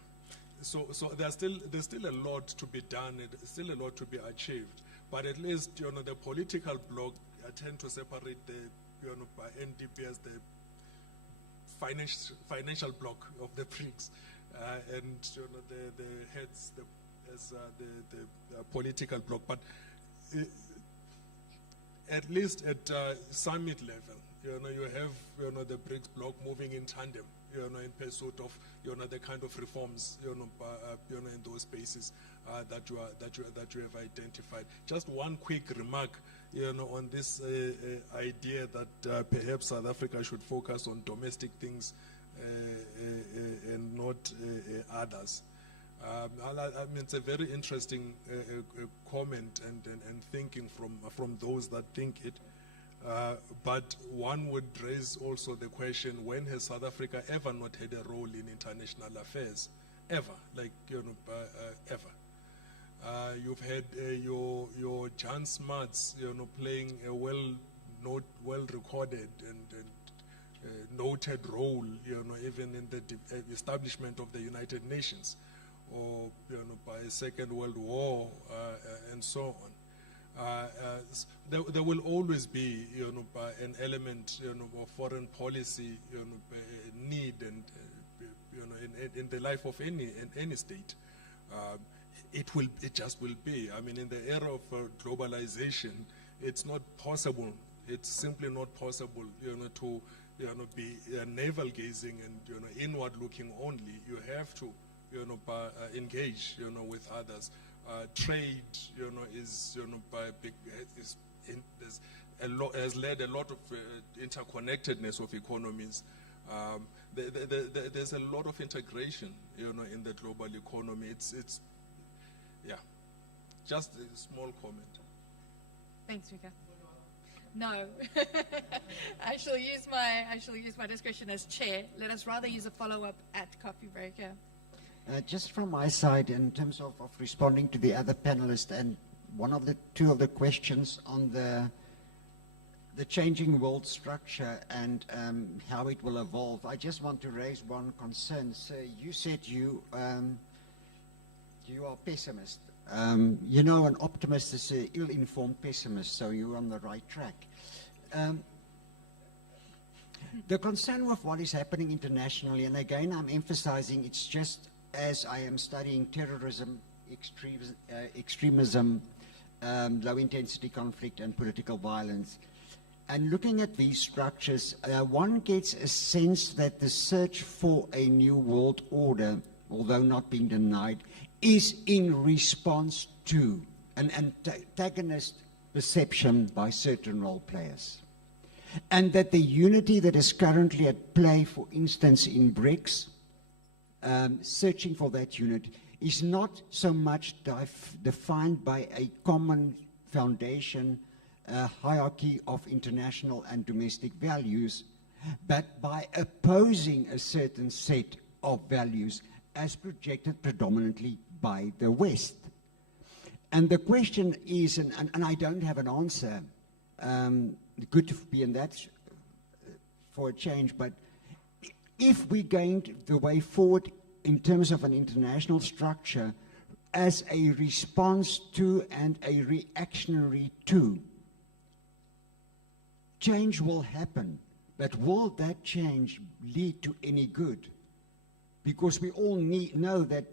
So there's still a lot to be done. There's still a lot to be achieved. But at least, the political bloc tend to separate the, by NDB as the financial bloc of the BRICS, and the heads as the political bloc. But at least at summit level, you have the BRICS bloc moving in tandem, in pursuit of the kind of reforms in those spaces that you have identified. Just one quick remark on this idea that perhaps South Africa should focus on domestic things and not others. I mean, it's a very interesting comment and thinking from those that think it. But one would raise also the question: when has South Africa ever not had a role in international affairs? Ever, like ever. You've had your Jan Smuts, playing a well recorded and noted role, even in the establishment of the United Nations, or by Second World War, and so on. There will always be, an element, of foreign policy, need, and in the life of any state. It just will be. I mean, in the era of globalization, it's not possible. It's simply not possible, to be navel gazing and inward looking only. You have to, engage, with others. Trade, is, there's has led a lot of interconnectedness of economies. There's a lot of integration, in the global economy. Yeah, just a small comment. Thanks, Mika. No, I shall use my discretion as chair. Let us rather use a follow-up at coffee break. Yeah. Just from my side, in terms of responding to the other panelists, and two of the questions on the changing world structure and how it will evolve, I just want to raise one concern. So you said you are pessimist. An optimist is an ill-informed pessimist, so you're on the right track. The concern with what is happening internationally, and again I'm emphasizing it's just as I am studying terrorism, extremism, low-intensity conflict and political violence, and looking at these structures, one gets a sense that the search for a new world order, although not being denied, is in response to an antagonist perception by certain role players. And that the unity that is currently at play, for instance, in BRICS, searching for that unit, is not so much defined by a common foundation, hierarchy of international and domestic values, but by opposing a certain set of values as projected predominantly by the West. And the question is, and I don't have an answer, good to be in that for a change, but if we're going the way forward in terms of an international structure as a response to and a reactionary to, change will happen, but will that change lead to any good? Because we all know that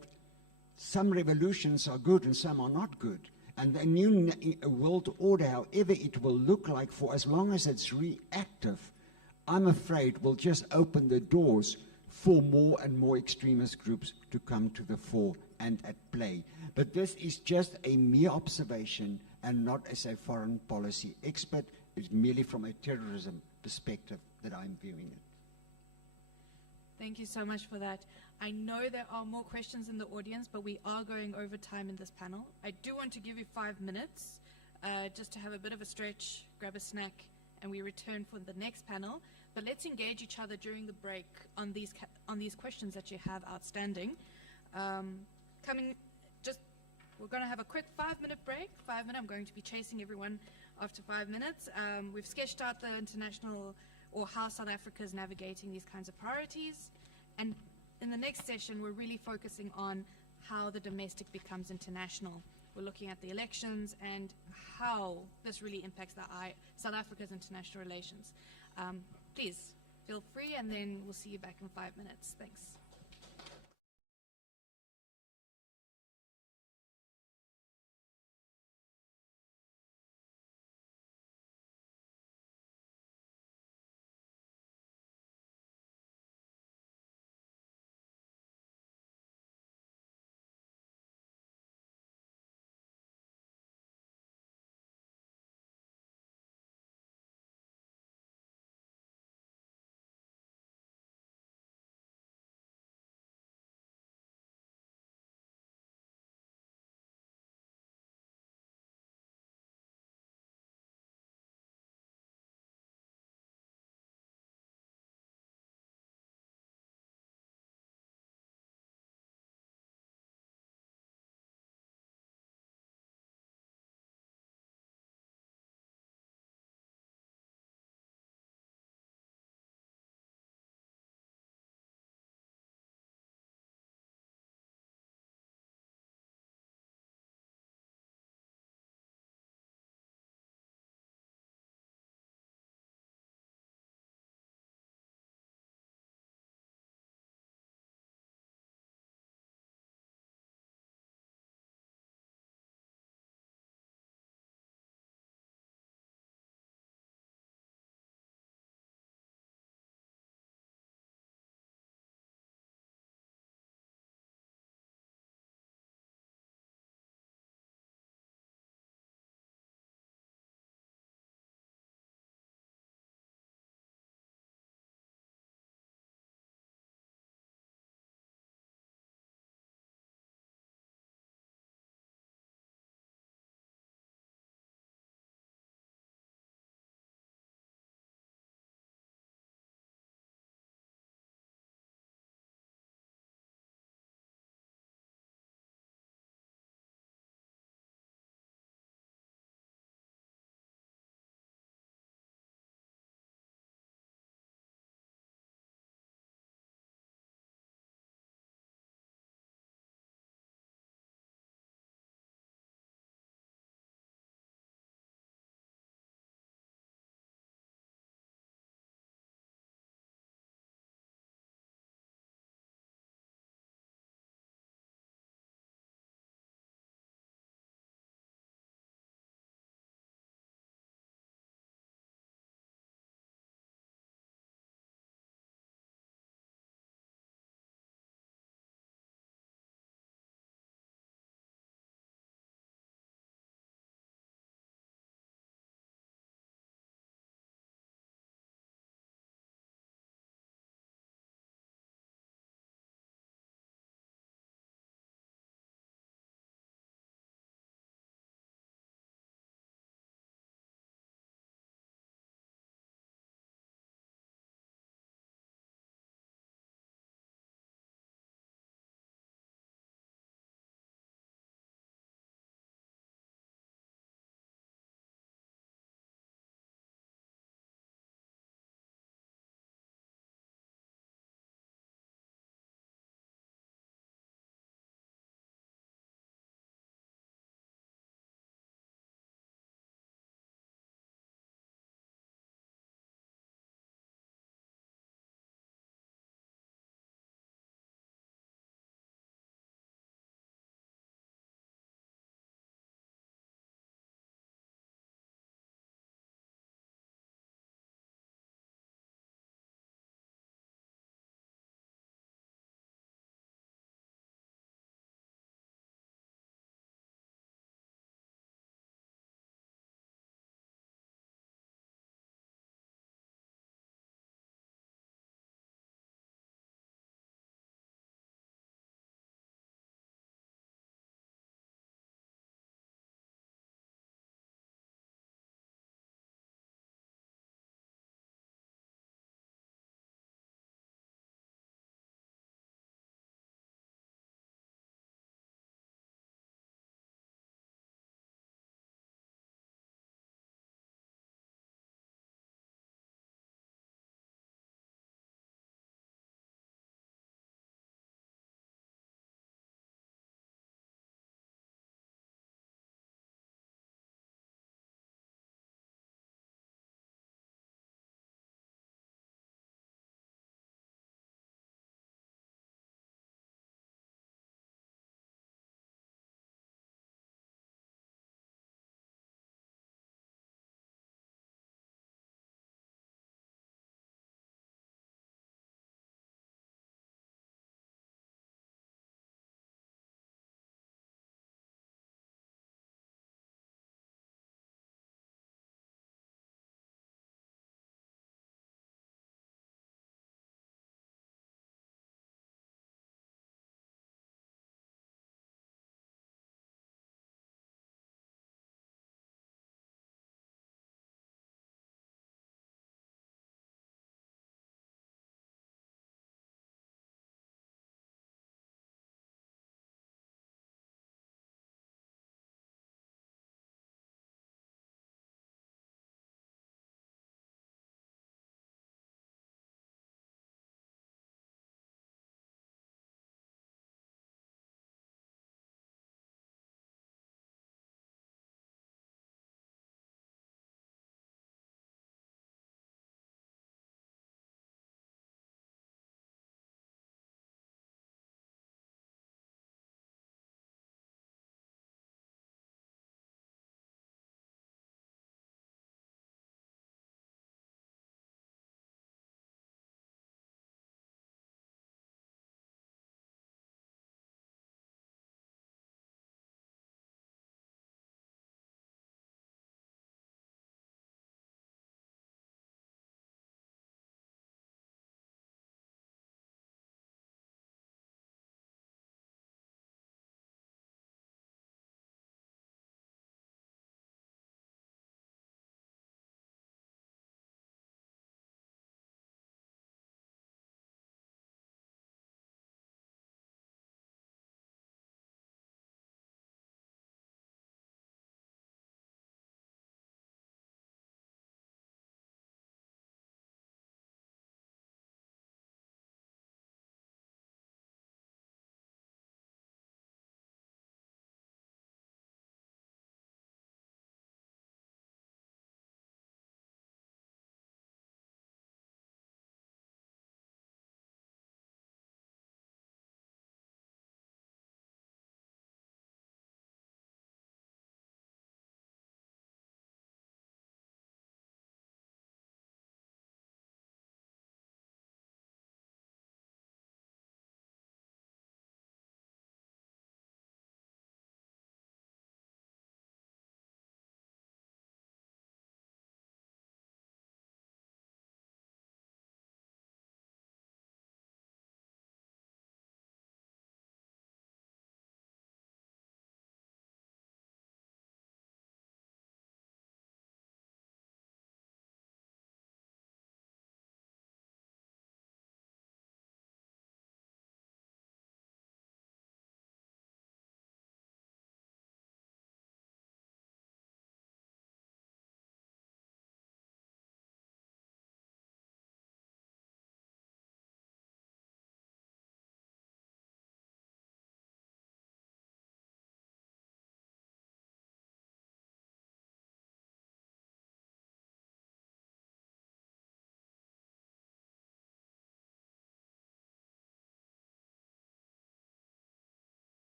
some revolutions are good and some are not good. And the new world order, however it will look like, for as long as it's reactive, I'm afraid will just open the doors for more and more extremist groups to come to the fore and at play. But this is just a mere observation and not as a foreign policy expert. It's merely from a terrorism perspective that I'm viewing it. Thank you so much for that. I know there are more questions in the audience, but we are going over time in this panel. I do want to give you 5 minutes just to have a bit of a stretch, grab a snack, and we return for the next panel. But let's engage each other during the break on these questions that you have outstanding. We're going to have a quick 5-minute break. 5 minutes. I'm going to be chasing everyone after 5 minutes. We've sketched out the international, or how South Africa is navigating these kinds of priorities. And in the next session, we're really focusing on how the domestic becomes international. We're looking at the elections and how this really impacts South Africa's international relations. Please feel free, and then we'll see you back in 5 minutes. Thanks.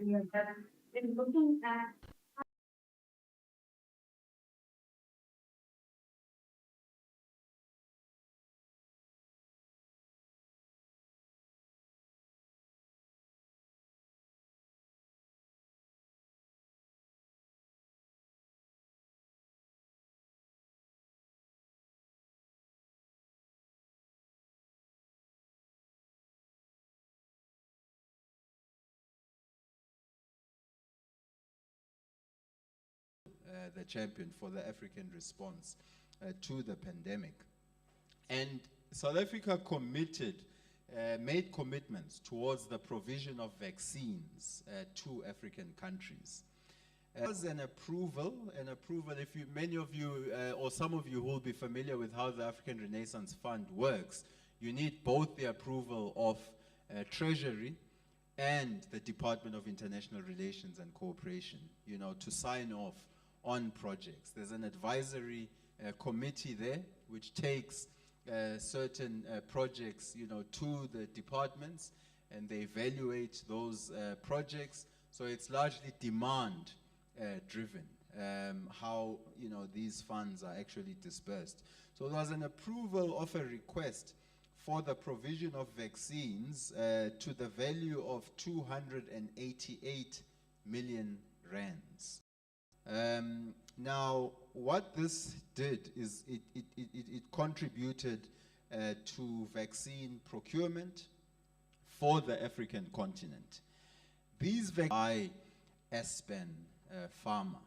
earlier, that in looking at the champion for the African response to the pandemic. And South Africa made commitments towards the provision of vaccines to African countries. There was an approval, if many of you or some of you who will be familiar with how the African Renaissance Fund works, you need both the approval of Treasury and the Department of International Relations and Cooperation, to sign off on projects. There's an advisory committee there which takes certain projects, to the departments, and they evaluate those projects. So it's largely demand driven, how these funds are actually dispersed. So there was an approval of a request for the provision of vaccines to the value of 288 million rands. Now, what this did is it contributed to vaccine procurement for the African continent. These vaccines by Aspen Pharma,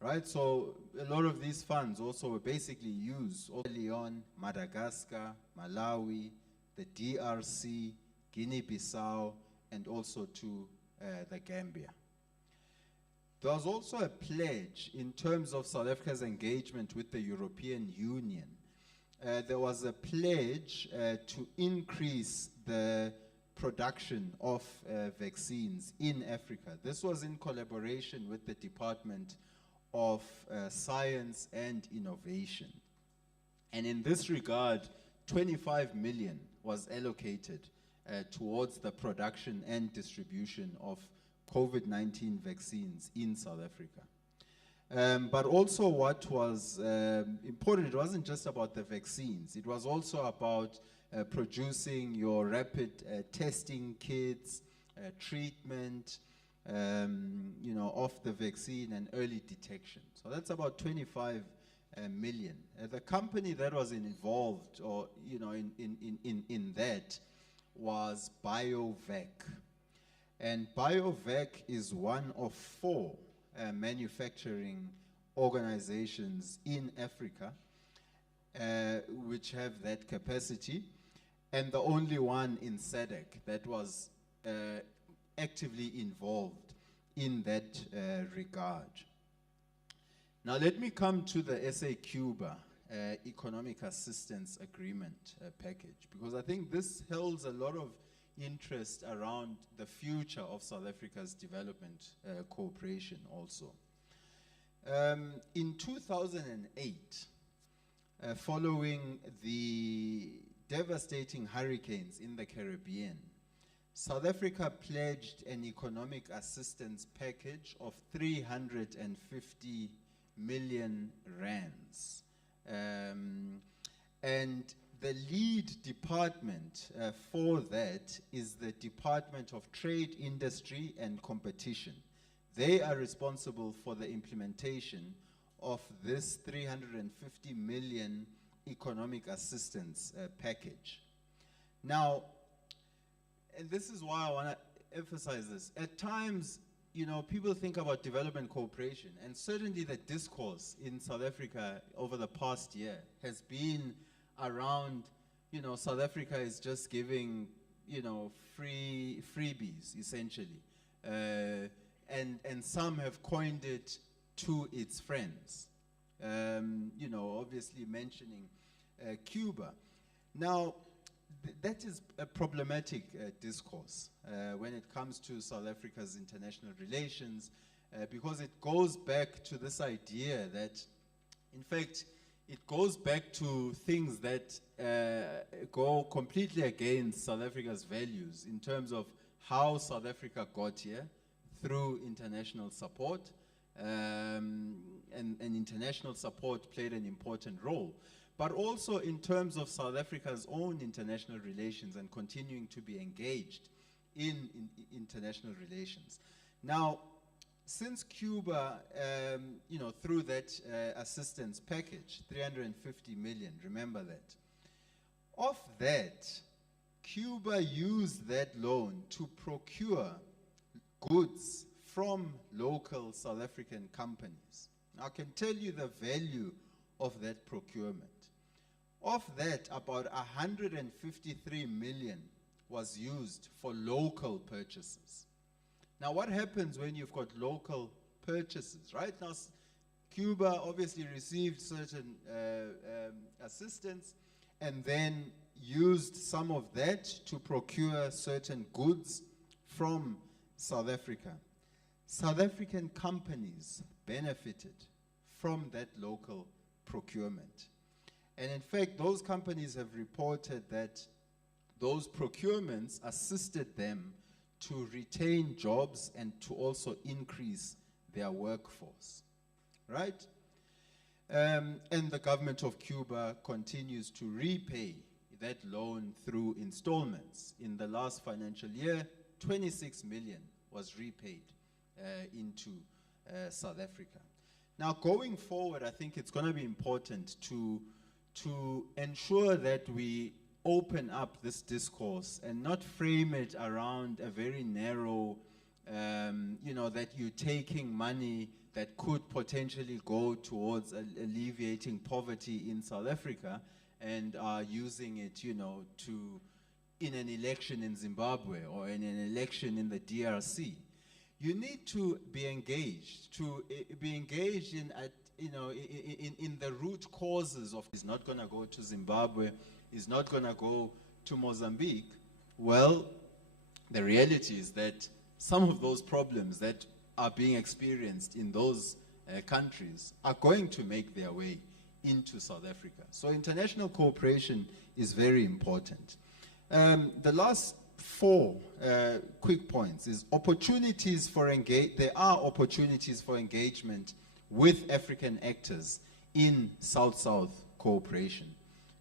right? So a lot of these funds also were basically used early on Madagascar, Malawi, the DRC, Guinea-Bissau, and also to the Gambia. There was also a pledge in terms of South Africa's engagement with the European Union. There was a pledge to increase the production of vaccines in Africa. This was in collaboration with the Department of Science and Innovation. And in this regard, 25 million was allocated towards the production and distribution of COVID-19 vaccines in South Africa. But also what was important, it wasn't just about the vaccines, it was also about producing your rapid testing kits, treatment, of the vaccine and early detection. So that's about 25 million. The company that was involved, or in that, was BioVac. And BioVac is one of 4 manufacturing organizations in Africa which have that capacity, and the only one in SADC that was actively involved in that regard. Now let me come to the SA-Cuba Economic Assistance Agreement package, because I think this holds a lot of interest around the future of South Africa's development cooperation also. In 2008, following the devastating hurricanes in the Caribbean, South Africa pledged an economic assistance package of 350 million rands. And the lead department for that is the Department of Trade, Industry and Competition. They are responsible for the implementation of this 350 million economic assistance package. Now, and this is why I want to emphasize this. At times, people think about development cooperation, and certainly the discourse in South Africa over the past year has been around, South Africa is just giving, freebies, essentially. And some have coined it to its friends, obviously mentioning Cuba. Now, that is a problematic discourse when it comes to South Africa's international relations, because it goes back to this idea that, in fact, it goes back to things that go completely against South Africa's values in terms of how South Africa got here, through international support, and international support played an important role. But also in terms of South Africa's own international relations and continuing to be engaged in international relations. Now, since Cuba, through that assistance package, 350 million, remember that. Of that, Cuba used that loan to procure goods from local South African companies. I can tell you the value of that procurement. Of that, about 153 million was used for local purchases. Now, what happens when you've got local purchases? Right now, Cuba obviously received certain assistance and then used some of that to procure certain goods from South Africa. South African companies benefited from that local procurement. And in fact, those companies have reported that those procurements assisted them to retain jobs and to also increase their workforce, right? And the government of Cuba continues to repay that loan through installments. In the last financial year, 26 million was repaid into South Africa. Now, going forward, I think it's going to be important to ensure that we open up this discourse and not frame it around a very narrow, that you're taking money that could potentially go towards alleviating poverty in South Africa and are using it, to in an election in Zimbabwe or in an election in the DRC. You need to be engaged, in the root causes of is not going to go to Zimbabwe, is not going to go to Mozambique. Well, the reality is that some of those problems that are being experienced in those countries are going to make their way into South Africa. So international cooperation is very important. The last 4 quick points is opportunities for there are opportunities for engagement with African actors in South-South cooperation.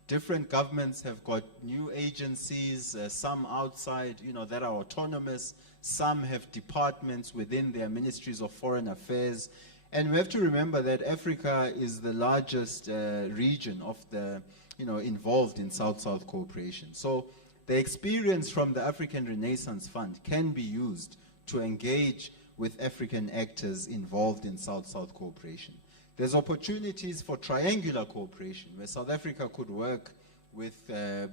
Different governments have got new agencies, some outside, that are autonomous. Some have departments within their ministries of foreign affairs. And we have to remember that Africa is the largest region of the, involved in South-South cooperation. So the experience from the African Renaissance Fund can be used to engage with African actors involved in South-South cooperation. There's opportunities for triangular cooperation where South Africa could work with, a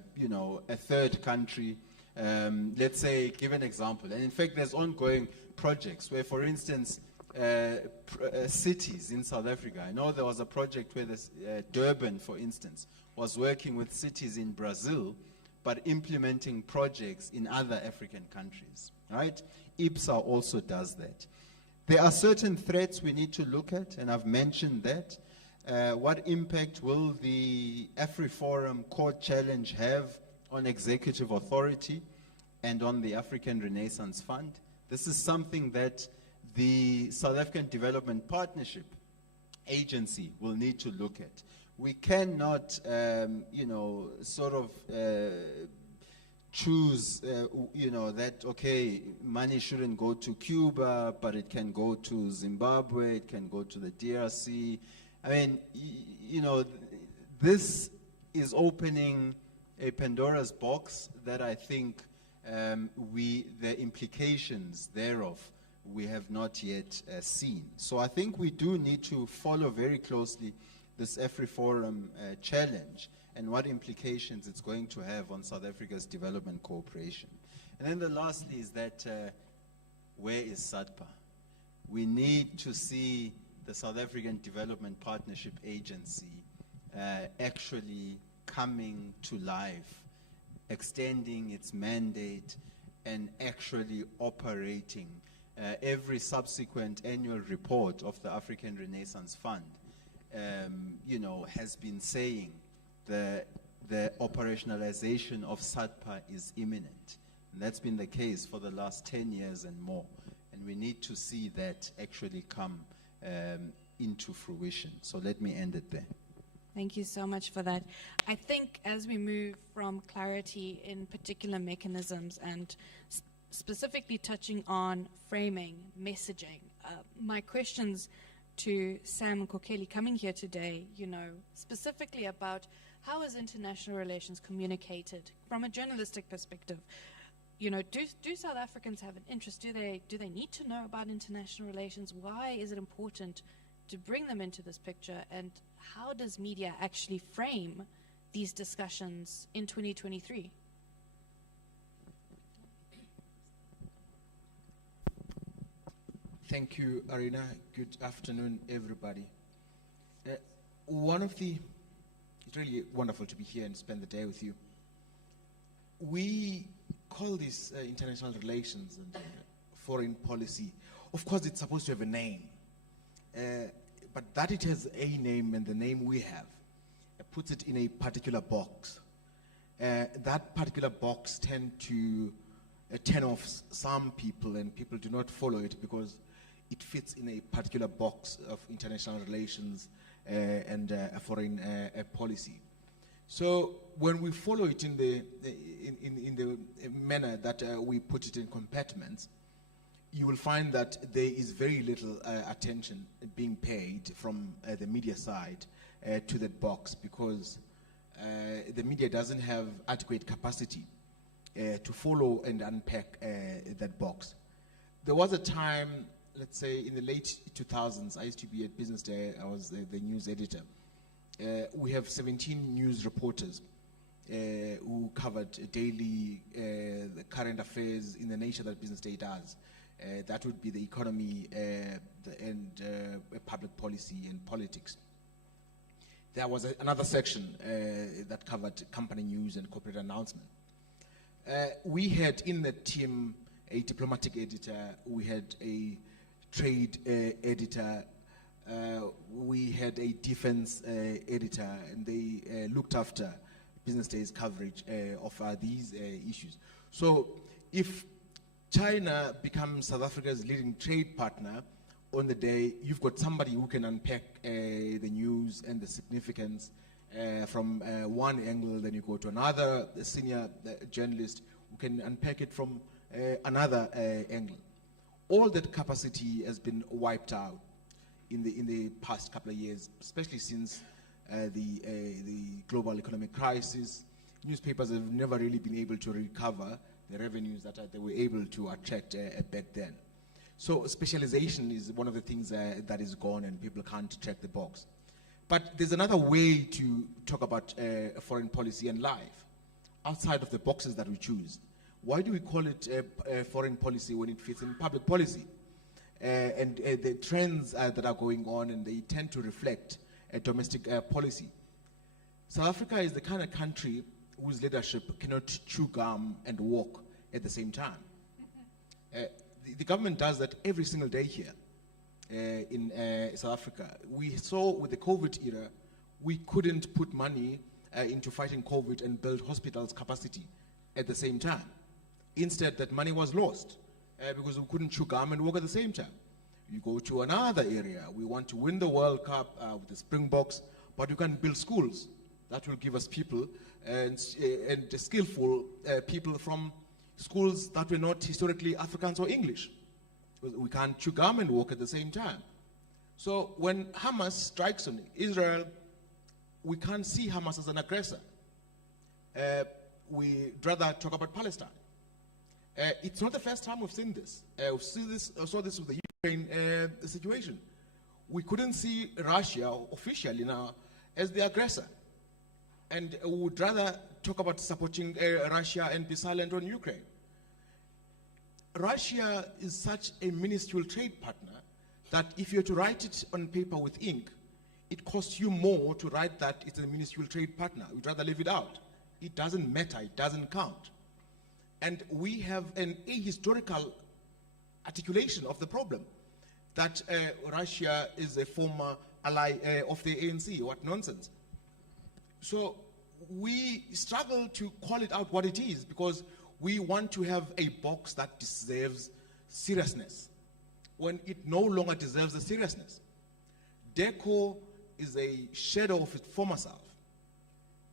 third country. Let's say, give an example. And in fact, there's ongoing projects where, for instance, cities in South Africa. I know there was a project where Durban, for instance, was working with cities in Brazil, but implementing projects in other African countries, right? IPSA also does that. There are certain threats we need to look at, and I've mentioned that. What impact will the AfriForum Court Challenge have on executive authority and on the African Renaissance Fund? This is something that the South African Development Partnership Agency will need to look at. We cannot, choose, that, okay, money shouldn't go to Cuba, but it can go to Zimbabwe, it can go to the DRC. I mean, this is opening a Pandora's box that I think the implications thereof we have not yet seen. So I think we do need to follow very closely this AfriForum challenge and what implications it's going to have on South Africa's development cooperation. And then the lastly is that where is SADPA? We need to see the South African Development Partnership Agency actually coming to life, extending its mandate and actually operating. Every subsequent annual report of the African Renaissance Fund has been saying the operationalization of SADPA is imminent. And that's been the case for the last 10 years and more. And we need to see that actually come into fruition. So let me end it there. Thank you so much for that. I think as we move from clarity in particular mechanisms and specifically touching on framing, messaging, my questions to Sam and Cordially coming here today, specifically about how is international relations communicated from a journalistic perspective? Do South Africans have an interest? Do they need to know about international relations? Why is it important to bring them into this picture? And how does media actually frame these discussions in 2023? Thank you, Arina. Good afternoon, everybody. It's really wonderful to be here and spend the day with you. We call this international relations and foreign policy. Of course, it's supposed to have a name. But that it has a name and the name we have puts it in a particular box. That particular box tends to turn off some people, and people do not follow it because it fits in a particular box of international relations and foreign policy. So when we follow it in the manner that we put it in compartments, you will find that there is very little attention being paid from the media side to that box, because the media doesn't have adequate capacity to follow and unpack that box. There was a time, let's say in the late 2000s, I used to be at Business Day, I was the news editor. We have 17 news reporters who covered daily the current affairs in the nature that Business Day does. That would be the economy and public policy and politics. There was another section that covered company news and corporate announcement. We had in the team a diplomatic editor, we had a trade editor, we had a defense editor, and they looked after Business Day's coverage of these issues. So if China becomes South Africa's leading trade partner on the day, you've got somebody who can unpack the news and the significance from one angle, then you go to another senior journalist who can unpack it from another angle. All that capacity has been wiped out in the past couple of years, especially since the global economic crisis. Newspapers have never really been able to recover the revenues that they were able to attract back then. So specialization is one of the things that is gone, and people can't check the box. But there's another way to talk about foreign policy and life, outside of the boxes that we choose. Why do we call it foreign policy when it fits in public policy? And the trends that are going on, and they tend to reflect domestic policy. South Africa is the kind of country whose leadership cannot chew gum and walk at the same time. The government does that every single day here in South Africa. We saw with the COVID era, we couldn't put money into fighting COVID and build hospitals capacity at the same time. Instead, that money was lost because we couldn't chew gum and walk at the same time. You go to another area, we want to win the World Cup with the Springboks, but you can't build schools. That will give us people and skillful people from schools that were not historically Afrikaans or English. We can't chew gum and walk at the same time. So when Hamas strikes on Israel, we can't see Hamas as an aggressor. We'd rather talk about Palestine. It's not the first time we've seen this. We saw this with the Ukraine situation. We couldn't see Russia officially now as the aggressor. And we would rather talk about supporting Russia and be silent on Ukraine. Russia is such a minuscule trade partner that if you're to write it on paper with ink, it costs you more to write that it's a minuscule trade partner. We'd rather leave it out. It doesn't matter, it doesn't count. And we have an ahistorical articulation of the problem, that Russia is a former ally of the ANC. What nonsense. So we struggle to call it out what it is, because we want to have a box that deserves seriousness. when it no longer deserves the seriousness. DECO is a shadow of its former self.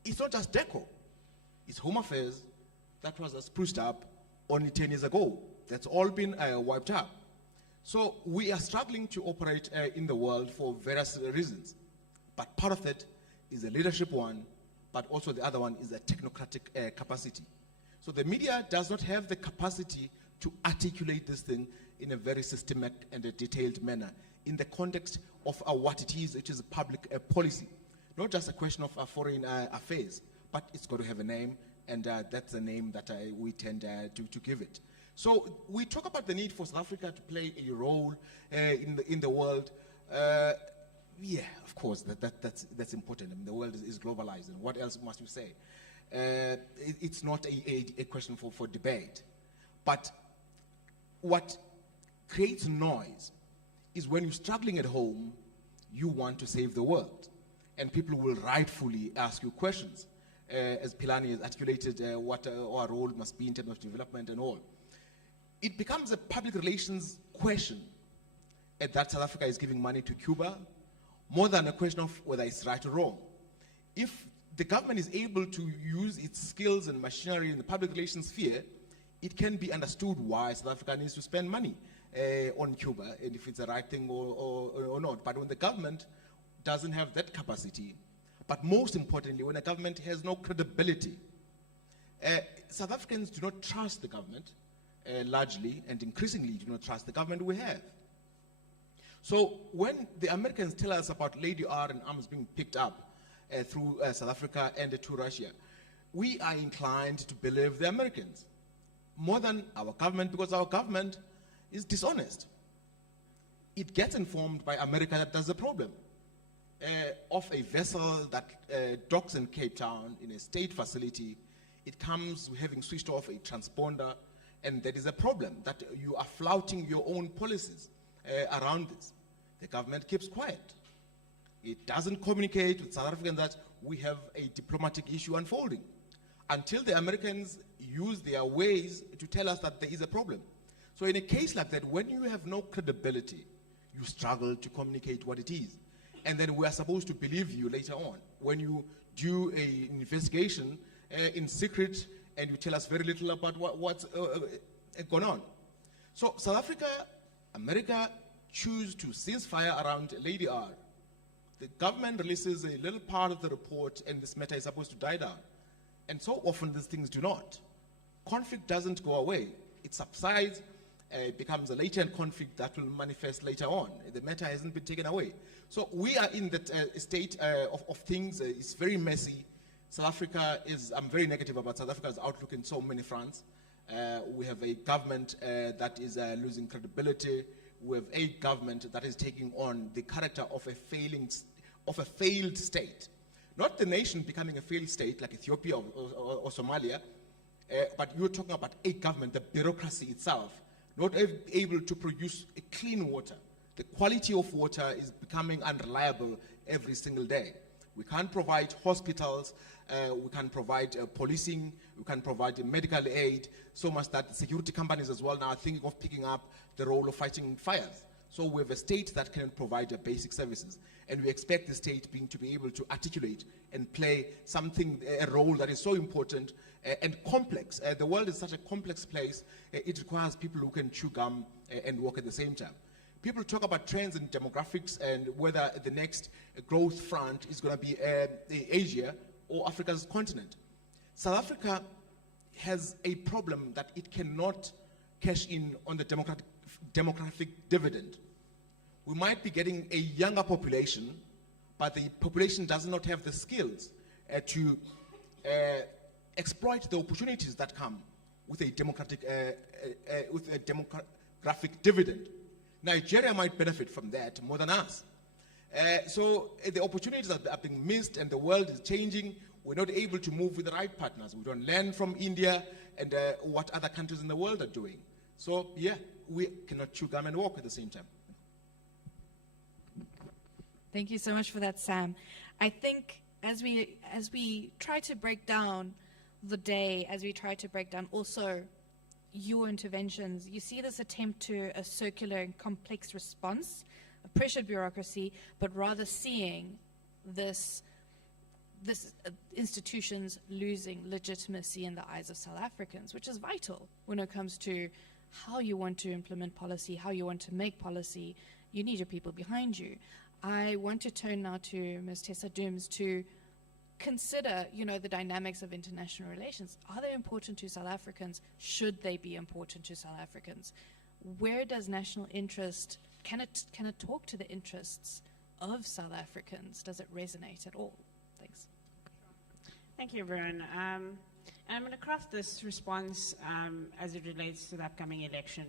It's not just DECO. It's Home Affairs that was spruced up only 10 years ago. That's all been wiped out. So we are struggling to operate in the world for various reasons. But part of it is a leadership one, but also the other one is a technocratic capacity. So the media does not have the capacity to articulate this thing in a very systemic and a detailed manner in the context of what it is public policy. Not just a question of foreign affairs, but it's got to have a name, and that's the name that we tend to give it. So we talk about the need for South Africa to play a role in the world. Yeah, of course, that's important. I mean, the world is globalized, and what else must you say? It's not a question for debate. But what creates noise is when you're struggling at home, you want to save the world. And people will rightfully ask you questions. As Philani has articulated what our role must be in terms of development and all. It becomes a public relations question that South Africa is giving money to Cuba, more than a question of whether it's right or wrong. If the government is able to use its skills and machinery in the public relations sphere, it can be understood why South Africa needs to spend money on Cuba, and if it's the right thing or not. But when the government doesn't have that capacity, but most importantly, when a government has no credibility, South Africans do not trust the government, largely, and increasingly do not trust the government we have. So when the Americans tell us about Lady R and arms being picked up through South Africa and to Russia, we are inclined to believe the Americans more than our government, because our government is dishonest. It gets informed by America that there's a problem. Of a vessel that docks in Cape Town in a state facility, it comes having switched off a transponder, and there is a problem that you are flouting your own policies around this. The government keeps quiet. It doesn't communicate with South Africans that we have a diplomatic issue unfolding until the Americans use their ways to tell us that there is a problem. So in a case like that, when you have no credibility, you struggle to communicate what it is. And then we are supposed to believe you later on. When you do an investigation in secret and you tell us very little about what's gone on. So South Africa, America choose to cease fire around Lady R. The government releases a little part of the report and this matter is supposed to die down. And so often these things do not. Conflict doesn't go away. It subsides, becomes a latent conflict that will manifest later on. The matter hasn't been taken away. So we are in that state of things. It's very messy. South Africa is, I'm very negative about South Africa's outlook in so many fronts. We have a government that is losing credibility. We have a government that is taking on the character of a failed state. Not the nation becoming a failed state like Ethiopia or Somalia, but you're talking about a government, the bureaucracy itself, not able to produce a clean water. The quality of water is becoming unreliable every single day. We can't provide hospitals, we can't provide policing, we can't provide medical aid, so much that security companies as well now are thinking of picking up the role of fighting fires. So we have a state that can provide basic services, and we expect the state to be able to articulate and play a role that is so important and complex. The world is such a complex place, it requires people who can chew gum and walk at the same time. People talk about trends in demographics and whether the next growth front is going to be Asia or Africa's continent. South Africa has a problem that it cannot cash in on the demographic dividend. We might be getting a younger population, but the population does not have the skills to exploit the opportunities that come with a demographic dividend. Nigeria might benefit from that more than us. So the opportunities are being missed and the world is changing. We're not able to move with the right partners. We don't learn from India and what other countries in the world are doing. So yeah, we cannot chew gum and walk at the same time. Thank you so much for that, Sam. I think as we try to break down the day, as we try to break down also, your interventions, you see this attempt to a circular and complex response, a pressured bureaucracy, but rather seeing this institutions losing legitimacy in the eyes of South Africans, which is vital when it comes to how you want to implement policy, how you want to make policy. You need your people behind you. I want to turn now to Ms. Tessa Dooms to consider, the dynamics of international relations. Are they important to South Africans? Should they be important to South Africans? Where does national interest, can it talk to the interests of South Africans? Does it resonate at all? Thanks. Thank you, everyone. And I'm going to craft this response as it relates to the upcoming election,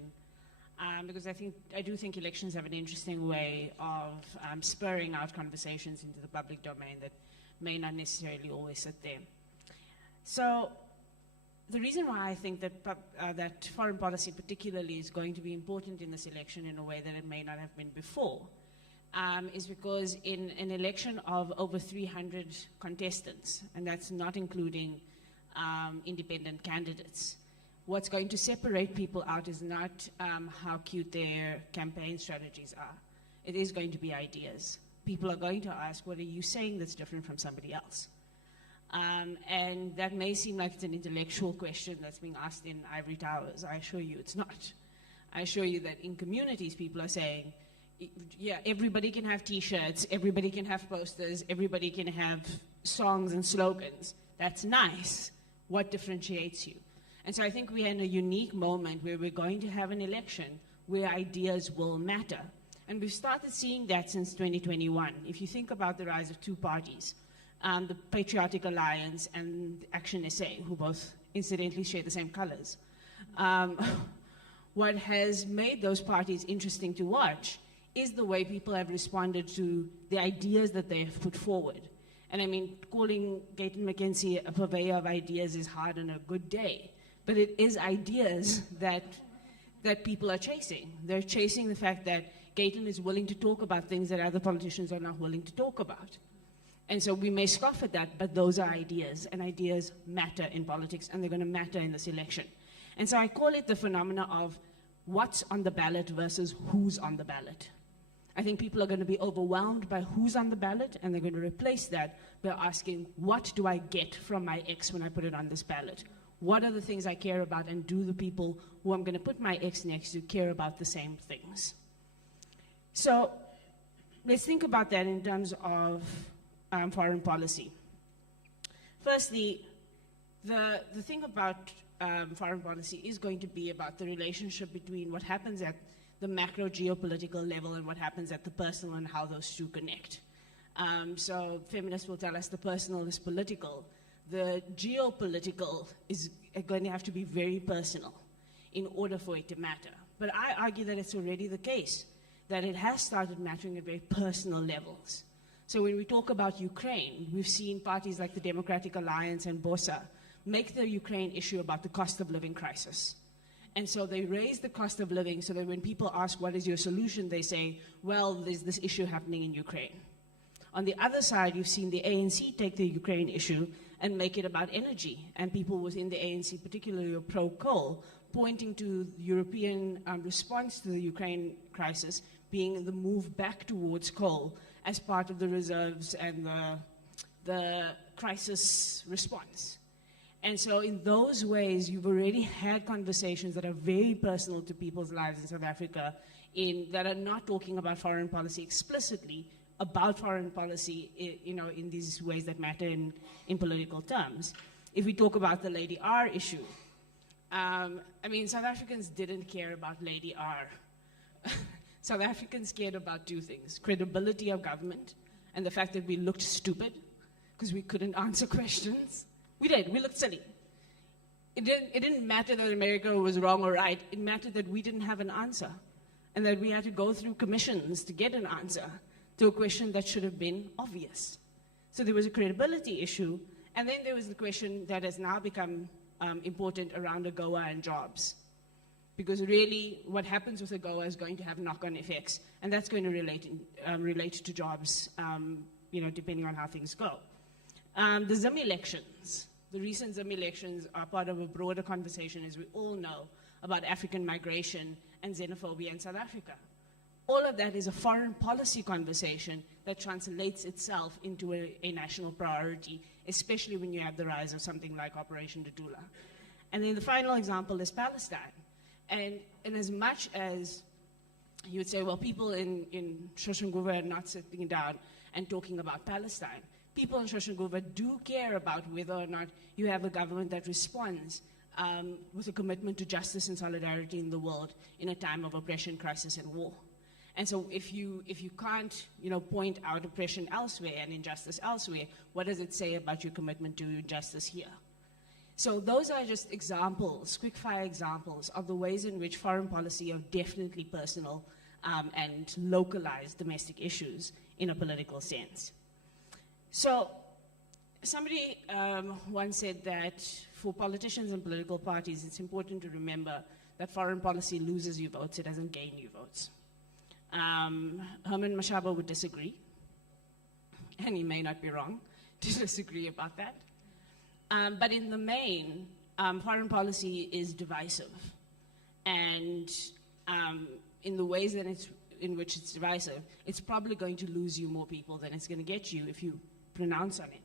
because I do think elections have an interesting way of spurring out conversations into the public domain that may not necessarily always sit there. So the reason why I think that foreign policy particularly is going to be important in this election in a way that it may not have been before is because in an election of over 300 contestants, and that's not including independent candidates, what's going to separate people out is not how cute their campaign strategies are. It is going to be ideas. People are going to ask, what are you saying that's different from somebody else? And that may seem like it's an intellectual question that's being asked in ivory towers. I assure you it's not. I assure you that in communities, people are saying, yeah, everybody can have T-shirts, everybody can have posters, everybody can have songs and slogans. That's nice. What differentiates you? And so I think we're in a unique moment where we're going to have an election where ideas will matter. And we've started seeing that since 2021. If you think about the rise of two parties, the Patriotic Alliance and Action SA, who both incidentally share the same colors, what has made those parties interesting to watch is the way people have responded to the ideas that they have put forward. And I mean, calling Gayton McKenzie a purveyor of ideas is hard on a good day, but it is ideas that people are chasing. They're chasing the fact that Gayton is willing to talk about things that other politicians are not willing to talk about. And so we may scoff at that, but those are ideas, and ideas matter in politics, and they're going to matter in this election. And so I call it the phenomena of what's on the ballot versus who's on the ballot. I think people are going to be overwhelmed by who's on the ballot, and they're going to replace that by asking, what do I get from my X when I put it on this ballot? What are the things I care about, and do the people who I'm going to put my X next to care about the same things? So let's think about that in terms of foreign policy. Firstly, the thing about foreign policy is going to be about the relationship between what happens at the macro geopolitical level and what happens at the personal and how those two connect. So feminists will tell us the personal is political. The geopolitical is going to have to be very personal in order for it to matter. But I argue that it's already the case, that it has started mattering at very personal levels. So when we talk about Ukraine, we've seen parties like the Democratic Alliance and BOSA make the Ukraine issue about the cost of living crisis. And so they raise the cost of living so that when people ask, what is your solution, they say, well, there's this issue happening in Ukraine. On the other side, you've seen the ANC take the Ukraine issue and make it about energy. And people within the ANC, particularly pro-coal, pointing to the European response to the Ukraine crisis being the move back towards coal as part of the reserves and the crisis response. And so in those ways, you've already had conversations that are very personal to people's lives in South Africa that are not talking about foreign policy explicitly, about foreign policy in these ways that matter in political terms. If we talk about the Lady R issue, South Africans didn't care about Lady R. South Africans cared about two things: credibility of government and the fact that we looked stupid because we couldn't answer questions. We did. We looked silly. It didn't matter that America was wrong or right. It mattered that we didn't have an answer and that we had to go through commissions to get an answer to a question that should have been obvious. So there was a credibility issue, and then there was the question that has now become important around AGOA and jobs. Because really, what happens with AGOA is going to have knock-on effects, and that's going to relate to jobs, depending on how things go. The Zim elections, the recent Zim elections are part of a broader conversation, as we all know, about African migration and xenophobia in South Africa. All of that is a foreign policy conversation that translates itself into a national priority, especially when you have the rise of something like Operation Dudula. And then the final example is Palestine. And as much as you would say, well, people in Shoshanguve are not sitting down and talking about Palestine, people in Shoshanguve do care about whether or not you have a government that responds with a commitment to justice and solidarity in the world in a time of oppression, crisis, and war. And so if you can't, point out oppression elsewhere and injustice elsewhere, what does it say about your commitment to justice here? So those are just examples, quick-fire examples of the ways in which foreign policy are definitely personal and localized domestic issues in a political sense. So somebody once said that for politicians and political parties, it's important to remember that foreign policy loses you votes, it doesn't gain you votes. Herman Mashaba would disagree, and he may not be wrong to disagree about that. But in the main, foreign policy is divisive. And in the ways that in which it's divisive, it's probably going to lose you more people than it's going to get you if you pronounce on it.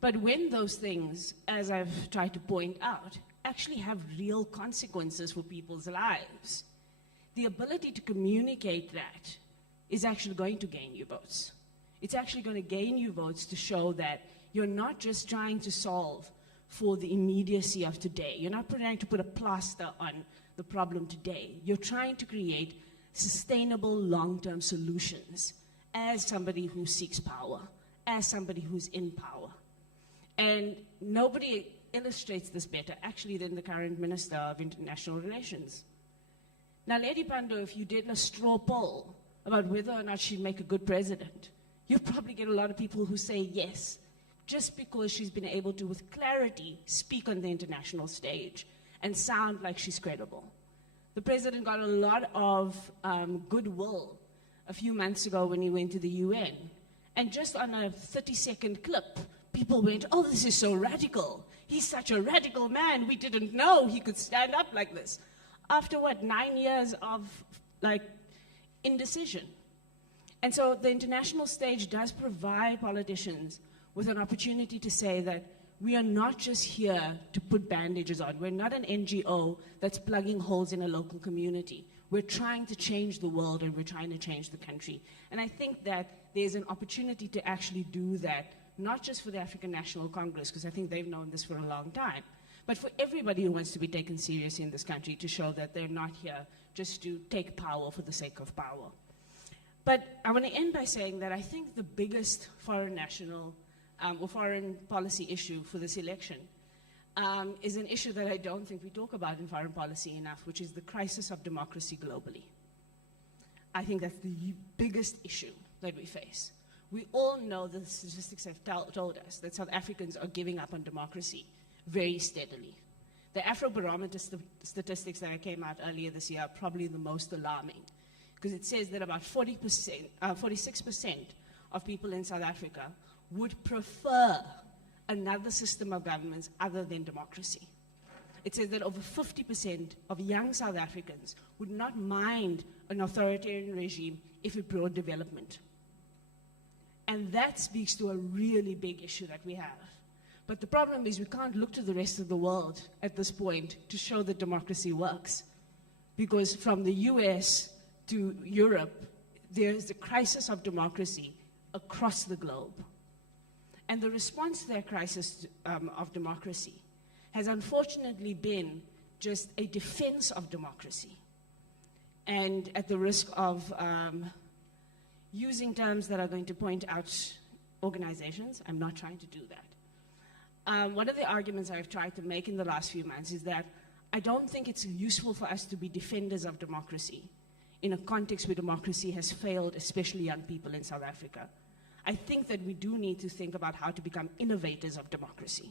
But when those things, as I've tried to point out, actually have real consequences for people's lives, the ability to communicate that is actually going to gain you votes. It's actually going to gain you votes to show that you're not just trying to solve for the immediacy of today. You're not trying to put a plaster on the problem today. You're trying to create sustainable long-term solutions as somebody who seeks power, as somebody who's in power. And nobody illustrates this better, actually, than the current Minister of International Relations. Now, Lady Pandor, if you did a straw poll about whether or not she'd make a good president, you'd probably get a lot of people who say yes, just because she's been able to, with clarity, speak on the international stage and sound like she's credible. The president got a lot of goodwill a few months ago when he went to the UN. And just on a 30-second clip, people went, oh, this is so radical. He's such a radical man. We didn't know he could stand up like this. After, 9 years of, indecision. And so the international stage does provide politicians with an opportunity to say that we are not just here to put bandages on. We're not an NGO that's plugging holes in a local community. We're trying to change the world, and we're trying to change the country. And I think that there's an opportunity to actually do that, not just for the African National Congress, because I think they've known this for a long time, but for everybody who wants to be taken seriously in this country, to show that they're not here just to take power for the sake of power. But I want to end by saying that I think the biggest foreign national or foreign policy issue for this election is an issue that I don't think we talk about in foreign policy enough, which is the crisis of democracy globally. I think that's the biggest issue that we face. We all know, the statistics have told us, that South Africans are giving up on democracy very steadily. The Afrobarometer statistics that came out earlier this year are probably the most alarming, because it says that about 46% of people in South Africa would prefer another system of governments other than democracy. It says that over 50% of young South Africans would not mind an authoritarian regime if it brought development. And that speaks to a really big issue that we have. But the problem is we can't look to the rest of the world at this point to show that democracy works. Because from the US to Europe, there's a crisis of democracy across the globe. And the response to that crisis of democracy has unfortunately been just a defense of democracy. And at the risk of using terms that are going to point out organizations, I'm not trying to do that. One of the arguments I've tried to make in the last few months is that I don't think it's useful for us to be defenders of democracy in a context where democracy has failed, especially young people in South Africa. I think that we do need to think about how to become innovators of democracy.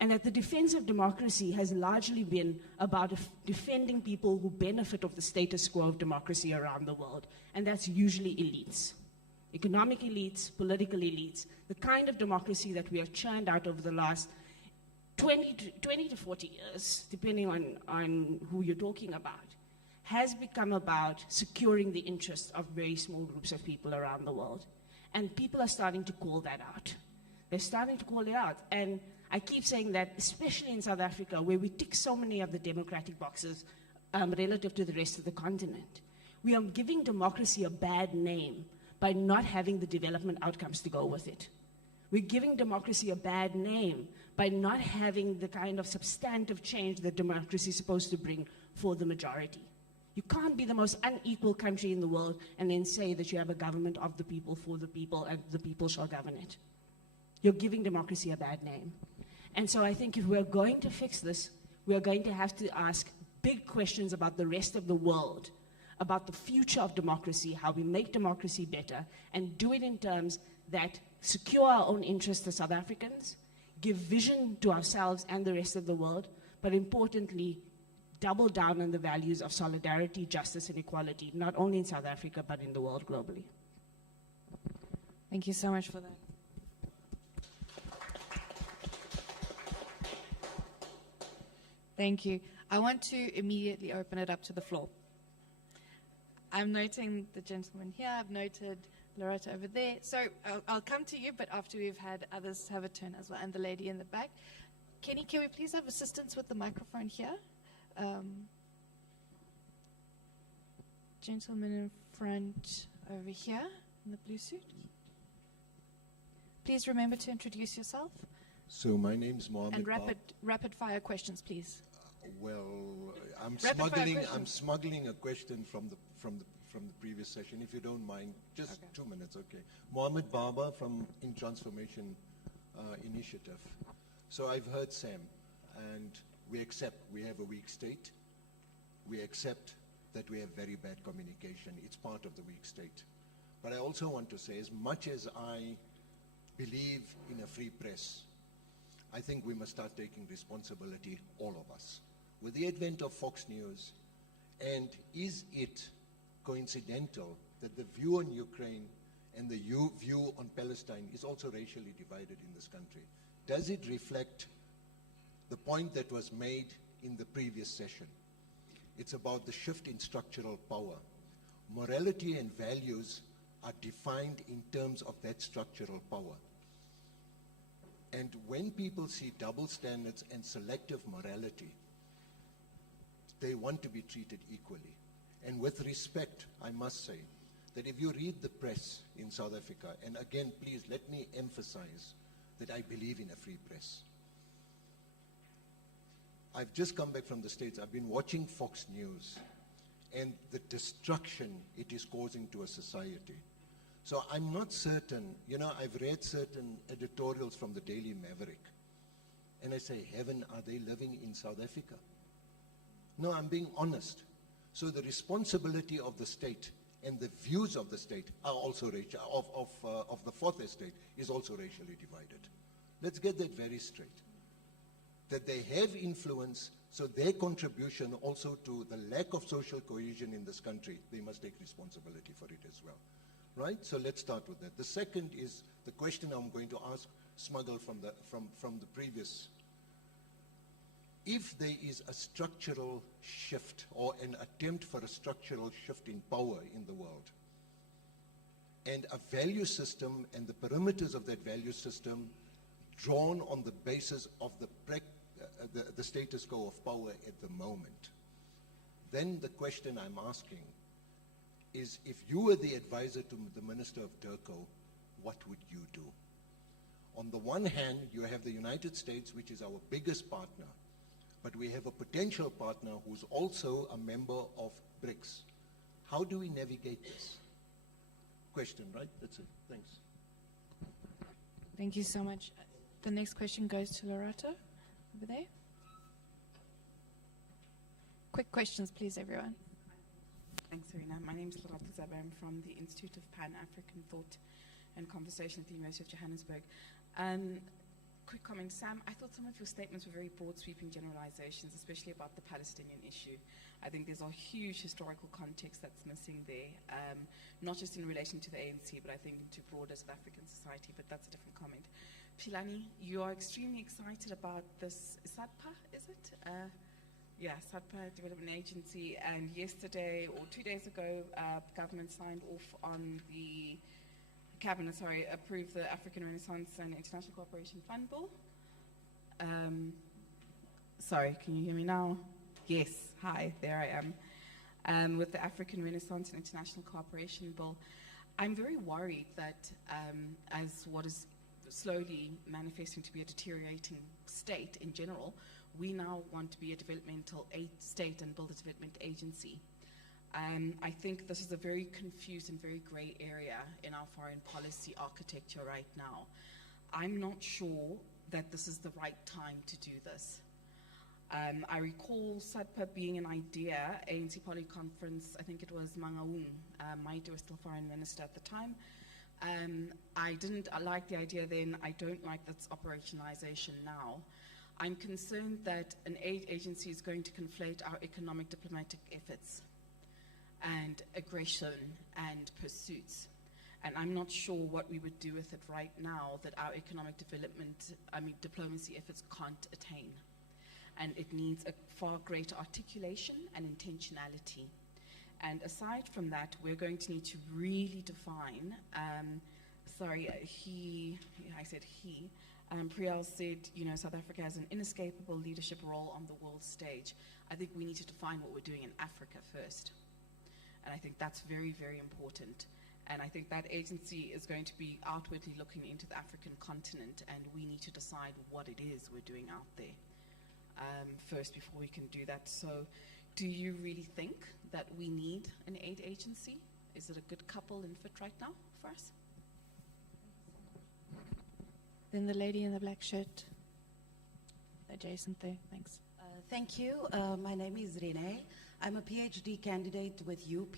And that the defense of democracy has largely been about defending people who benefit of the status quo of democracy around the world. And that's usually elites. Economic elites, political elites, the kind of democracy that we have churned out over the last 20 to 40 years, depending on who you're talking about, has become about securing the interests of very small groups of people around the world. And people are starting to call that out. They're starting to call it out. And I keep saying that, especially in South Africa, where we tick so many of the democratic boxes relative to the rest of the continent, we are giving democracy a bad name by not having the development outcomes to go with it. We're giving democracy a bad name by not having the kind of substantive change that democracy is supposed to bring for the majority. You can't be the most unequal country in the world and then say that you have a government of the people, for the people, and the people shall govern it. You're giving democracy a bad name. And so I think if we're going to fix this, we're going to have to ask big questions about the rest of the world, about the future of democracy, how we make democracy better, and do it in terms that secure our own interests as South Africans, give vision to ourselves and the rest of the world, but importantly, double down on the values of solidarity, justice, and equality, not only in South Africa, but in the world globally. Thank you so much for that. Thank you. I want to immediately open it up to the floor. I'm noting the gentleman here. I've noted Loretta over there. So I'll come to you, but after we've had others have a turn as well, and the lady in the back. Kenny, can we please have assistance with the microphone here? Gentleman in front over here in the blue suit. Please remember to introduce yourself. So my name's Mohammed. And rapid fire questions, please. Well, I'm Rapid-fire smuggling a question from the previous session, if you don't mind. Just Okay. 2 minutes, okay. Mohammed Baba from In Transformation Initiative. So I've heard Sam, and we accept we have a weak state. We accept that we have very bad communication. It's part of the weak state. But I also want to say, as much as I believe in a free press, I think we must start taking responsibility, all of us. With the advent of Fox News, and is it coincidental that the view on Ukraine and the view on Palestine is also racially divided in this country? Does it reflect the point that was made in the previous session? It's about the shift in structural power. Morality and values are defined in terms of that structural power. And when people see double standards and selective morality, they want to be treated equally. And with respect, I must say that if you read the press in South Africa, and again, please let me emphasize that I believe in a free press. I've just come back from the States. I've been watching Fox News and the destruction it is causing to a society. So I'm not certain, I've read certain editorials from the Daily Maverick, and I say, heaven, are they living in South Africa? No, I'm being honest. So the responsibility of the state and the views of the state are also racial, of the fourth estate is also racially divided. Let's get that very straight. That they have influence, so their contribution also to the lack of social cohesion in this country, they must take responsibility for it as well. Right? So let's start with that. The second is the question I'm going to ask, smuggle from the previous. If there is a structural shift or an attempt for a structural shift in power in the world, and a value system and the perimeters of that value system drawn on the basis of the status quo of power at the moment, then the question I'm asking is, if you were the advisor to the Minister of Durko, what would you do? On the one hand, you have the United States, which is our biggest partner, but we have a potential partner who's also a member of BRICS. How do we navigate this? Question, right? That's it. Thanks. Thank you so much. The next question goes to Loretta over there. Quick questions, please, everyone. Thanks, Serena. My name is Loretta Zaber. I'm from the Institute of Pan-African Thought and Conversation at the University of Johannesburg. Quick comment, Sam, I thought some of your statements were very broad, sweeping generalizations, especially about the Palestinian issue. I think there's a huge historical context that's missing there, not just in relation to the ANC, but I think to broader South African society, but that's a different comment. Pilani, you are extremely excited about this SADPA, is it? Yeah, SADPA Development Agency, and yesterday or 2 days ago, government signed off on the cabinet, approved the African Renaissance and International Cooperation Fund Bill. Sorry, can you hear me now? Yes, hi, there I am. With the African Renaissance and International Cooperation Bill, I'm very worried that as what is slowly manifesting to be a deteriorating state in general, we now want to be a developmental state and build a development agency. I think this is a very confused and very grey area in our foreign policy architecture right now. I'm not sure that this is the right time to do this. I recall SADPA being an idea, ANC Poly Conference, I think it was Mangaung, Maite was still foreign minister at the time. I didn't like the idea then, I don't like its operationalization now. I'm concerned that an aid agency is going to conflate our economic diplomatic efforts and aggression and pursuits. And I'm not sure what we would do with it right now that our economic diplomacy efforts can't attain. And it needs a far greater articulation and intentionality. And aside from that, we're going to need to really define, Priel said, South Africa has an inescapable leadership role on the world stage. I think we need to define what we're doing in Africa first. And I think that's very, very important. And I think that agency is going to be outwardly looking into the African continent, and we need to decide what it is we're doing out there first before we can do that. So do you really think that we need an aid agency? Is it a good couple and fit right now for us? Then the lady in the black shirt, adjacent there, thanks. Thank you. My name is Renee. I'm a PhD candidate with UP,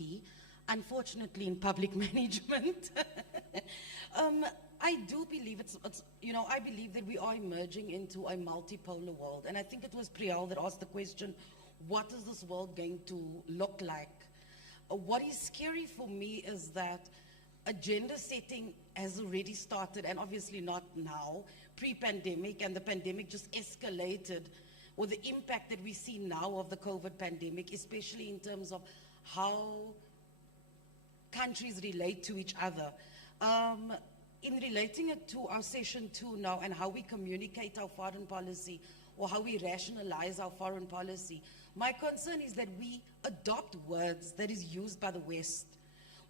unfortunately in public management. I do believe I believe that we are emerging into a multipolar world. And I think it was Priel that asked the question, what is this world going to look like? What is scary for me is that agenda setting has already started, and obviously not now, pre-pandemic, and the pandemic just escalated, or the impact that we see now of the COVID pandemic, especially in terms of how countries relate to each other. In relating it to our session 2 now and how we communicate our foreign policy or how we rationalize our foreign policy, my concern is that we adopt words that is used by the West,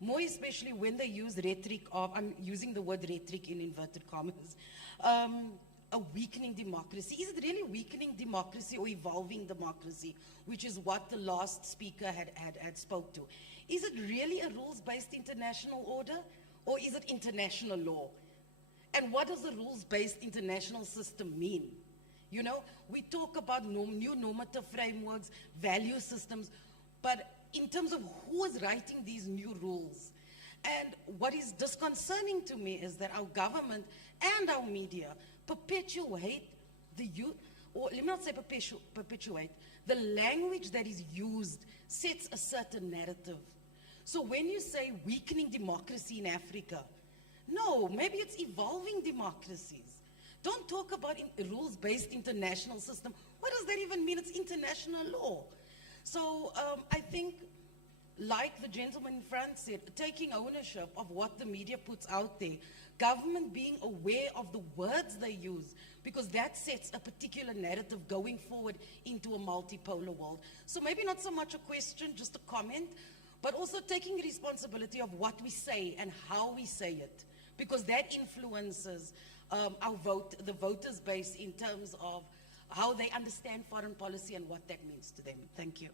more especially when they use rhetoric of, I'm using the word rhetoric in inverted commas, a weakening democracy. Is it really weakening democracy or evolving democracy, which is what the last speaker had spoke to? Is it really a rules-based international order, or is it international law? And what does a rules-based international system mean? We talk about new normative frameworks, value systems, but in terms of who is writing these new rules? And what is disconcerting to me is that our government and our media perpetuate let me not say perpetuate, the language that is used sets a certain narrative. So when you say weakening democracy in Africa, no, maybe it's evolving democracies. Don't talk about a rules-based international system. What does that even mean? It's international law. So I think, like the gentleman in front said, taking ownership of what the media puts out there, government being aware of the words they use, because that sets a particular narrative going forward into a multipolar world. So maybe not so much a question, just a comment, but also taking responsibility of what we say and how we say it, because that influences the voters' base in terms of how they understand foreign policy and what that means to them. Thank you.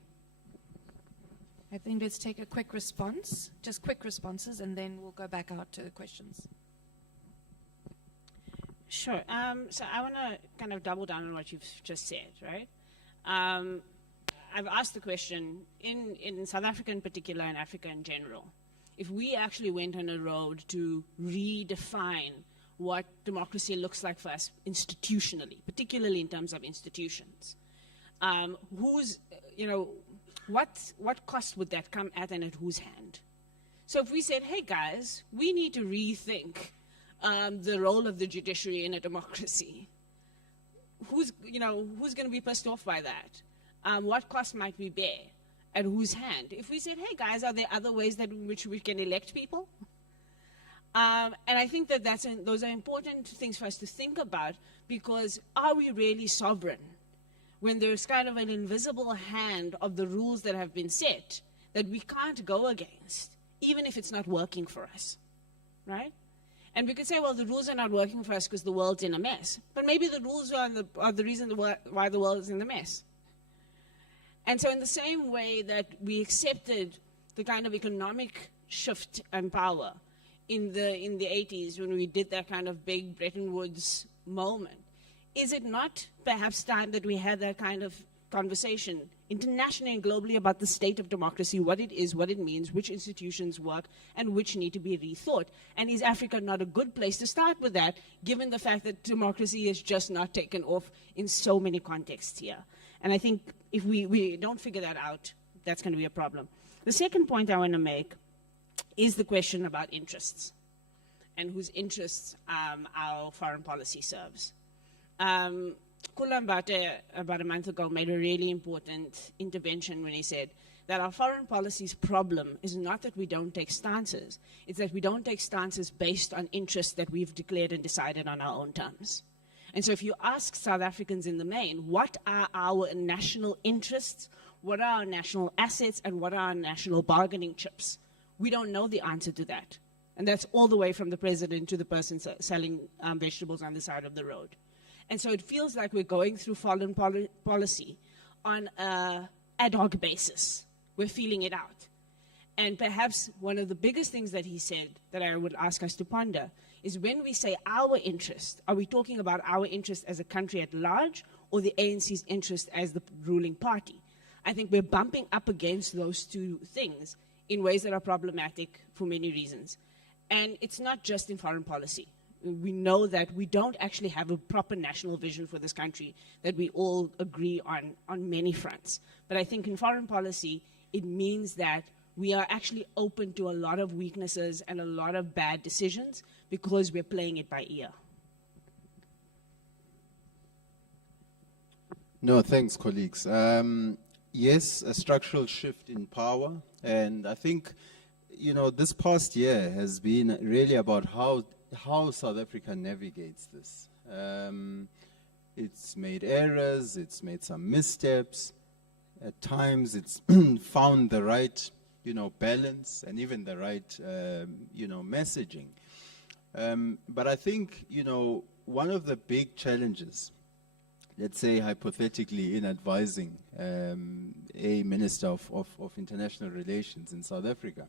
I think let's take a quick response, just quick responses, and then we'll go back out to the questions. Sure. So I want to kind of double down on what you've just said, right? I've asked the question, in South Africa in particular and Africa in general, if we actually went on a road to redefine what democracy looks like for us institutionally, particularly in terms of institutions, what cost would that come at and at whose hand? So if we said, hey guys, we need to rethink the role of the judiciary in a democracy. Who's going to be pissed off by that? What cost might we bear? At whose hand? If we said, hey guys, are there other ways in which we can elect people? And I think that those are important things for us to think about, because are we really sovereign when there's kind of an invisible hand of the rules that have been set that we can't go against, even if it's not working for us, right? And we could say, well, the rules are not working for us because the world's in a mess. But maybe the rules are the reason why the world is in the mess. And so in the same way that we accepted the kind of economic shift and power in the 80s when we did that kind of big Bretton Woods moment, is it not perhaps time that we had that kind of conversation internationally and globally about the state of democracy, what it is, what it means, which institutions work, and which need to be rethought? And is Africa not a good place to start with that, given the fact that democracy is just not taken off in so many contexts here? And I think if we don't figure that out, that's going to be a problem. The second point I want to make is the question about interests and whose interests our foreign policy serves. Kula Mbate, about a month ago, made a really important intervention when he said that our foreign policy's problem is not that we don't take stances, it's that we don't take stances based on interests that we've declared and decided on our own terms. And so if you ask South Africans in the main, what are our national interests, what are our national assets, and what are our national bargaining chips, we don't know the answer to that. And that's all the way from the president to the person selling vegetables on the side of the road. And so it feels like we're going through foreign policy on an ad hoc basis. We're feeling it out. And perhaps one of the biggest things that he said that I would ask us to ponder is, when we say our interest, are we talking about our interest as a country at large or the ANC's interest as the ruling party? I think we're bumping up against those two things in ways that are problematic for many reasons. And it's not just in foreign policy. We know that we don't actually have a proper national vision for this country that we all agree on many fronts. But I think in foreign policy, it means that we are actually open to a lot of weaknesses and a lot of bad decisions because we're playing it by ear. No, thanks, colleagues. Yes, a structural shift in power. And I think, this past year has been really about how South Africa navigates this. It's made errors, it's made some missteps. At times it's found the right, balance and even the right, messaging. But I think, one of the big challenges, let's say hypothetically, in advising a minister of international relations in South Africa,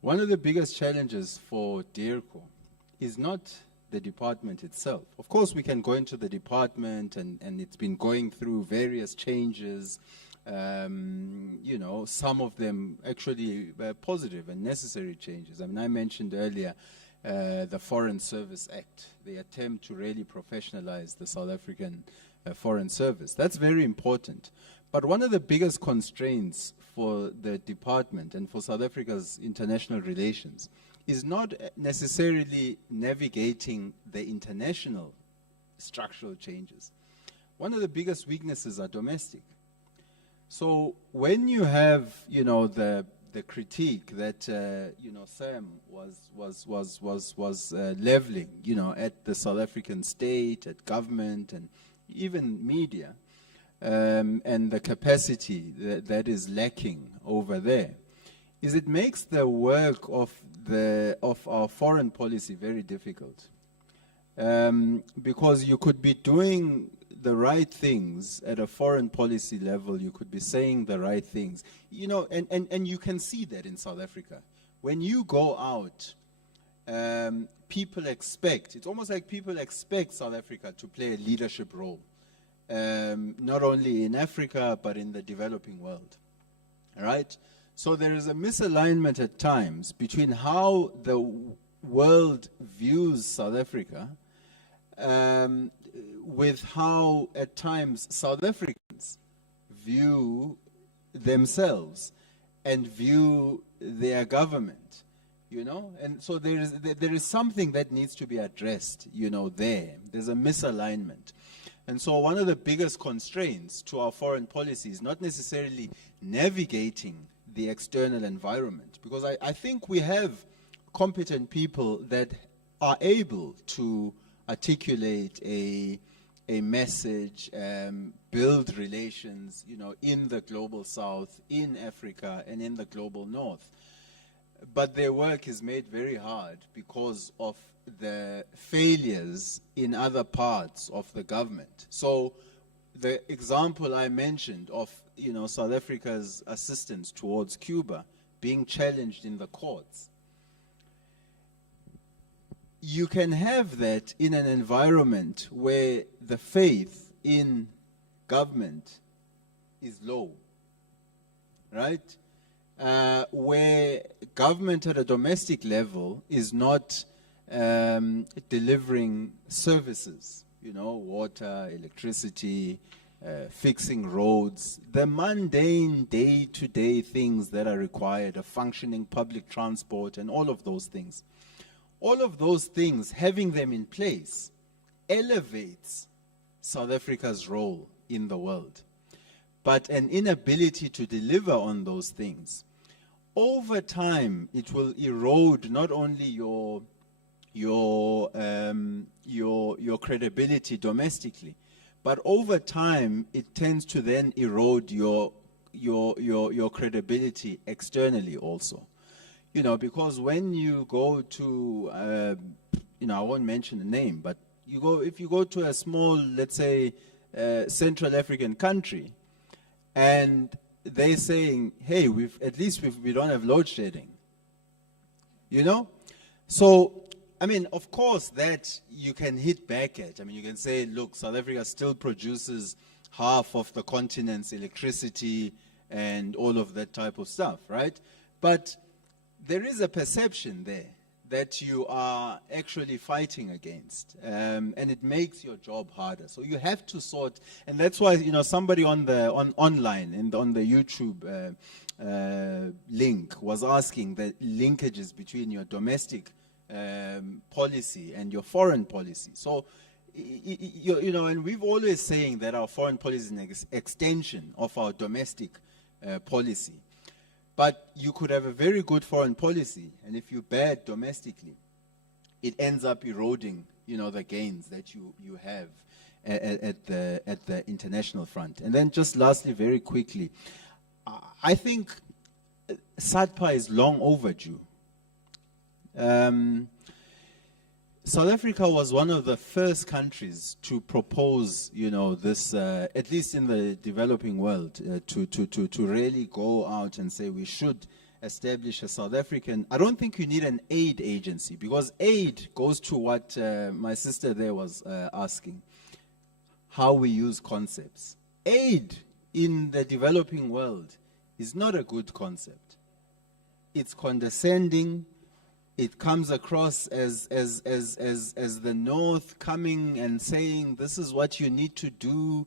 one of the biggest challenges for DIRCO is not the department itself. Of course, we can go into the department and it's been going through various changes, some of them actually positive and necessary changes. I mean, I mentioned earlier the Foreign Service Act, the attempt to really professionalize the South African Foreign Service. That's very important. But one of the biggest constraints for the department and for South Africa's international relations is not necessarily navigating the international structural changes. One of the biggest weaknesses are domestic. So when you have, the critique that, Sam was leveling, at the South African state, at government, and even media, and the capacity that is lacking over there, is it makes the work of our foreign policy very difficult. Because you could be doing the right things at a foreign policy level, you could be saying the right things. And you can see that in South Africa. When you go out, people expect, it's almost like people expect South Africa to play a leadership role. Not only in Africa, but in the developing world. All right? So there is a misalignment at times between how the world views South Africa with how, at times, South Africans view themselves and view their government you know? And so there is something that needs to be addressed, you know, there. There's a misalignment. And so one of the biggest constraints to our foreign policy is not necessarily navigating the external environment, because I think we have competent people that are able to articulate a message, build relations, you know, in the global south, in Africa, and in the global north. But their work is made very hard because of the failures in other parts of the government. So the example I mentioned of, you know, South Africa's assistance towards Cuba being challenged in the courts. You can have that in an environment where the faith in government is low, right? Where government at a domestic level is not delivering services, you know, water, electricity, fixing roads, the mundane day-to-day things that are required, a functioning public transport and all of those things. All of those things, having them in place, elevates South Africa's role in the world. But an inability to deliver on those things, over time, it will erode not only your credibility domestically, but over time, it tends to then erode your credibility externally also. You know, because when you go to, you know, I won't mention the name, but if you go to a small, let's say, Central African country, and they're saying, hey, at least we don't have load shedding. You know? So, I mean, of course, that you can hit back at. I mean, you can say, look, South Africa still produces half of the continent's electricity and all of that type of stuff, right? But there is a perception there that you are actually fighting against, and it makes your job harder. So you have to sort, and that's why, you know, somebody online on the YouTube link was asking the linkages between your domestic policy and your foreign policy. So you know, and we've always saying that our foreign policy is an extension of our domestic policy. But you could have a very good foreign policy, and if you're bad domestically, it ends up eroding, you know, the gains that you have at the international front. And then just lastly, very quickly, I think SADPA is long overdue. South Africa was one of the first countries to propose, you know, this, at least in the developing world, to really go out and say we should establish a South African. I don't think you need an aid agency, because aid goes to what my sister there was asking, how we use concepts. Aid in the developing world is not a good concept. It's condescending. It comes across as the North coming and saying, this is what you need to do.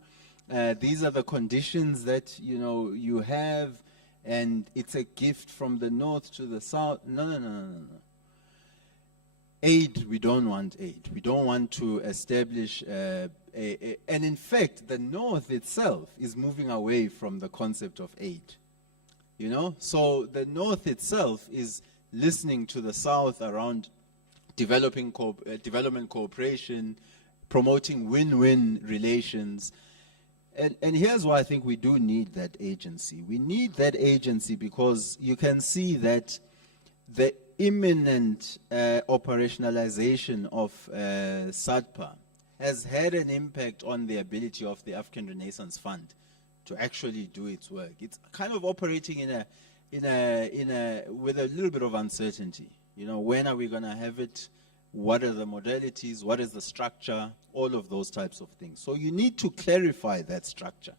These are the conditions that, you know, you have, and it's a gift from the North to the South. No. Aid, we don't want aid. We don't want to establish and in fact, the North itself is moving away from the concept of aid. You know, so the North itself is listening to the South around development cooperation, promoting win-win relations. And here's why I think we do need that agency. We need that agency because you can see that the imminent operationalization of SADPA has had an impact on the ability of the African Renaissance Fund to actually do its work. It's kind of operating with a little bit of uncertainty. You know, when are we going to have it? What are the modalities? What is the structure? All of those types of things. So you need to clarify that structure.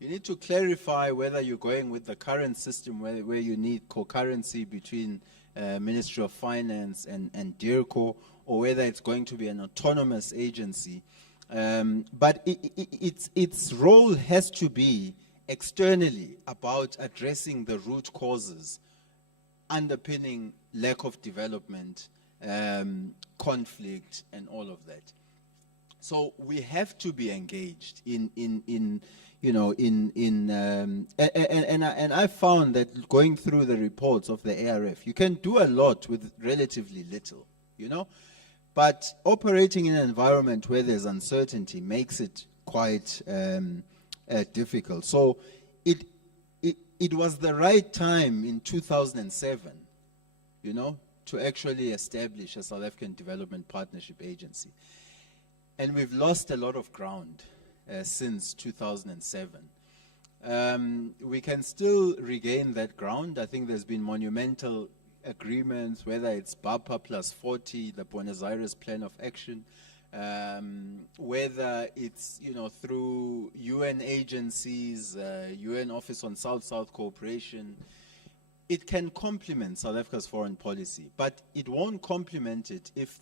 You need to clarify whether you're going with the current system where you need concurrency between Ministry of Finance and DIRCO, or whether it's going to be an autonomous agency. But its role has to be externally about addressing the root causes underpinning lack of development, conflict, and all of that. So we have to be engaged and I found that going through the reports of the ARF, you can do a lot with relatively little, but operating in an environment where there's uncertainty makes it quite difficult. So it was the right time in 2007, to actually establish a South African Development Partnership Agency. And we've lost a lot of ground since 2007. We can still regain that ground. I think there's been monumental agreements, whether it's BAPA plus 40, the Buenos Aires Plan of Action, whether it's through UN agencies, UN Office on South-South Cooperation. It can complement South Africa's foreign policy, but it won't complement it if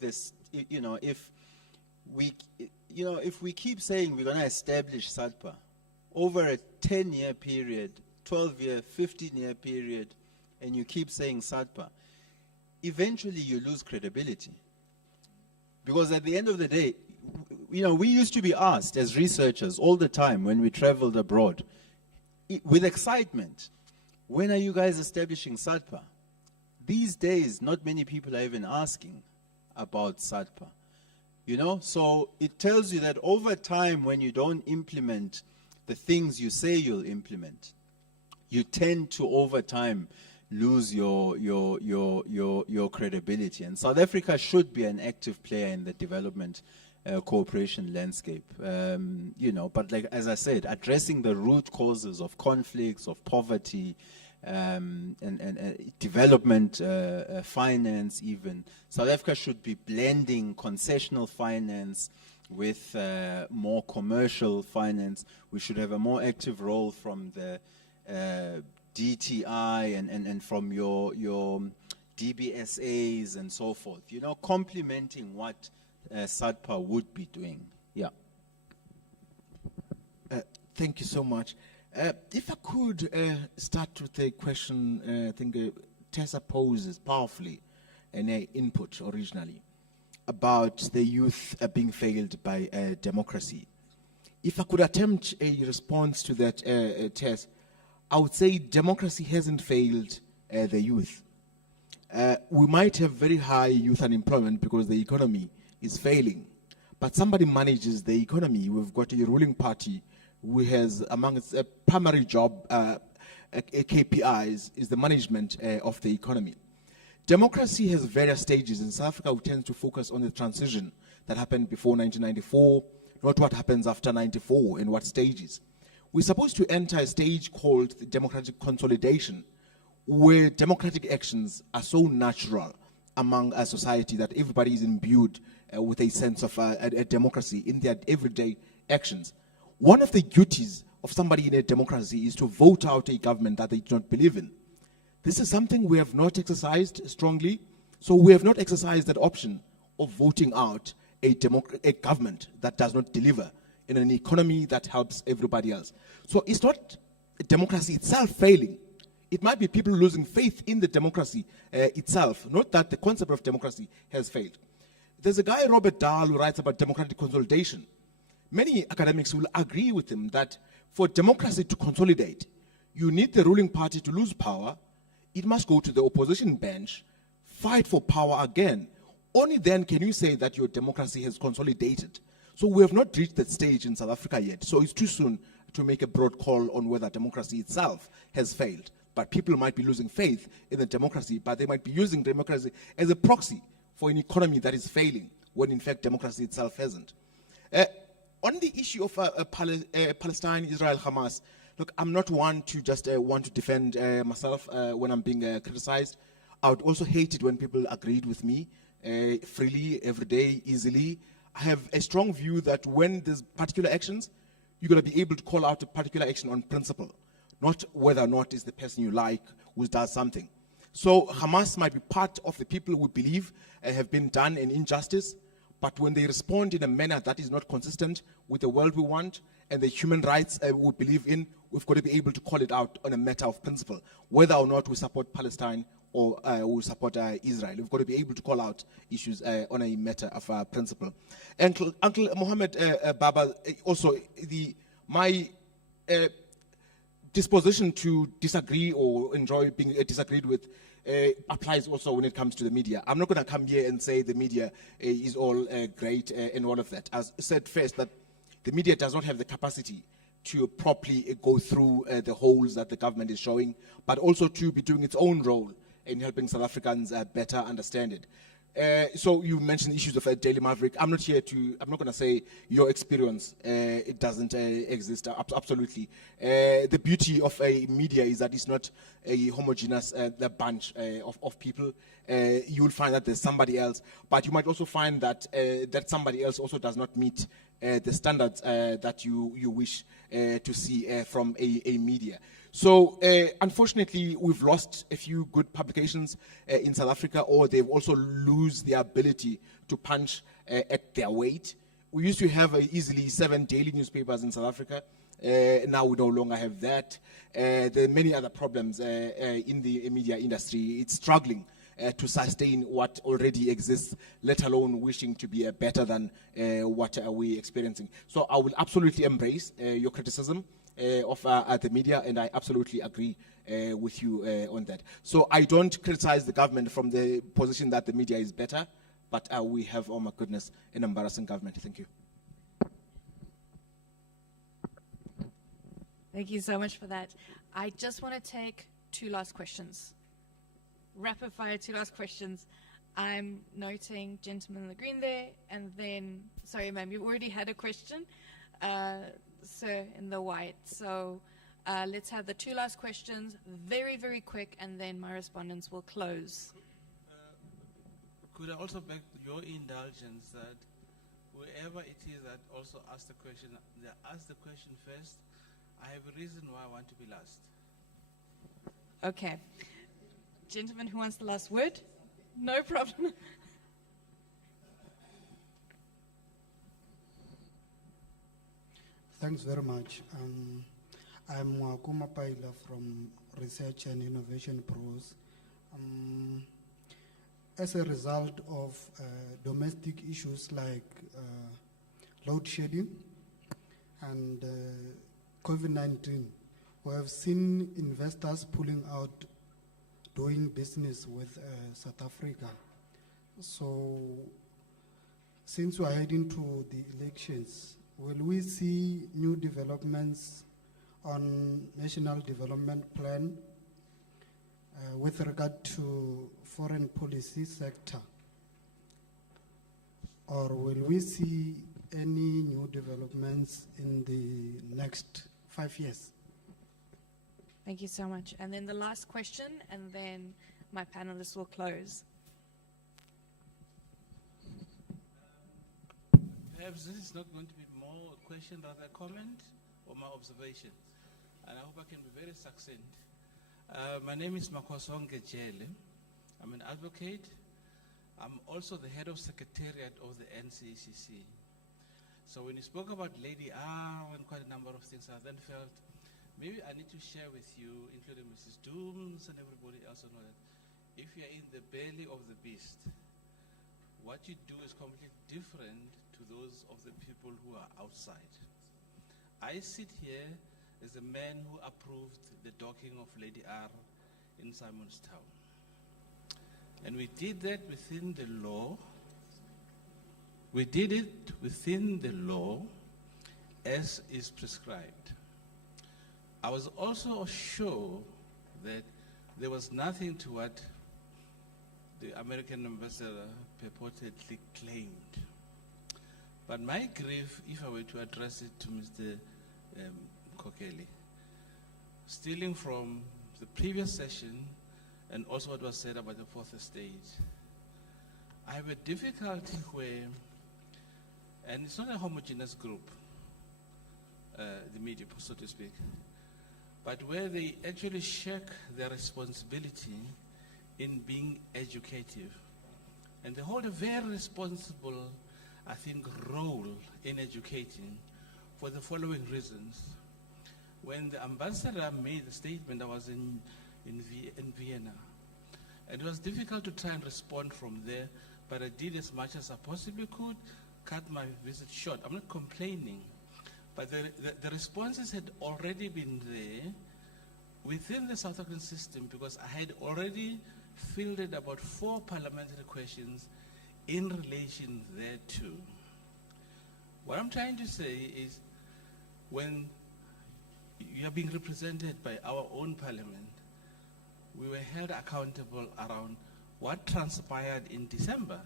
we keep saying we're going to establish SADPA over a 10-year period, 12-year, 15-year period, and you keep saying SADPA, eventually you lose credibility. Because at the end of the day, we used to be asked as researchers all the time when we traveled abroad, with excitement, when are you guys establishing SADPA? These days, not many people are even asking about SADPA. So it tells you that over time, when you don't implement the things you say you'll implement, you tend to, over time, lose your credibility. And South Africa should be an active player in the development cooperation landscape. But as I said, addressing the root causes of conflicts, of poverty, and development finance even. South Africa should be blending concessional finance with more commercial finance. We should have a more active role from the DTI and from your DBSAs and so forth, complementing what SADPA would be doing. Yeah. Thank you so much. If I could start with a question I think Tessa poses powerfully in her input originally about the youth being failed by democracy. If I could attempt a response to that, Tess, I would say democracy hasn't failed the youth. We might have very high youth unemployment because the economy is failing, but somebody manages the economy. We've got a ruling party who has, among its primary job KPIs, is the management of the economy. Democracy has various stages. In South Africa, we tend to focus on the transition that happened before 1994, not what happens after 94 and what stages. We're supposed to enter a stage called the democratic consolidation, where democratic actions are so natural among a society that everybody is imbued with a sense of a democracy in their everyday actions. One of the duties of somebody in a democracy is to vote out a government that they do not believe in. This is something we have not exercised strongly, so we have not exercised that option of voting out a government that does not deliver in an economy that helps everybody else. So it's not democracy itself failing. It might be people losing faith in the democracy itself, not that the concept of democracy has failed. There's a guy, Robert Dahl, who writes about democratic consolidation. Many academics will agree with him that for democracy to consolidate, you need the ruling party to lose power. It must go to the opposition bench, fight for power again. Only then can you say that your democracy has consolidated. So we have not reached that stage in South Africa yet. So it's too soon to make a broad call on whether democracy itself has failed. But people might be losing faith in the democracy, but they might be using democracy as a proxy for an economy that is failing, when in fact democracy itself hasn't. On the issue of Palestine, Israel, Hamas, look, I'm not one to just want to defend myself when I'm being criticized. I would also hate it when people agreed with me freely, every day, easily. I have a strong view that when there's particular actions, you're going to be able to call out a particular action on principle, not whether or not it's the person you like who does something. So Hamas might be part of the people who believe have been done an injustice, but when they respond in a manner that is not consistent with the world we want and the human rights we believe in, we've got to be able to call it out on a matter of principle, whether or not we support Palestine or who support Israel. We've got to be able to call out issues on a matter of principle. Uncle Mohammed Baba, also my disposition to disagree or enjoy being disagreed with applies also when it comes to the media. I'm not going to come here and say the media is all great and all of that. As said first, that the media does not have the capacity to properly go through the holes that the government is showing, but also to be doing its own role in helping South Africans better understand it. So you mentioned issues of Daily Maverick. I'm not going to say your experience, it doesn't exist, absolutely. The beauty of a media is that it's not a homogeneous bunch of people. You will find that there's somebody else, but you might also find that that somebody else also does not meet the standards that you wish to see from a media. So unfortunately, we've lost a few good publications in South Africa, or they've also lose the ability to punch at their weight. We used to have easily 7 daily newspapers in South Africa. Now we no longer have that. There are many other problems in the media industry. It's struggling to sustain what already exists, let alone wishing to be better than what we're experiencing. So I will absolutely embrace your criticism of the media, and I absolutely agree with you on that. So I don't criticize the government from the position that the media is better, but we have, oh my goodness, an embarrassing government. Thank you. Thank you so much for that. I just want to take 2 last questions. Rapid fire, 2 last questions. I'm noting gentleman in the green there, and then, sorry ma'am, you already had a question. Sir in the white. So let's have the 2 last questions, very, very quick, and then my respondents will close. Could I also beg your indulgence that whoever it is that also asked the question, they ask the question first. I have a reason why I want to be last. Okay. Gentleman who wants the last word? No problem. Thanks very much. I'm Wakuma Paila from Research and Innovation Pros. As a result of domestic issues like load shedding and COVID-19, we have seen investors pulling out doing business with South Africa. So since we're heading to the elections, will we see new developments on National Development Plan with regard to foreign policy sector? Or will we see any new developments in the next 5 years? Thank you so much. And then the last question, and then my panelists will close. Perhaps this is not going to be more a question rather a comment or my observation. And I hope I can be very succinct. My name is Makwasonge Jele. I'm an advocate. I'm also the head of secretariat of the NCCC. So when you spoke about Lady R and quite a number of things, I then felt maybe I need to share with you, including Mrs. Dooms and everybody else, know that if you're in the belly of the beast, what you do is completely different to those of the people who are outside. I sit here as a man who approved the docking of Lady R in Simonstown. And we did that within the law. We did it within the law as is prescribed. I was also sure that there was nothing to what the American ambassador purportedly claimed. But my grief, if I were to address it to Mr. Cordially, stealing from the previous session and also what was said about the fourth estate, I have a difficulty where, and it's not a homogeneous group, the media, so to speak, but where they actually shirk their responsibility in being educative. And they hold a very responsible, I think, role in educating for the following reasons. When the ambassador made the statement, I was in Vienna, And it was difficult to try and respond from there, but I did as much as I possibly could, cut my visit short. I'm not complaining, but the responses had already been there within the South African system, because I had already fielded about 4 parliamentary questions in relation thereto. What I'm trying to say is, when you are being represented by our own parliament, we were held accountable around what transpired in December.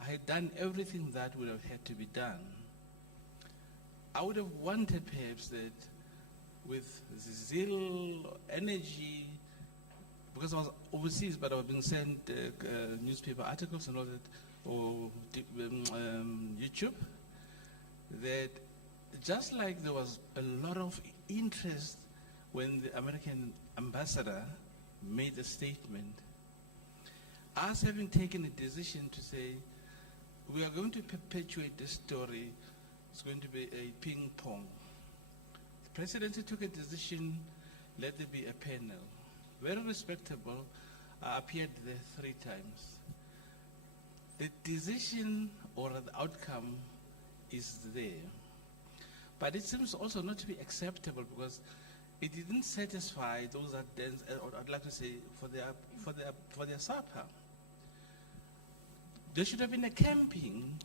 I had done everything that would have had to be done. I would have wanted perhaps that with zeal, energy, because I was overseas, but I was being sent newspaper articles and all that, or YouTube, that just like there was a lot of interest when the American ambassador made a statement, us having taken a decision to say, we are going to perpetuate this story, it's going to be a ping pong. The presidency took a decision, let there be a panel. Very respectable, I appeared there 3 times. The decision or the outcome is there. But it seems also not to be acceptable, because it didn't satisfy those that dance, or I'd like to say, for their supper. There should have been a camping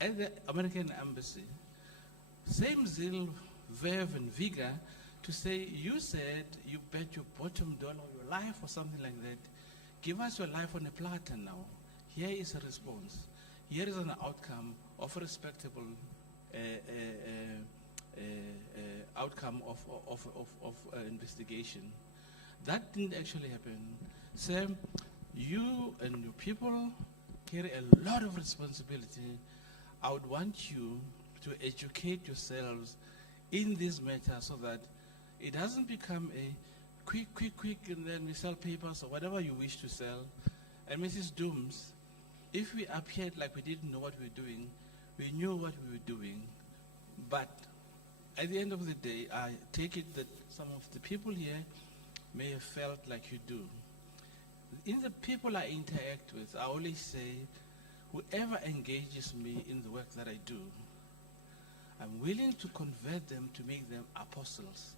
at the American embassy, same zeal, verve, and vigor, to say, you said you bet your bottom dollar of your life or something like that. Give us your life on a platter now. Here is a response. Here is an outcome of a respectable outcome of investigation. That didn't actually happen. Sam, you and your people carry a lot of responsibility. I would want you to educate yourselves in this matter so that it doesn't become a quick, and then we sell papers or whatever you wish to sell. And Mrs. Dooms, if we appeared like we didn't know what we were doing, we knew what we were doing. But at the end of the day, I take it that some of the people here may have felt like you do. In the people I interact with, I always say, whoever engages me in the work that I do, I'm willing to convert them to make them apostles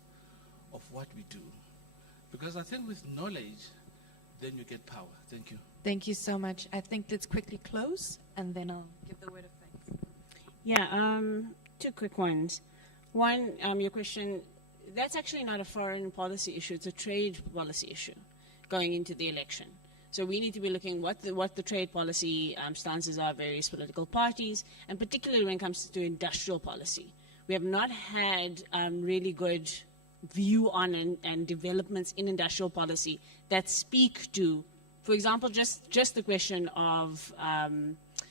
of what we do. Because I think with knowledge, then you get power. Thank you. Thank you so much. I think let's quickly close, and then I'll give the word of thanks. Yeah, 2 quick ones. One, your question, that's actually not a foreign policy issue, it's a trade policy issue going into the election. So we need to be looking what the trade policy stances are of various political parties, and particularly when it comes to industrial policy. We have not had really good view on and developments in industrial policy that speak to, for example, just the question of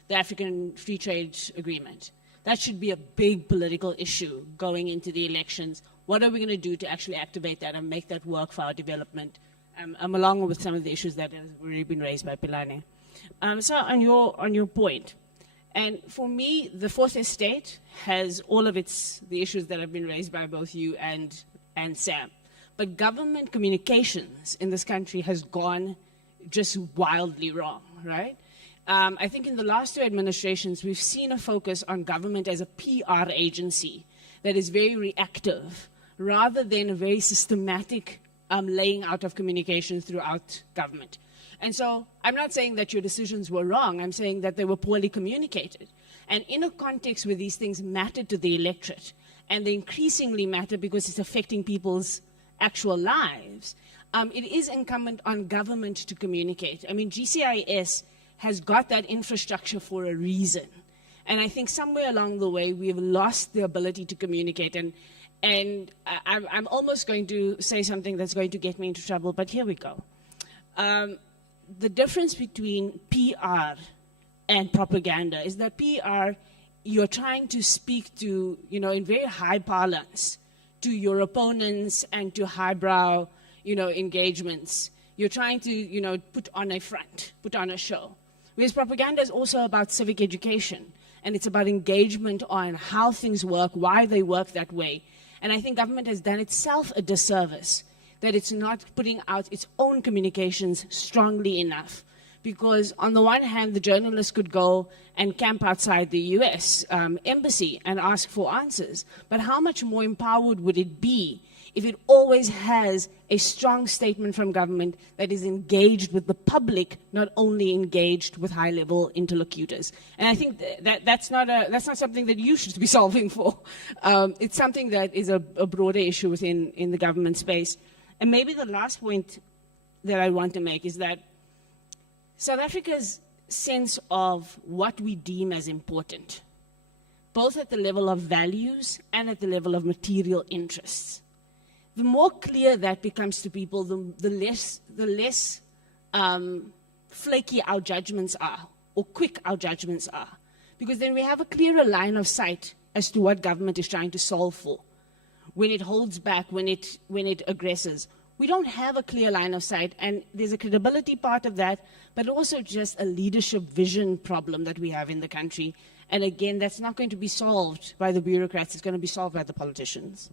the African Free Trade Agreement. That should be a big political issue going into the elections. What are we going to do to actually activate that and make that work for our development, along with some of the issues that have already been raised by Pilani? So on your point, and for me, the Fourth Estate has all of the issues that have been raised by both you and Sam. But government communications in this country has gone just wildly wrong, right? I think in the last 2 administrations, we've seen a focus on government as a PR agency that is very reactive, rather than a very systematic laying out of communication throughout government. And so I'm not saying that your decisions were wrong. I'm saying that they were poorly communicated. And in a context where these things matter to the electorate, and they increasingly matter because it's affecting people's actual lives, it is incumbent on government to communicate. I mean, GCIS has got that infrastructure for a reason. And I think somewhere along the way, we've lost the ability to communicate. And I'm almost going to say something that's going to get me into trouble, but here we go. The difference between PR and propaganda is that PR, you're trying to speak to, in very high parlance, to your opponents and to highbrow, engagements. You're trying to, put on a front, put on a show. Whereas propaganda is also about civic education, and it's about engagement on how things work, why they work that way. And I think government has done itself a disservice that it's not putting out its own communications strongly enough. Because on the one hand, the journalists could go and camp outside the US embassy and ask for answers. But how much more empowered would it be if it always has a strong statement from government that is engaged with the public, not only engaged with high-level interlocutors? And I think that's not something that you should be solving for. It's something that is a broader issue in the government space. And maybe the last point that I want to make is that South Africa's sense of what we deem as important, both at the level of values and at the level of material interests, the more clear that becomes to people, the less flaky our judgments are, or quick our judgments are. Because then we have a clearer line of sight as to what government is trying to solve for. When it holds back, when it aggresses, we don't have a clear line of sight, and there's a credibility part of that, but also just a leadership vision problem that we have in the country. And again, that's not going to be solved by the bureaucrats, it's going to be solved by the politicians.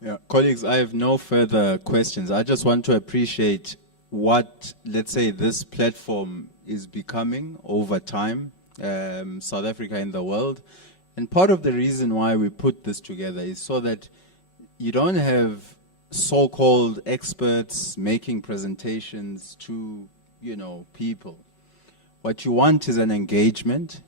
Yeah, colleagues, I have no further questions. I just want to appreciate what, let's say, this platform is becoming over time, South Africa in the world. And part of the reason why we put this together is so that you don't have so-called experts making presentations to, people. What you want is an engagement.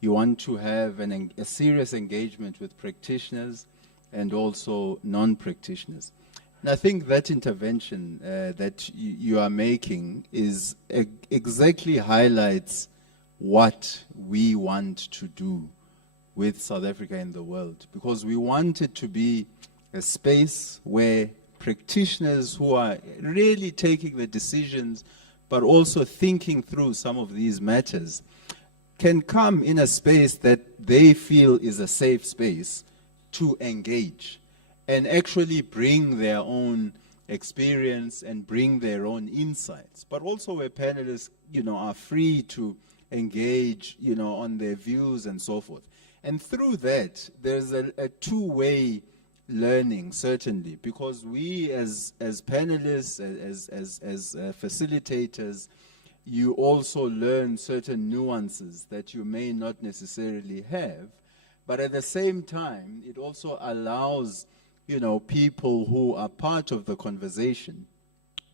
You want to have a serious engagement with practitioners and also non-practitioners. And I think that intervention that you are making is exactly highlights what we want to do with South Africa in the world, because we want it to be a space where practitioners who are really taking the decisions but also thinking through some of these matters can come in a space that they feel is a safe space to engage and actually bring their own experience and bring their own insights, but also where panelists, are free to engage, on their views and so forth. And through that, there's a two-way learning, certainly, because we as panelists, as facilitators, you also learn certain nuances that you may not necessarily have. But at the same time, it also allows, people who are part of the conversation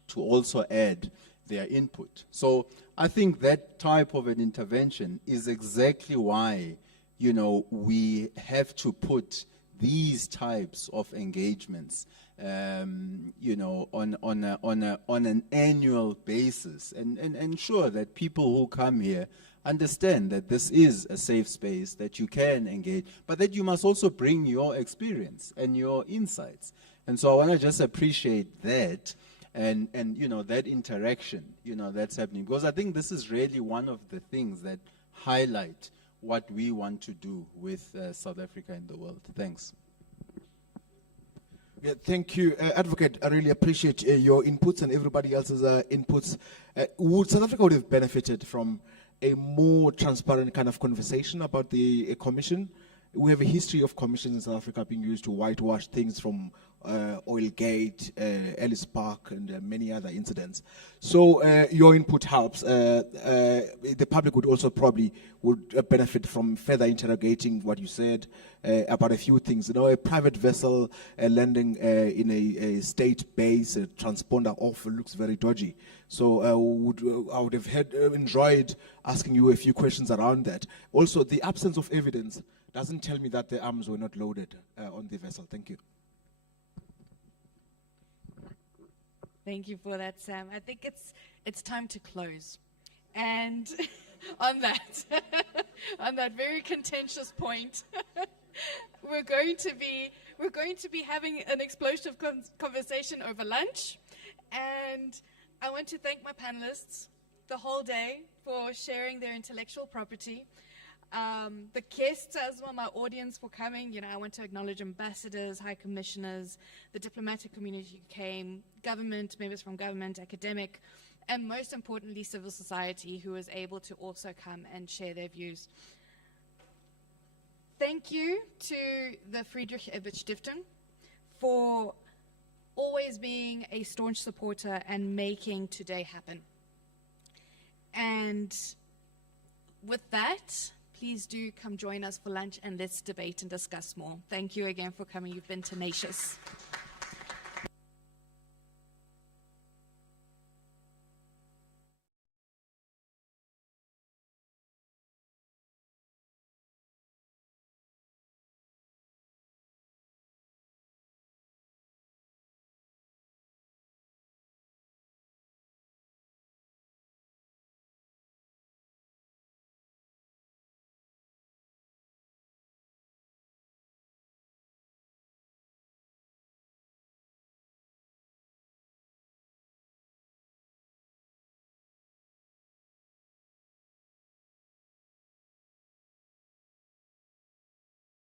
to also add their input. So I think that type of an intervention is exactly why, we have to put these types of engagements, on an annual basis, and ensure that people who come here understand that this is a safe space, that you can engage, but that you must also bring your experience and your insights. And so I want to just appreciate that and that interaction, that's happening, because I think this is really one of the things that highlight what we want to do with South Africa in the world. Thanks. Yeah, thank you, Advocate. I really appreciate your inputs and everybody else's inputs. South Africa would have benefited from a more transparent kind of conversation about the commission. We have a history of commissions in South Africa being used to whitewash things from Oilgate, Ellis Park, and many other incidents. So your input helps. The public would also probably benefit from further interrogating what you said about a few things. A private vessel landing in a state base, a transponder off, looks very dodgy. So I would have enjoyed asking you a few questions around that. Also, the absence of evidence doesn't tell me that the arms were not loaded on the vessel. Thank you. Thank you for that, Sam. I think it's time to close. And on that very contentious point, we're going to be having an explosive conversation over lunch. And I want to thank my panelists the whole day for sharing their intellectual property. The guests as well, my audience for coming. I want to acknowledge ambassadors, high commissioners, the diplomatic community who came, government, members from government, academic, and most importantly, civil society, who was able to also come and share their views. Thank you to the Friedrich-Ebert-Stiftung for always being a staunch supporter and making today happen. And with that, please do come join us for lunch and let's debate and discuss more. Thank you again for coming. You've been tenacious.